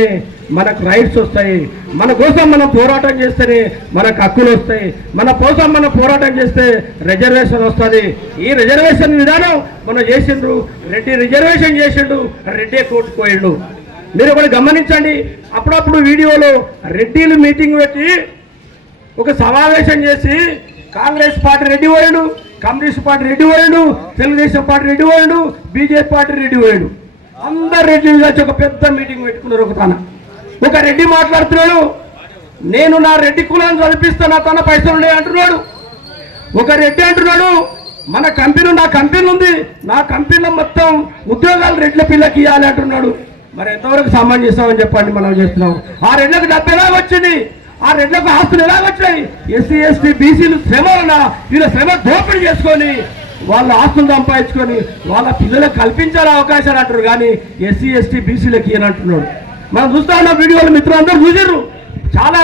మనకు రైట్స్ వస్తాయి, మన కోసం మనం పోరాటం చేస్తేనే మనకు హక్కులు వస్తాయి, మన కోసం మనం పోరాటం చేస్తే రిజర్వేషన్ వస్తుంది. ఈ రిజర్వేషన్ విధానం మనం చేసిండ్రు, రెడ్డి రిజర్వేషన్ చేసిండు, రెడ్డే కోర్టుకు పోయిండు. మీరు ఒకటి గమనించండి, అప్పుడప్పుడు వీడియోలో రెడ్డిలు మీటింగ్ పెట్టి ఒక సమావేశం చేసి కాంగ్రెస్ పార్టీ రెడ్డి పోయాడు, కమ్యూనిస్ట్ పార్టీ రెడ్డి పోయాడు, తెలుగుదేశం పార్టీ రెడ్డి పోయాడు, బీజేపీ పార్టీ రెడ్డి పోయాడు. అందరు రెడ్డిలు వచ్చి ఒక పెద్ద మీటింగ్ పెట్టుకున్నారు. ఒక రెడ్డి మాట్లాడుతున్నాడు, నేను నా రెడ్డి కులాన్ని చదివిస్తాను, నా తన పైసలు ఉన్నాయి అంటున్నాడు. ఒక రెడ్డి అంటున్నాడు, మన కంపెనీ నా కంపెనీ ఉంది, నా కంపెనీలో మొత్తం ఉద్యోగాలు రెడ్ల పిల్లకి ఇవ్వాలి అంటున్నాడు. మరి ఎంతవరకు సామాన్ చేస్తామని చెప్పండి. మనం చేస్తున్నాం. ఆ రెడ్లకు డబ్బు ఎలా వచ్చింది, ఆ రెడ్లకు ఆస్తులు ఎలా వచ్చాయి? ఎస్సీ ఎస్టీ బీసీలు శ్రమలన వీళ్ళ శ్రమ దోపిడీ చేసుకొని వాళ్ళ ఆస్తులు సంపాదించుకొని వాళ్ళ పిల్లలకు కల్పించాలి అవకాశాలు అంటారు. కానీ ఎస్సీ ఎస్టీ బీసీలకు ఇయనంటున్నాడు. మనం చూస్తా ఉన్న వీడియోలు మిత్రులందరూ చూసారు, చాలా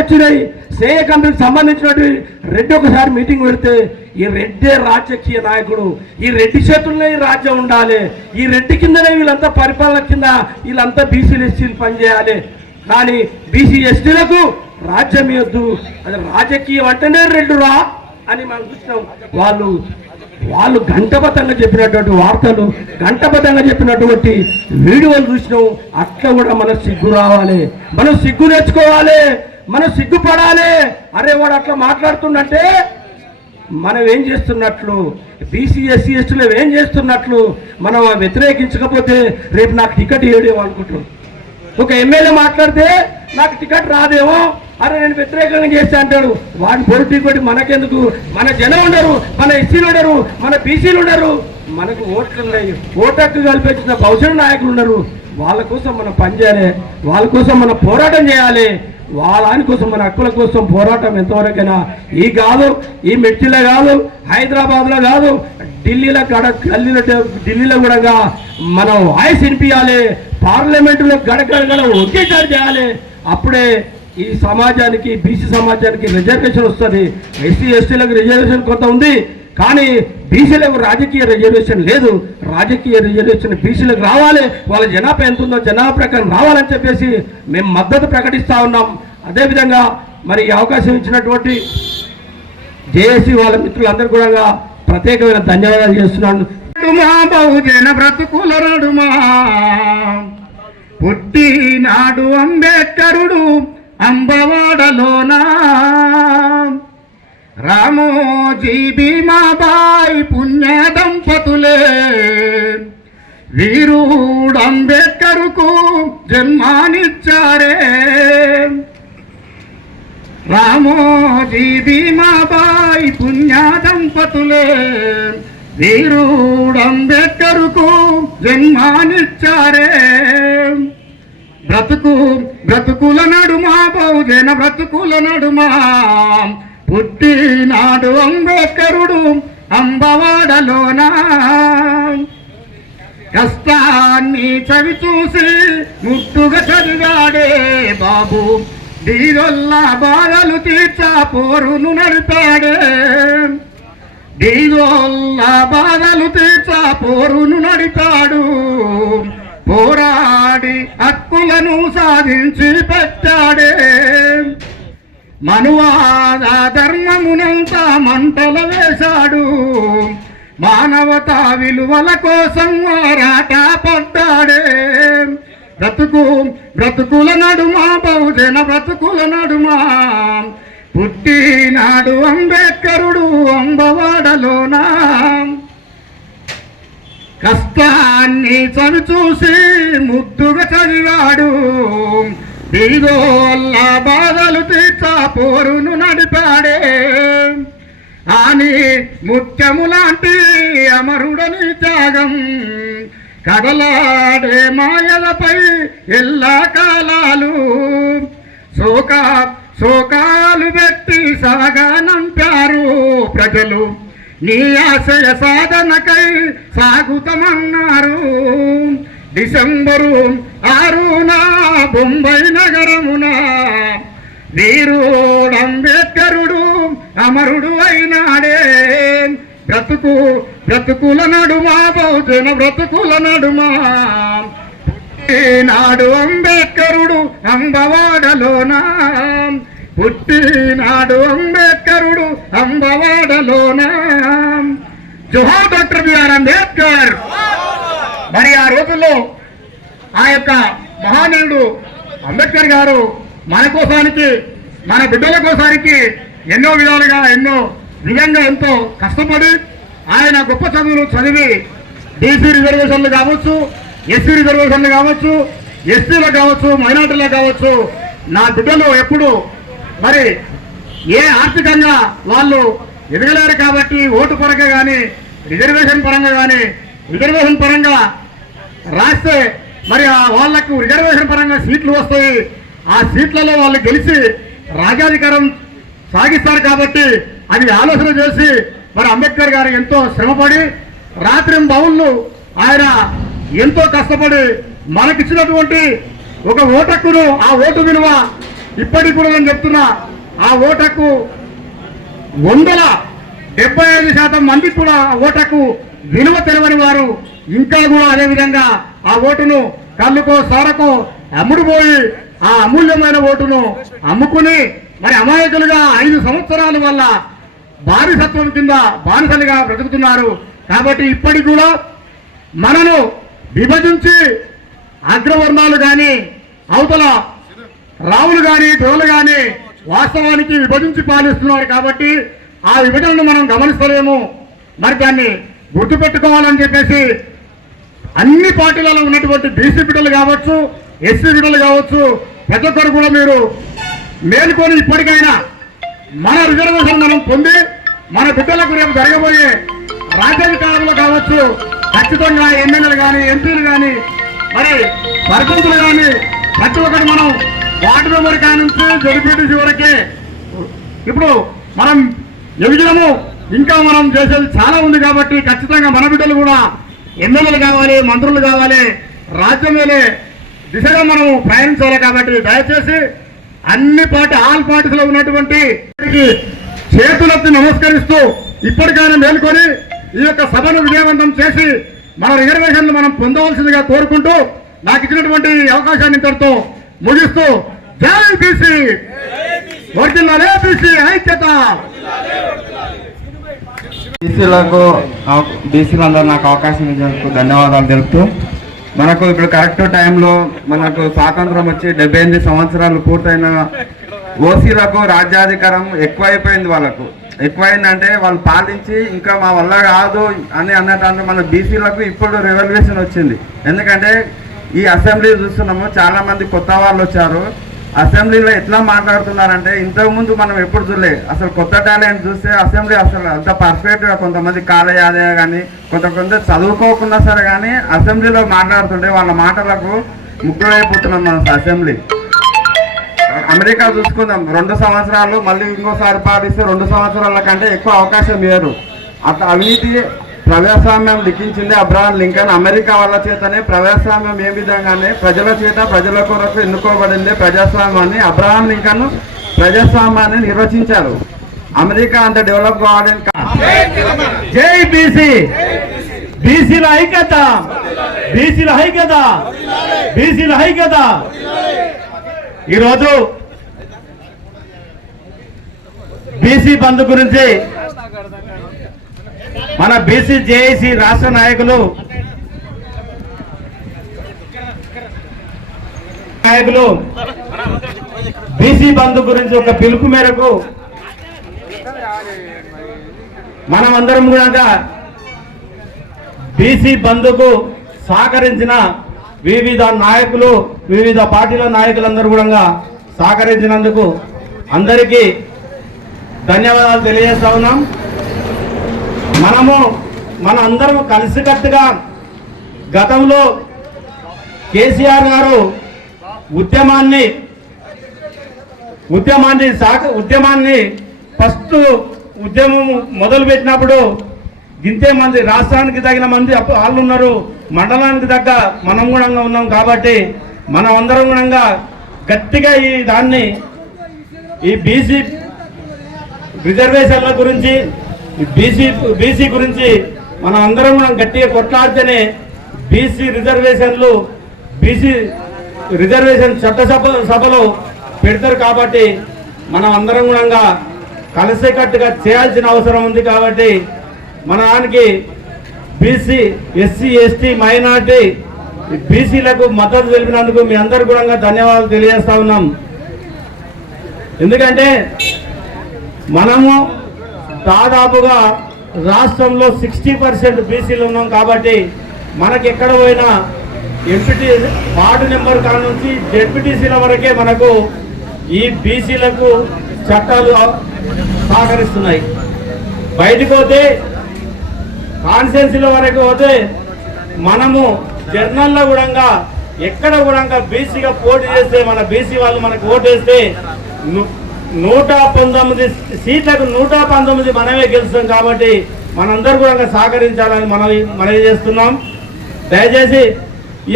వచ్చినాయి. సేయ కంపెనీకి సంబంధించినటువంటి రెడ్డి ఒకసారి మీటింగ్ పెడితే ఈ రెడ్డే రాజకీయ నాయకుడు, ఈ రెడ్డి చేతుల్లోనే ఈ రాజ్యం ఉండాలి, ఈ రెడ్డి కిందనే వీళ్ళంతా పరిపాలన కింద వీళ్ళంతా బీసీలు ఎస్సీలు పనిచేయాలి, కానీ బీసీ ఎస్టీలకు రాజ్యం ఇవ్వద్దు, అది రాజకీయం అంటేనే రెడ్డురా అని మనం చూసినాం. వాళ్ళు గంటబద్ధంగా చెప్పినటువంటి వార్తలు, గంటబద్ధంగా చెప్పినటువంటి వీడియోలు చూసినాం. అట్లా కూడా మనకు సిగ్గు రావాలి, మనం సిగ్గు తెచ్చుకోవాలి, మనం సిగ్గుపడాలి. అరే వాడు అట్లా మాట్లాడుతున్నట్టే మనం ఏం చేస్తున్నట్లు, బీసీ ఎస్సీ ఎస్టీలు ఏం చేస్తున్నట్లు, మనం వ్యతిరేకించకపోతే రేపు నాకు టికెట్ ఇవ్వడేమో అనుకుంటాం. ఒక ఎమ్మెల్యే మాట్లాడితే నాకు టికెట్ రాదేమో, అరే నేను వ్యతిరేకంగా చేస్తా అంటాడు. వాడిని పోటీ కొట్టి మనకెందుకు? మన జనం ఉండరు, మన ఎస్సీలు ఉండరు, మన బీసీలు ఉండరు, మనకు ఓట్లు ఉన్నాయి, ఓటక్కు కల్పించిన భవిష్యత్ నాయకులు ఉన్నారు. వాళ్ళ కోసం మనం పనిచేయాలి, వాళ్ళ కోసం మనం పోరాటం చేయాలి, వాళ్ళ కోసం మన హక్కుల కోసం పోరాటం ఎంతవరకైనా ఈ కాదు, ఈ మిర్చిలో కాదు, హైదరాబాద్లో కాదు, ఢిల్లీలో ఢిల్లీలో కూడా మనం వాయిస్ వినిపించాలి, పార్లమెంటులో గడగడ ఒకేసారి చేయాలి. అప్పుడే ఈ సమాజానికి, బీసీ సమాజానికి రిజర్వేషన్ వస్తుంది. ఎస్సీ ఎస్టీలకు రిజర్వేషన్ కొంత ఉంది, కానీ బీసీలకు రాజకీయ రిజర్వేషన్ లేదు. రాజకీయ రిజర్వేషన్ బీసీలకు రావాలి, వాళ్ళ జనాభా ఎంత ఉందో జనాభా ప్రకారం రావాలని చెప్పేసి మేము మద్దతు ప్రకటిస్తూ ఉన్నాం. అదేవిధంగా మరి ఈ అవకాశం ఇచ్చినటువంటి జేఏసీ వాళ్ళ మిత్రులందరూ కూడా ప్రత్యేకమైన ధన్యవాదాలు చేస్తున్నాను. బహుజన బ్రతుకుల నడుమా పుట్టినాడు అంబేద్కరుడు అంబవాడలోనా, రామోజీ భీమాబాయి పుణ్య దంపతులే వీరుడు అంబేద్కరుకు జన్మానిచ్చారే. రామోజీ భీమాబాయి పుణ్య దంపతులే వీరుడు అంబేద్కరుకు జన్మానిచ్చారే. బ్రతుకుల నడుమా బహుజన బ్రతుకుల నడుమా పుట్టినాడు అంబేద్కరుడు అంబవాడలోనా, కష్టాన్ని చవి చూసి ముట్టుగా చదివాడే బాబు, దీగొల్ల బాధలు తీర్చా పోరును నడిపాడే, దీగొల్ల బాధలు తీర్చా పోరును నడిపాడు, పోరాడి హక్కులను సాధించి పెట్టాడే. మనువాద ధర్మమునంతా మంటలు వేశాడు, మానవతా విలువల కోసం ఆరాట పడ్డాడే. బ్రతుకుల నడుమా బహుజన బ్రతుకుల నడుమా పుట్టినాడు అంబేద్కరుడు అంబవాడలోనా, కష్టాన్ని చవి చూసి ముద్దుగా చదివాడు, బీదోళ్ళ బాధలు తీర్చా పోరును నడిపాడే. అని ముత్యము లాంటి అమరుడని త్యాగం కదలాడే మాయలపై ఎల్లా కాలాలు శోకాలు పెట్టి సాగనంపారు ప్రజలు, నీ ఆశయ సాధనకై సాగుతమన్నారు. డిసెంబరు 6న బొంబాయి నగరమున వీరుడు అంబేద్కరుడు అమరుడు అయినాడే. బ్రతుకుల నడుమా బహుజన బ్రతుకుల నడుమా పుట్టినాడు అంబేద్కరుడు అంబవాడలోనా, పుట్టినాడు అంబేద్కరుడు అంబవాడలోనా. జోహార్ డాక్టర్ బిఆర్ అంబేద్కర్. మరి ఆ రోజుల్లో ఆ యొక్క మహానీయుడు అంబేద్కర్ గారు మన కోసానికి, మన బిడ్డల కోసానికి ఎన్నో విధాలుగా ఎన్నో నిజంగా ఎంతో కష్టపడి ఆయన గొప్ప చదువులు చదివి బీసీ రిజర్వేషన్లు కావచ్చు, ఎస్సీ రిజర్వేషన్లు కావచ్చు, ఎస్టీలకు కావచ్చు, మైనార్టీలకు కావచ్చు, నా బిడ్డలు ఎప్పుడు మరి ఏ ఆర్థికంగా వాళ్ళు ఎదగలేరు కాబట్టి ఓటు పరంగా కానీ రిజర్వేషన్ పరంగా రాస్తే మరి వాళ్లకు రిజర్వేషన్ పరంగా సీట్లు వస్తాయి, ఆ సీట్లలో వాళ్ళు గెలిచి రాజ్యాధికారం సాగిస్తారు కాబట్టి అది ఆలోచన చేసి మరి అంబేద్కర్ గారు ఎంతో శ్రమపడి రాత్రి బౌళ్ళు ఆయన ఎంతో కష్టపడి మనకిచ్చినటువంటి ఒక ఓటు హక్కును, ఆ ఓటు విలువ ఇప్పటికి కూడా నేను చెప్తున్నా, ఆ ఓటకు 75% మంది కూడా ఆ ఓటకు విలువ తెలవని వారు ఇంకా కూడా అదేవిధంగా ఆ ఓటును కళ్ళుకో సారకో అమ్ముడుపోయి ఆ అమూల్యమైన ఓటును అమ్ముకుని మరి అమాయకులుగా 5 సంవత్సరాల వల్ల బానిసత్వం కింద బానిసలుగా బ్రతుకుతున్నారు. కాబట్టి ఇప్పటికి కూడా మనను విభజించి అగ్రవర్ణాలు కానీ అవతల రావులు కానీ దొరలు కానీ వాస్తవానికి విభజించి పాలిస్తున్నారు. కాబట్టి ఆ విభజనను మనం గమనిస్తలేము. మరి దాన్ని గుర్తుపెట్టుకోవాలని చెప్పేసి అన్ని పార్టీలలో ఉన్నటువంటి బీసీ బిడ్డలు కావచ్చు, ఎస్సీ బిడ్డలు కావచ్చు, ప్రతి ఒక్కరు కూడా మీరు మేలుకొని ఇప్పటికైనా మన రిజర్వేషన్ మనం పొంది మన బిడ్డలకు రేపు జరగబోయే రాజ్యాధికారంలో కావచ్చు ఖచ్చితంగా ఎమ్మెల్యేలు కానీ ఎంపీలు కానీ మరి సర్పంచులు కానీ ప్రతి ఒక్కటి మనం వార్డు మెంబర్ కానుంచి జడ్పీటీసీ వరకే ఇప్పుడు మనం ఎదిగినము. ఇంకా మనం చేసేది చాలా ఉంది. కాబట్టి ఖచ్చితంగా మన బిడ్డలు కూడా ఎమ్మెల్యేలు కావాలి, మంత్రులు కావాలి, రాజ్యం వేలే దిశగా మనం ప్రయాణించాలి. కాబట్టి దయచేసి అన్ని ఆల్ పార్టీస్ లో ఉన్నటువంటి చేతులెత్తి నమస్కరిస్తూ ఇప్పటికైనా మేల్కొని ఈ యొక్క సభను విజయవంతం చేసి మన రిజర్వేషన్లు మనం పొందవలసిందిగా కోరుకుంటూ నాకు ఇచ్చినటువంటి అవకాశాన్ని ఇంతటితో ముగిస్తూ జై బీసీ, వర్ధిల్లాలే బీసీ ఐక్యత. బీసీలందరూ నాకు అవకాశం ఇచ్చినందుకు ధన్యవాదాలు తెలుపుతూ మనకు ఇప్పుడు కరెక్ట్ టైంలో మనకు స్వాతంత్రం వచ్చి 78 సంవత్సరాలు పూర్తయిన ఓసీలకు రాజ్యాధికారం ఎక్కువైపోయింది. వాళ్ళకు ఎక్కువైందంటే వాళ్ళు పాలించి ఇంకా మా వల్ల కాదు అని అన్నట్టు మన బీసీలకు ఇప్పుడు రెవల్యూషన్ వచ్చింది. ఎందుకంటే ఈ అసెంబ్లీ చూస్తున్నాము, చాలా మంది కొత్త వాళ్ళు వచ్చారు. అసెంబ్లీలో ఎట్లా మాట్లాడుతున్నారంటే ఇంతకుముందు మనం ఎప్పుడు చూడలే. అసలు కొత్త టాలెంట్ చూస్తే అసెంబ్లీ అసలు అంత పర్ఫెక్ట్గా కొంతమంది కాలయాదయ కానీ కొంత చదువుకోకుండా సరే కానీ అసెంబ్లీలో మాట్లాడుతుంటే వాళ్ళ మాటలకు ముగ్గురైపోతున్నాం మన అసెంబ్లీ. అమెరికా చూసుకుందాం, 2 సంవత్సరాలు మళ్ళీ ఇంకోసారి పాటిస్తే 2 సంవత్సరాల కంటే ఎక్కువ అవకాశం ఇవ్వరు. అట్లా అవినీతి ప్రజాస్వామ్యం లిఖించింది అబ్రహాం లింకన్. అమెరికా వాళ్ళ చేతనే ప్రజాస్వామ్యం ఏ విధంగానే ప్రజల చేత ప్రజల కొరకు ఎన్నుకోబడింది ప్రజాస్వామ్యాన్ని. అబ్రహాం లింకన్ ప్రజాస్వామ్యాన్ని నిర్వచించారు. అమెరికా అంత డెవలప్ కావాలని. జై బీసీ, బీసీల ఐక్యత, బీసీల ఐక్యత, బీసీల ఐక్యత. ఈరోజు బీసీ బంద్ గురించి మన బీసీ జేఏసీ రాష్ట్ర నాయకులు బీసీ బంద్ గురించి ఒక పిలుపు మేరకు మనమందరం కూడా బీసీ బంద్కు సహకరించిన వివిధ నాయకులు, వివిధ పార్టీల నాయకులందరూ కూడా సహకరించినందుకు అందరికీ ధన్యవాదాలు తెలియజేస్తా ఉన్నాం. మన అందరం కలిసికట్టుగా గతంలో కేసీఆర్ గారు ఉద్యమాన్ని ఫస్ట్ ఉద్యమం మొదలుపెట్టినప్పుడు ఇంతే మంది రాష్ట్రానికి తగిన మంది వాళ్ళు ఉన్నారు, మండలానికి తగ్గ మనం కూడా ఉన్నాం. కాబట్టి మనం అందరం కూడా గట్టిగా ఈ బీసీ రిజర్వేషన్ల గురించి బీసీ గురించి మనం అందరం కూడా గట్టిగా కొట్లాడితేనే బీసీ రిజర్వేషన్ చట్టసభలో పెడతారు. కాబట్టి మనం అందరం కూడా కలిసికట్టుగా చేయాల్సిన అవసరం ఉంది. కాబట్టి మన దానికి బీసీ, ఎస్సీ, ఎస్టీ, మైనార్టీ బీసీలకు మద్దతు తెలిపినందుకు మీ అందరు కూడా ధన్యవాదాలు తెలియజేస్తా ఉన్నాం. ఎందుకంటే మనము దాదాపుగా రాష్ట్రంలో 60% బీసీలు ఉన్నాం. కాబట్టి మనకి ఎక్కడ పోయినా ఎంపీటీ వార్డు నెంబర్ కాడ నుంచి జెడ్పీటీసీల వరకే మనకు ఈ బీసీలకు చట్టాలు సహకరిస్తున్నాయి. బయటకు పోతే కాన్స్టిట్యున్సీల వరకు పోతే మనము జర్నల్లో కూడా ఎక్కడ కూడా బీసీగా పోటీ చేస్తే మన బీసీ వాళ్ళు మనకు ఓటేస్తే 119 సీట్లకు 119 మనమే గెలుస్తాం. కాబట్టి మనందరూ కూడా సహకరించాలని మనవి చేస్తున్నాం. దయచేసి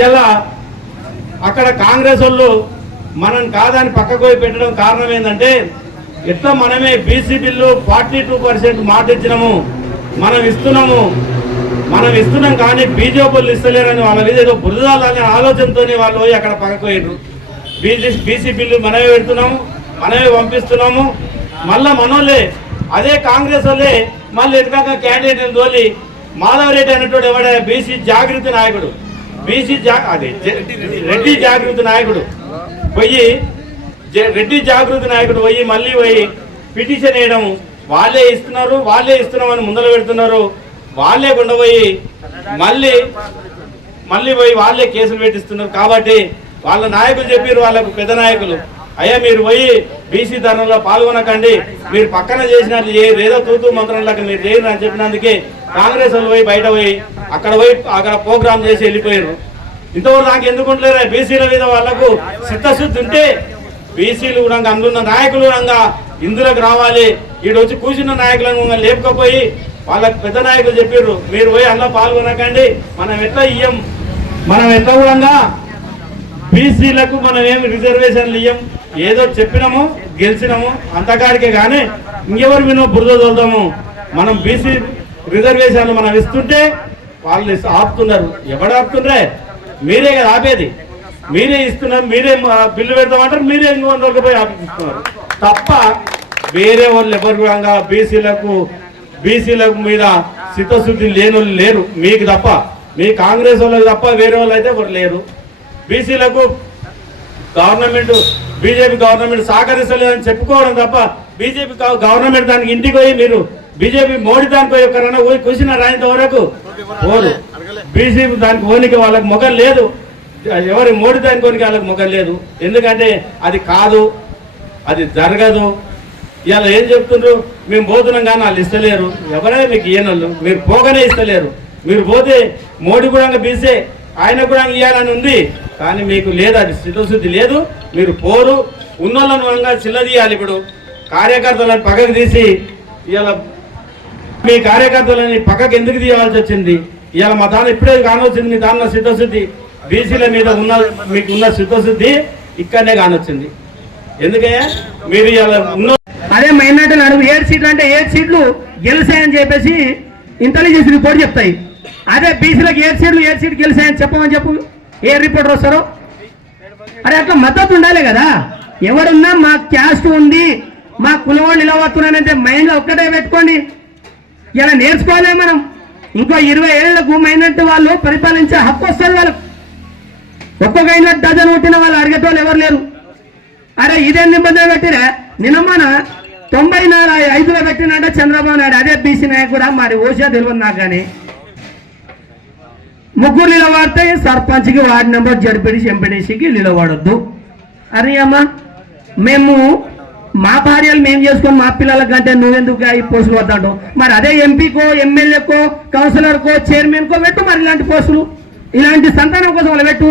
ఇలా అక్కడ కాంగ్రెస్ వాళ్ళు మనం కాదని పక్కకు పోయి పెట్టడం కారణం ఏంటంటే ఎట్లా మనమే బీసీ బిల్లు 42% మాట ఇచ్చినాము, మనం ఇస్తున్నాం కానీ బీజేపీలు ఇస్తలేరని వాళ్ళ మీద ఏదో బురదాలనే ఆలోచనతో వాళ్ళు పోయి అక్కడ పగకపోయారు. బీసీ బిల్లు మనమే పెడుతున్నాము, మనమే పంపిస్తున్నాము. మళ్ళా మనోళ్ళే అదే కాంగ్రెస్ వాళ్ళే మళ్ళీ ఎందుకంగా క్యాండిడేట్ని తోలి మాధవరెడ్డి అనేటువంటి ఎవడ బీసీ జాగృతి నాయకుడు, రెడ్డి జాగృతి నాయకుడు పోయి మళ్ళీ పోయి పిటిషన్ వేయడం, వాళ్ళే ఇస్తున్నామని ముందర పెడుతున్నారు. వాళ్ళే కొండపోయి మళ్ళీ పోయి వాళ్ళే కేసులు పెట్టిస్తున్నారు. కాబట్టి వాళ్ళ నాయకులు చెప్పారు, వాళ్ళకు పెద్ద నాయకులు, అయ్యా మీరు పోయి బీసీ ధర్నంలో పాల్గొనకండి, మీరు పక్కన చేసినట్లు ఏదో తూతూ మంత్రంలాగా మీరు చేయరు అని చెప్పినందుకే కాంగ్రెస్ వాళ్ళు పోయి బయట పోయి అక్కడ ప్రోగ్రామ్ చేసి వెళ్ళిపోయారు. ఇంతవరకు నాకు ఎందుకుంటలేరా బీసీల మీద వాళ్ళకు చిత్తశుద్ధి ఉంటే బీసీలు కూడా అందున్న నాయకులు కూడా ఇందులోకి రావాలి. ఈడు వచ్చి కూర్చున్న నాయకులను లేపకపోయి వాళ్ళకి పెద్ద నాయకులు చెప్పారు, మీరు పోయి అందులో పాల్గొనకండి, మనం ఎట్లా కూడా బీసీలకు మనం ఏమి రిజర్వేషన్లు ఇయ్యం, ఏదో చెప్పినాము గెలిచినాము అంతకాడికే కానీ ఇంకెవరు వినో బురద తోలుదాము. మనం బీసీ రిజర్వేషన్లు మనం ఇస్తుంటే వాళ్ళు ఆపుతున్నారు. ఎవడు ఆపుతుండ్రే? మీరే కదా ఆపేది, మీరే ఇస్తున్నారు, మీరే బిల్లు పెడతామంటారు, మీరే ఇంకొక పోయి ఆపిస్తున్నారు తప్ప వేరే వాళ్ళు ఎవరు కూడా బీసీలకు మీద చిత్తశుద్ధి లేని వాళ్ళు లేరు. మీకు తప్ప, మీ కాంగ్రెస్ వాళ్ళకి తప్ప వేరే వాళ్ళు అయితే ఎవరు లేరు. బీసీలకు బీజేపీ గవర్నమెంట్ సహకరిస్తలేదని చెప్పుకోవడం తప్ప బీజేపీ గవర్నమెంట్ దానికి ఇంటికి పోయి మీరు బీజేపీ మోడీ దానికి పోయి ఒక్కరైనా పోయి కూర్చున్నారు ఆయన వరకు పోదు. బీజేపీ దానికి పోనీకి వాళ్ళకి మొగం లేదు, ఎవరి మోడీ దానికి పోనీకి వాళ్ళకి మొగం లేదు. ఎందుకంటే అది కాదు, అది జరగదు. ఇవాళ ఏం చెప్తుండ్రు, మేము పోతున్నాం కానీ వాళ్ళు ఇస్తలేరు. ఎవరైనా మీకు ఈయనళ్ళు మీరు పోగానే ఇస్తలేరు. మీరు పోతే మోడీ కూడా బీసే, ఆయన కూడా ఇవ్వాలని ఉంది కానీ మీకు లేదు, అది చిత్తశుద్ధి లేదు. మీరు పోరు, ఉన్నోళ్ళను చిల్లదీయాలి. ఇప్పుడు కార్యకర్తలను పక్కకు తీసి ఇవాళ మీ కార్యకర్తలని పక్కకు ఎందుకు తీయవలసి వచ్చింది? ఇవాళ మా దాని ఇప్పుడే కానొచ్చింది, మీ దానిలో చిత్తశుద్ధి బీసీల మీద మీకున్న చిత్తశుద్ధి ఇక్కడనే కానొచ్చింది. ఎందుకయ్యా మీరు ఇవాళ అదే మైనార్టీలు అడుగు 7 సీట్లు అంటే 7 సీట్లు గెలిచాయని చెప్పేసి ఇంటెలిజెన్స్ రిపోర్ట్ చెప్తాయి. అదే బీసీలకు 7 సీట్లు గెలిచాయని చెప్పమని చెప్పు, ఏ రిపోర్టర్ వస్తారో? అరే అట్లా మద్దతు ఉండాలి కదా. ఎవరున్నా మా క్యాస్ట్ ఉంది, మా కులవాళ్ళు ఇలా వస్తున్నానంటే మైండ్లో ఒక్కటే పెట్టుకోండి. ఇలా నేర్చుకోవాలి మనం. ఇంకో 20 ఏళ్లకు మైనార్టీ వాళ్ళు పరిపాలించే హక్కు వస్తుంది వాళ్ళకు. ఒక్కొక్క అయినట్టు డజన్ పుట్టిన వాళ్ళు అడిగేటోళ్ళు ఎవరు లేరు. అరే ఇదే నిబంధన పెట్టిరా, నిన్న మన 95లో పెట్టినట్ట చంద్రబాబు నాయుడు, అదే బీసీ నాయకుడా మరి ఓషా తెలియదు నాకు. కానీ ముగ్గురు నిలబడితే సర్పంచ్కి, వార్డు నెంబర్, జడ్పీడీసీ, ఎంపీడీసీకి నిలబడొద్దు. అరే అమ్మా మేము మా భార్యలు మేము చేసుకొని మా పిల్లల కంటే నువ్వెందుకు ఈ పోస్టులు వద్దాంటావు? మరి అదే ఎంపీకో, ఎమ్మెల్యేకో, కౌన్సిలర్కో, చైర్మన్కో పెట్టు. మరి ఇలాంటి పోస్టులు, ఇలాంటి సంతానం కోసం వాళ్ళు పెట్టు.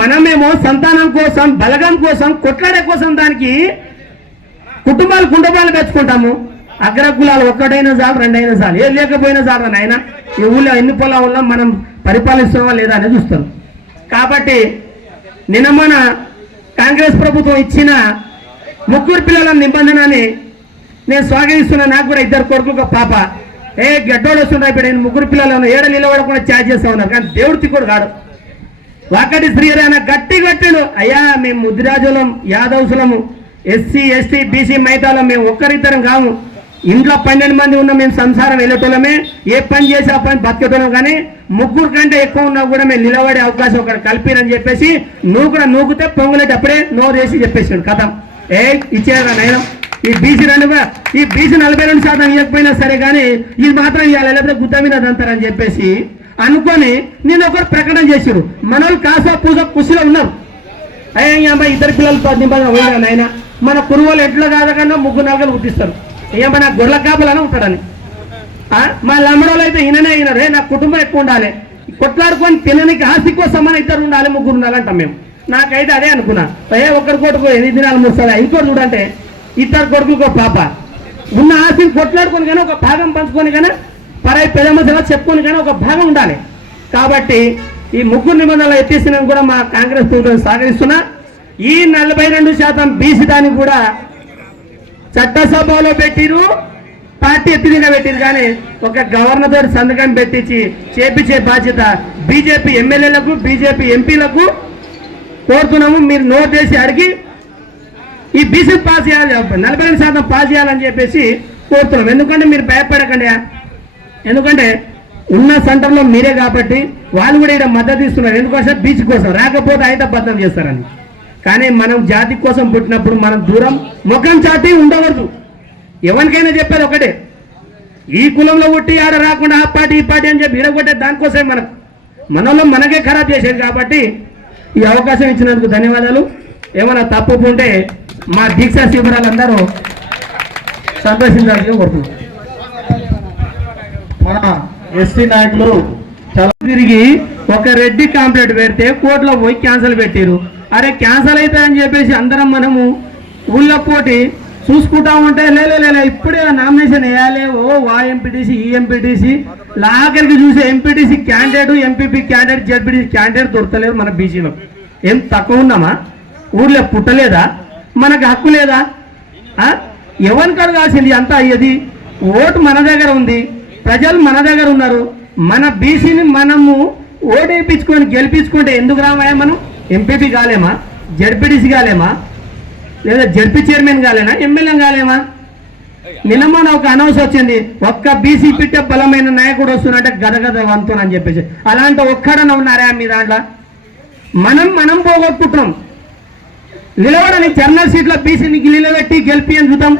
మనమేమో సంతానం కోసం, బలగం కోసం, కొట్లాడే కోసం దానికి కుటుంబాలు పెంచుకుంటాము. అగ్రకులాలు ఒక్కటైనా చాలు, రెండైనా చాలు, ఏది లేకపోయినా చాలు నాయన. ఈ ఊళ్ళో ఎన్ని పొలాల్లో మనం పరిపాలిస్తున్నామా లేదా అనేది చూస్తాం. కాబట్టి నిన్న మన కాంగ్రెస్ ప్రభుత్వం ఇచ్చిన ముగ్గురు పిల్లల నిబంధనని నేను స్వాగతిస్తున్నా. నాకు కూడా 2 కొడుకులు, ఒక పాప. గడ్డోడు వస్తుంటారు. ఇప్పుడు నేను ముగ్గురు పిల్లలు ఏడ నిలబడకుండా ఛార్జ్ చేస్తా ఉన్నారు. కానీ దేవుడు తిక్కుడు కాడు. వాకటి శ్రీరాయన గట్టి కట్టిడు, అయ్యా మేము ముద్రాజులం, యాదవ్సులము, ఎస్సీ, ఎస్టీ, బీసీ మైతాలం, మేము ఒక్కరిద్దరం కాము. ఇంట్లో 12 మంది ఉన్న మేము సంసారం వెళ్ళేటోళ్ళమే, ఏ పని చేసి ఆ పని బతికేటోళ్ళం. కానీ ముగ్గురు కంటే ఎక్కువ ఉన్నా కూడా మేము నిలబడే అవకాశం ఒకటి కల్పిరని చెప్పేసి నువ్వు కూడా నూకుతే పొంగులేటి అప్పుడే నోరు వేసి చెప్పేసాడు కథం. ఇచ్చేదా నయనం. ఈ బీసీ 42% ఇవ్వకపోయినా సరే కానీ ఇది మాత్రం ఇవ్వాలి, లేకపోతే గుద్ద మీద దంతారని చెప్పేసి అనుకొని నేను ఒకరు ప్రకటన చేశారు. మనోళ్ళు కాసా పూసా కుసిలో ఉన్నారు. అయ్యా అమ్మాయి 2 పిల్లలు 10 పోయినా నాయన, మన కురువలు ఎట్లా కాదకన్నా 3-4 పుట్టిస్తారు. ఏమో నాకు గొర్రెల కాపలని ఉంటాడని. మా లంబడోళ్ళు అయితే ఈయననే నాకు కుటుంబం ఎక్కువ ఉండాలి, కొట్లాడుకొని తినడానికి ఆస్తి కోసం మన 2 ఉండాలి, 3 ఉండాలంటాం మేము. నాకైతే అదే అనుకున్నా. ఒకరి కొడుకు 8 దినాలు ముస్తాయి, ఇంకోటి చూడంటే 2 కొడుకులకు ఒక పాప. ఉన్న ఆస్తిని కొట్లాడుకొని కానీ ఒక భాగం పంచుకొని కానీ పరాయి పెద్ద మధ్యలో చెప్పుకొని కానీ ఒక భాగం ఉండాలి. కాబట్టి ఈ 3 నిబంధనలు ఎత్తేసినా కూడా మా కాంగ్రెస్ ప్రభుత్వం సహకరిస్తున్నా. ఈ 42% బీసీ దానికి కూడా చట్టసభలో పెట్టిరు, పార్టీ ఎత్తిగా పెట్టిరు. కానీ ఒక గవర్నర్ తోటి సంతకం పెట్టించి చేపించే బాధ్యత బీజేపీ ఎమ్మెల్యేలకు, బీజేపీ ఎంపీలకు కోరుతున్నాము. మీరు నోట్ చేసి అడిగి ఈ బీసీ పాస్ చేయాలి, 42% పాస్ చేయాలని చెప్పేసి కోరుతున్నాం. ఎందుకంటే మీరు భయపడకండి, ఎందుకంటే ఉన్న సెంటర్లో మీరే కాబట్టి వాళ్ళు కూడా ఇక్కడ మద్దతు ఇస్తున్నారు. ఎందుకోసం బీసీ కోసం, రాకపోతే అయితే బద్దం చేస్తారని. కానీ మనం జాతి కోసం పుట్టినప్పుడు మనం దూరం ముఖం చాటి ఉండకూడదు. ఎవరికైనా చెప్పేది ఒకటే, ఈ కులంలో పుట్టి ఆడ రాకుండా ఆ పార్టీ ఈ పార్టీ అని చెప్పి ఇడగొట్టే దానికోసం మనలో మనకే ఖరాబ్ చేసేది. కాబట్టి ఈ అవకాశం ఇచ్చినందుకు ధన్యవాదాలు. ఏమైనా తప్పు ఉంటే మా దీక్షా శిబిరాలందరూ సంతోషించాలని కోరుతున్నాం. మన ఎస్సీ నాయకులు చాలా తిరిగి ఒక రెడ్డి కాంప్లైంట్ పెడితే కోర్టులో పోయి క్యాన్సల్ పెట్టారు. అరే క్యాన్సల్ అవుతాయని చెప్పేసి అందరం మనము ఊళ్ళో పోటీ చూసుకుంటా ఉంటే లే ఇప్పుడే నామినేషన్ వేయాలి, ఆ ఎంపీటీసీ ఈ ఎంపీటీసీ లాగరికి చూసే MPTC candidate, MPP candidate, ZPTC candidate దొరకలేదు మన బీసీలో. ఏం తక్కువ ఉన్నామా? ఊర్లో పుట్టలేదా? మనకు హక్కు లేదా? ఎవరికి అడగాల్సింది అంతా అయ్యేది. ఓటు మన దగ్గర ఉంది, ప్రజలు మన దగ్గర ఉన్నారు. మన బీసీని మనము ఓటేపించుకొని గెలిపించుకుంటే ఎందుకు రామయ్యా? మనం ఎంపీపీ కాలేమా? జడ్పీటీసీ కాలేమా? లేదా జడ్పీ చైర్మన్ కాలేనా? ఎమ్మెల్యే కాలేమా? నిన్న మన ఒక అనౌన్స్ వచ్చింది, ఒక్క బీసీ పిట్టే బలమైన నాయకుడు వస్తున్నట్టే గదగద వంతునని చెప్పేసి. అలాంటి ఒక్కడన ఉన్నారా మీ దాంట్లో? మనం పోగొట్టుకుంటున్నాం. నిలవడని జర్నల్ సీట్లో బీసీనికి నిలబెట్టి గెలిపి అని చూద్దాం.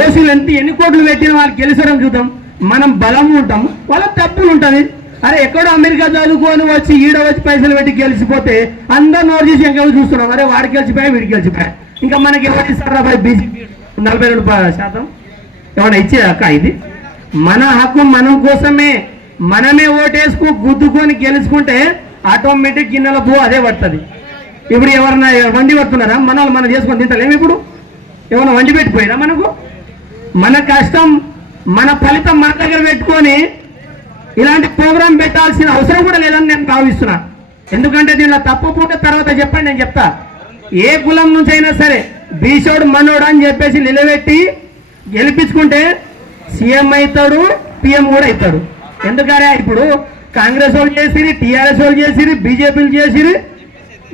ఓసీలు ఎన్ని కోట్లు పెట్టిన వాళ్ళు గెలిచడం చూద్దాం. మనం బలం ఉంటాం, వాళ్ళ తప్పులు ఉంటుంది. అరే ఎక్కడో అమెరికా చదువుకొని వచ్చి ఈడ వచ్చి పైసలు పెట్టి గెలిచిపోతే అందరు నోరు చేసి ఇంకా చూస్తున్నాం. అరే వాడికి గెలిచిపోయా, వీడికి గెలిచిపోయా. ఇంకా మనకి ఎవరు ఇస్తారా? బీజేపీ 42% ఏమైనా ఇచ్చే అక్క? ఇది మన హక్కు, మనం కోసమే. మనమే ఓటేసుకు గుద్దుకొని గెలుచుకుంటే ఆటోమేటిక్ గిన్నెల పో అదే పడుతుంది. ఇప్పుడు ఎవరన్నా వండి పడుతున్నారా? మనం చేసుకొని తింటలేము. ఇప్పుడు ఏమన్నా వండి పెట్టిపోయినా మనకు? మన కష్టం, మన ఫలితం మన దగ్గర పెట్టుకొని ఇలాంటి ప్రోగ్రాం పెట్టాల్సిన అవసరం కూడా లేదని నేను భావిస్తున్నా. ఎందుకంటే దీనిలో తప్పకుండా తర్వాత చెప్పండి, నేను చెప్తా. ఏ కులం నుంచి అయినా సరే బీసోడు మనోడు అని చెప్పేసి నిలబెట్టి గెలిపించుకుంటే సీఎం అవుతాడు, పిఎం కూడా అవుతాడు. ఎందుకనే ఇప్పుడు కాంగ్రెస్ వాళ్ళు చేసిరి, టీఆర్ఎస్ వాళ్ళు చేసిరి, బీజేపీలు చేసిరి,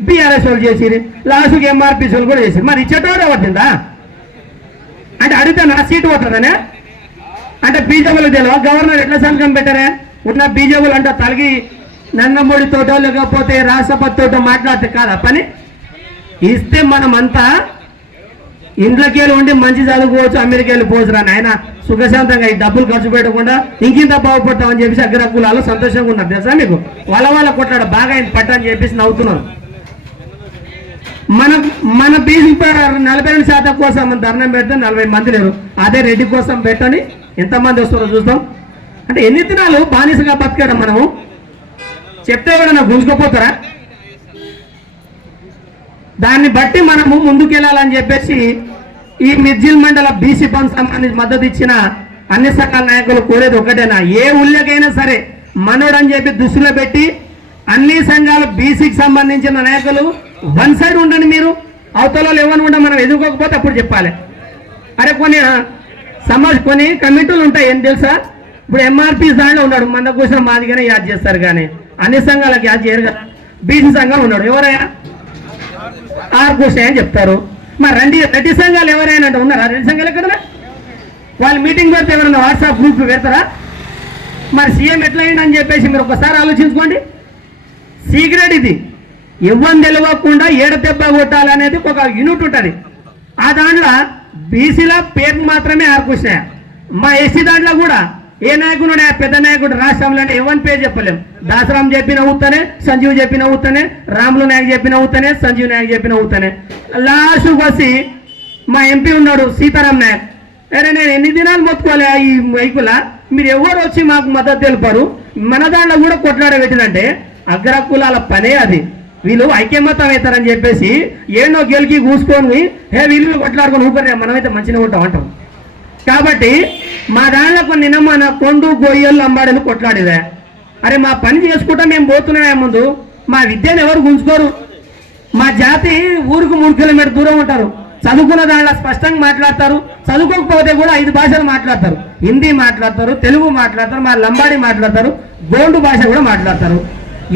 బీఆర్ఎస్ వాళ్ళు చేసిరి, లాస్ట్కి ఎంఆర్పీసీ వాళ్ళు కూడా చేసిరి. మరి ఇచ్చేటోడే పడుతుందా? అంటే అడిగితే నా సీటు పోతుందనే? అంటే బీజేపీలకు తెలియదు గవర్నర్ ఎట్లా సంతకం పెట్టారే? ఉన్న బీజేపీలు అంటే తలగి నందమూడితోటో లేకపోతే రాష్ట్రపతితోటో మాట్లాడితే కాదా పని? ఇస్తే మనం అంతా ఇంట్లోకి ఉండి మంచి చదువుకోవచ్చు, అమెరికా వెళ్ళిపోవచ్చు రా నాయన, సుఖశాంతంగా ఈ డబ్బులు ఖర్చు పెట్టకుండా ఇంకింత బాగుపడతామని చెప్పేసి అగ్రకులాలు సంతోషంగా ఉన్నారు. తెలుసా మీకు? వాళ్ళ కొట్టాడు బాగా ఆయన పట్టని చెప్పేసి నవ్వుతున్నారు. మన బీసీ 42% కోసం ధర్నా పెడితే 40 మంది లేరు. అదే రెడ్డి కోసం పెట్టని ఎంతమంది వస్తారో చూస్తాం. అంటే ఎన్ని దినాలు బానిసగా బతికాడు మనము? చెప్తే కూడా నాకు గుంజుకోపోతారా? దాన్ని బట్టి మనము ముందుకెళ్ళాలని చెప్పేసి ఈ మిర్జిల్ మండల బీసీ బంద్ సంబంధించి మద్దతు ఇచ్చిన అన్ని సంఘాల నాయకులు కోరేది ఒకటేనా, ఏ ఊళ్ళకైనా సరే మనోడని చెప్పి దృష్టిలో పెట్టి అన్ని సంఘాలు బీసీకి సంబంధించిన నాయకులు వన్ సైడ్ ఉండండి. మీరు అవతల ఎవరు ఉండ మనం ఎదుర్కోకపోతే అప్పుడు చెప్పాలి. అరే కొన్ని కమిటీలు ఉంటాయి, ఏం తెలుసా? ఇప్పుడు ఎంఆర్పీ దాంట్లో ఉన్నాడు, మన కోసం మాదిగానే యాద్ చేస్తారు. కానీ అన్ని సంఘాలకు యాద్ చేయరు కదా. బీసీ సంఘం ఉన్నాడు, ఎవరైనా ఆర్కోసే అని చెప్తారు. మరి రెడ్డి సంఘాలు ఎవరైనా అంటే ఉన్నారా? రెడ్డి సంఘాలు ఎక్కడ? వాళ్ళు మీటింగ్ పెడితే ఎవరైనా వాట్సాప్ గ్రూప్ పెడతారా? మరి సీఎం ఎట్లా అయింది అని చెప్పేసి మీరు ఒకసారి ఆలోచించుకోండి. సీక్రెట్ ఇది, ఇవ్వని తెలియకుండా ఏడ దెబ్బ కొట్టాలనేది ఒక యూనిట్ ఉంటుంది. ఆ దాంట్లో బీసీల పేరు మాత్రమే ఆర్కున్నాయా? మా ఎస్సీ దాంట్లో కూడా ఏ నాయకుడు పెద్ద నాయకుడు రాష్ట్రంలో అంటే ఎవరి పేరు చెప్పలేం. దాసరాం చెప్పిన ఊతనే, సంజీవ్ చెప్పిన ఊతనే, రాములు నాయక్ చెప్పిన ఊతనే, సంజీవ్ నాయక్ చెప్పిన ఊతనే. లాస్ట్కి వచ్చి మా ఎంపీ ఉన్నాడు సీతారాం నాయక్. అరే నేను ఎన్ని దినాలు మొత్తుకోలే ఈ మైకుల, మీరు ఎవరు వచ్చి మాకు మద్దతు తెలిపారు? మన దాంట్లో కూడా కొట్లాడబెట్టినంటే అగ్రకులాల పనే అది. వీళ్ళు ఐక్యమతం అవుతారని చెప్పేసి ఏనో గెలికి కూసుకొని వీళ్ళు కొట్లాడుకొని ఊపరే, మనమైతే మంచిగా ఉంటాం అంటాం. కాబట్టి మా దాంట్లో కొన్ని మన కొండు గొయ్యలు అంబాడలు కొట్లాడేదా? అరే మా పని చేసుకుంటా మేము పోతున్నామే ముందు, మా విద్యను ఎవరు గుంజుకోరు. మా జాతి ఊరుకు 3 కిలోమీటర్ దూరం ఉంటారు. చదువుకున్న దాంట్లో స్పష్టంగా మాట్లాడతారు, చదువుకోకపోతే కూడా 5 భాషలు మాట్లాడతారు. హిందీ మాట్లాడతారు, తెలుగు మాట్లాడతారు, మా లంబాడి మాట్లాడతారు, గోండు భాష కూడా మాట్లాడతారు.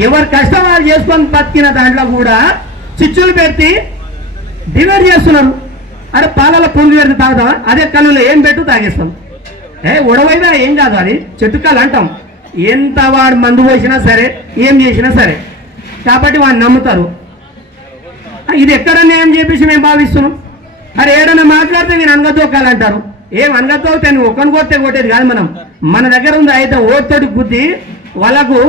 ఎవరు కష్టం వాళ్ళు చేసుకొని బతికిన దాంట్లో కూడా చిచ్చులు పెట్టి డివైడ్ చేస్తున్నారు. అరే పాలలో పుంజు పెడితే తాగుతావా, అదే కళ్ళులో ఏం పెట్టు తాగేస్తాం. ఉడవైనా ఏం కాదు, అది చెట్టుకాలు అంటాం. ఎంత వాడు మందు పోసినా సరే, ఏం చేసినా సరే, కాబట్టి వాడిని నమ్ముతారు. ఇది ఎక్కడ న్యాయం చెప్పేసి మేము భావిస్తున్నాం. అరే ఏడన్నా మాట్లాడితే నేను అనగదొక్కాలంటారు. ఏం అనగదొక్కితే నువ్వు ఒకరిని కొట్టే కొట్టేది కాదు. మన దగ్గర ఉంది అయితే ఓతోటి బుద్ధి వాళ్ళకు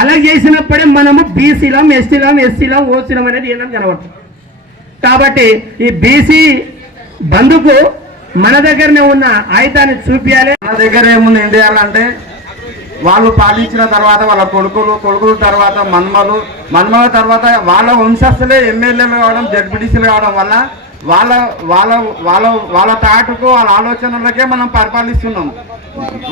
అలా చేసినప్పుడే మనము బీసీలం, ఎస్సీలం, ఓసీలం అనేది ఏంటని కనబడుతుంది. కాబట్టి ఈ బీసీ బంధుకు మన దగ్గరనే ఉన్న ఆయుధాన్ని చూపించాలి. మన దగ్గర ఏముంది ఏం చేయాలంటే, వాళ్ళు పాలించిన తర్వాత వాళ్ళ కొడుకులు తర్వాత మన్మల తర్వాత వాళ్ళ వంశస్థులే ఎమ్మెల్యేలు కావడం, జడ్పీటీసీలు కావడం వల్ల వాళ్ళ తాటుకు వాళ్ళ ఆలోచనలకే మనం పరిపాలిస్తున్నాం.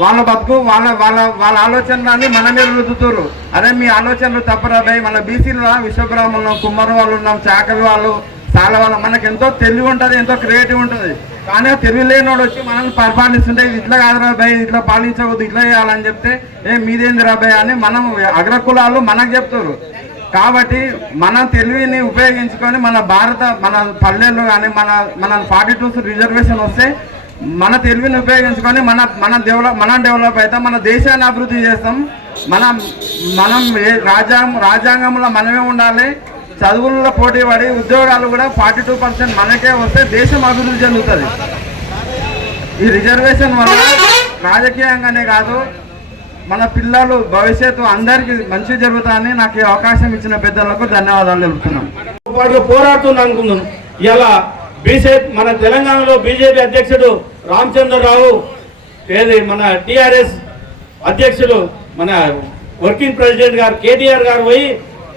వాళ్ళ బతుకు వాళ్ళ ఆలోచనలన్నీ మన మీద రుద్దుతారు. అదే మీ ఆలోచనలు తప్పరాబాయి. మన బీసీలో విశ్వబ్రాహ్మణులు, కుమ్మరి వాళ్ళు ఉన్నాం, చాకలి వాళ్ళు, చాలా వాళ్ళు. మనకు ఎంతో తెలివి ఉంటుంది, ఎంతో క్రియేటివ్ ఉంటుంది. కానీ తెలివి లేనివాడు వచ్చి మనల్ని పరిపాలిస్తుంటే ఇట్లా కాదు రాబాయి, ఇట్లా పాలించవద్దు, ఇట్లా చేయాలని చెప్తే మీదేంది రాబాయి అని మనం అగ్రకులాలు మనకు చెప్తారు. కాబట్టి మన తెలివిని ఉపయోగించుకొని మన పల్లెల్లో కానీ మన 42 రిజర్వేషన్ వస్తే మన తెలివిని ఉపయోగించుకొని మనం డెవలప్ అవుతాం, మన దేశాన్ని అభివృద్ధి చేస్తాం. మనం రాజ్యాంగంలో మనమే ఉండాలి. చదువుల్లో పోటీ పడి ఉద్యోగాలు కూడా 42% మనకే వస్తే దేశం అభివృద్ధి చెందుతుంది. ఈ రిజర్వేషన్ వల్ల రాజకీయంగానే కాదు, మన పిల్లలు భవిష్యత్తు అందరికీ మంచి జరుగుతాయని నాకు ఈ అవకాశం ఇచ్చిన పెద్దలకు ధన్యవాదాలు తెలుపుతున్నాను. పోరాడుతున్నాను అనుకున్నాను. ఇలా మన తెలంగాణలో బీజేపీ అధ్యక్షుడు రామచంద్రరావు, మన టిఆర్ఎస్ అధ్యక్షులు, మన వర్కింగ్ ప్రెసిడెంట్ గారు కేటీఆర్ గారు పోయి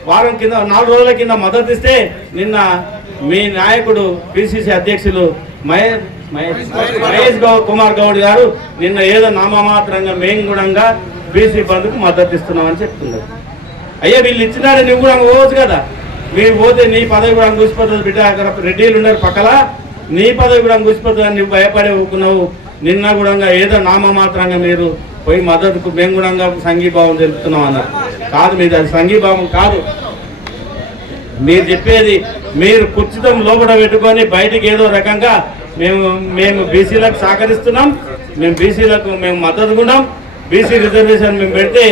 వారం కింద 4 రోజుల కింద మద్దతు ఇస్తే, నిన్న మీ నాయకుడు పిసిసి అధ్యక్షులు మహేష్ కుమార్ గౌడ్ గారు నిన్న ఏదో నామమాత్రంగా మేము కూడా బీసీ బంధుకు మద్దతు ఇస్తున్నామని చెప్తున్నారు. అయ్యా వీళ్ళు ఇచ్చినాడే నువ్వు కూడా పోవచ్చు కదా. మీరు పోతే నీ పదవి కూడా కూసిపోతుంది బిడ్డ. అక్కడ రెడ్డిలు ఉన్నారు పక్కల, నీ పదవి కూడా కూసిపోతుంది అని నువ్వు భయపడే ఊకున్నావు. నిన్న కూడా ఏదో నామమాత్రంగా మీరు పోయి మద్దతుకు మేము కూడా సంఘీభావం తెలుపుతున్నాం అన్నారు. కాదు, మీది అది సంఘీభావం కాదు. మీరు చెప్పేది మీరు కుర్చితం లోపల పెట్టుకొని బయటికి ఏదో రకంగా మేము బీసీలకు సహకరిస్తున్నాం, మేము బీసీలకు మద్దతు ఉన్నాం, బీసీ రిజర్వేషన్ మేము పెడితే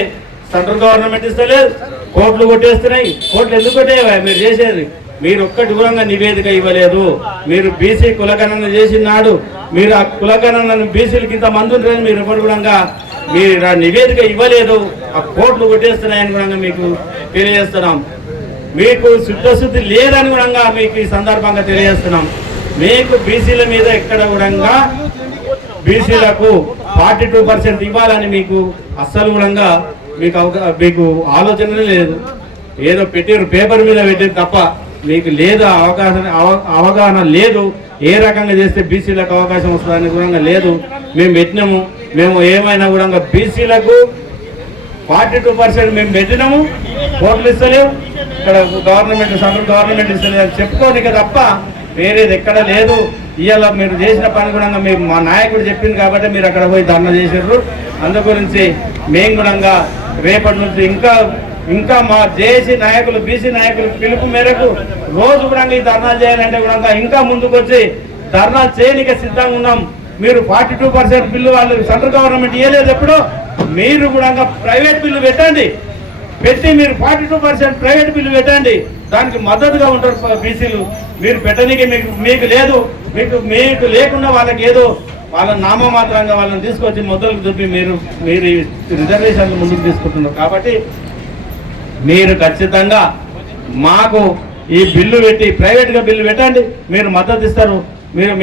సెంట్రల్ గవర్నమెంట్ ఇస్తలేదు, కోర్టులు కొట్టేస్తున్నాయి. కోర్టులు ఎందుకు కొట్టేవా? మీరు చేసేది మీరు ఒక్కటి దూరంగా నివేదిక ఇవ్వలేదు. మీరు బీసీ కులగణన చేసినాడు, మీరు ఆ కులగణనను బీసీలకి ఇంతమంది ఉంటారని మీరు ఎప్పుడు కూడా మీరు ఆ నివేదిక ఇవ్వలేదు. ఆ కోర్టులు కొట్టేస్తున్నాయని కూడా మీకు తెలియజేస్తున్నాం. మీకు శుద్ధశుద్ధి లేదని కూడా మీకు ఈ సందర్భంగా తెలియజేస్తున్నాం. మీకు బీసీల మీద ఎక్కడ కూడా బీసీలకు 42% ఇవ్వాలని మీకు అస్సలు కూడా మీకు ఆలోచన లేదు. ఏదో పెట్టారు, పేపర్ మీద పెట్టారు తప్ప మీకు లేదు అవగాహన లేదు. ఏ రకంగా చేస్తే బీసీలకు అవకాశం వస్తుందని కూడా లేదు. మేము పెట్టినాము. మేము ఏమైనా కూడా బీసీలకు 42% మేము పెట్టినాము. కోర్టులు ఇస్తలేవు, ఇక్కడ సెంట్రల్ గవర్నమెంట్ ఇస్తలేదు చెప్పుకోనిక తప్ప వేరేది ఎక్కడ లేదు. ఇవాళ మీరు చేసిన పని కూడా మేము మా నాయకుడు చెప్పింది కాబట్టి మీరు అక్కడ పోయి ధర్నా చేసారు. అందు గురించి మేము కూడా రేపటి నుంచి ఇంకా మా జేఏసీ నాయకులు, బీసీ నాయకులు పిలుపు మేరకు రోజు కూడా ఈ ధర్నా చేయాలంటే కూడా ఇంకా ముందుకు వచ్చి ధర్నా చేయనిక సిద్ధంగా ఉన్నాం. మీరు 42% బిల్లు వాళ్ళు సెంట్రల్ గవర్నమెంట్ ఇవ్వలేదు. ఎప్పుడు మీరు కూడా ప్రైవేట్ బిల్లు పెట్టి మీరు 42% ప్రైవేట్ బిల్లు పెట్టండి. దానికి మద్దతుగా ఉంటారు బీసీలు. మీరు పెట్టడానికి మీకు లేదు. మీకు లేకుండా వాళ్ళకి ఏదో వాళ్ళ నామమాత్రంగా వాళ్ళని తీసుకొచ్చి మొదలకు చూపి మీరు రిజర్వేషన్లు ముందుకు తీసుకుంటున్నారు. కాబట్టి మీరు ఖచ్చితంగా మాకు ఈ బిల్లు పెట్టి ప్రైవేట్గా బిల్లు పెట్టండి. మీరు మద్దతు ఇస్తారు. మీరు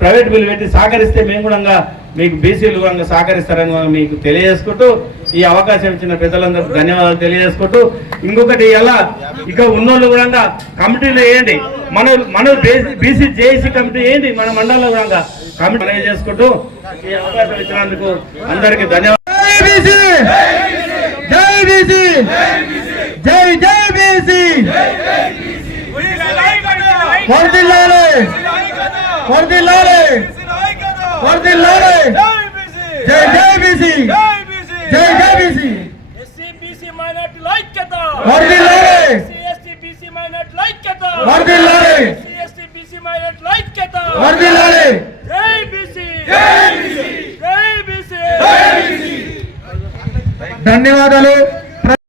ప్రైవేట్ బిల్లు పెట్టి సహకరిస్తే మేము కూడా మీకు బీసీలు కూడా సహకరిస్తారని మీకు తెలియజేసుకుంటూ ఈ అవకాశం ఇచ్చిన పెద్దలందరికీ ధన్యవాదాలు తెలియజేసుకుంటూ, ఇంకొకటి ఎలా ఇక ఉన్నోళ్ళు కూడా కమిటీలు వేయండి. మన బీసీ జేఏసీ కమిటీ ఏంటి, మన మండలంలో కూడా కమిటీ చేసుకుంటూ ఈ అవకాశం ఇచ్చినందుకు అందరికీ ధన్యవాదాలు. జై బీసీ. వర్ధిల్లాలి వర్ధిల్లాలి వర్ధిల్లాలి జై జై బీసీ జై జై బీసీ వర్ధిల్లాలి వర్ధిల్లాలి వర్ధిల్లాలి ధన్యవాదాలు.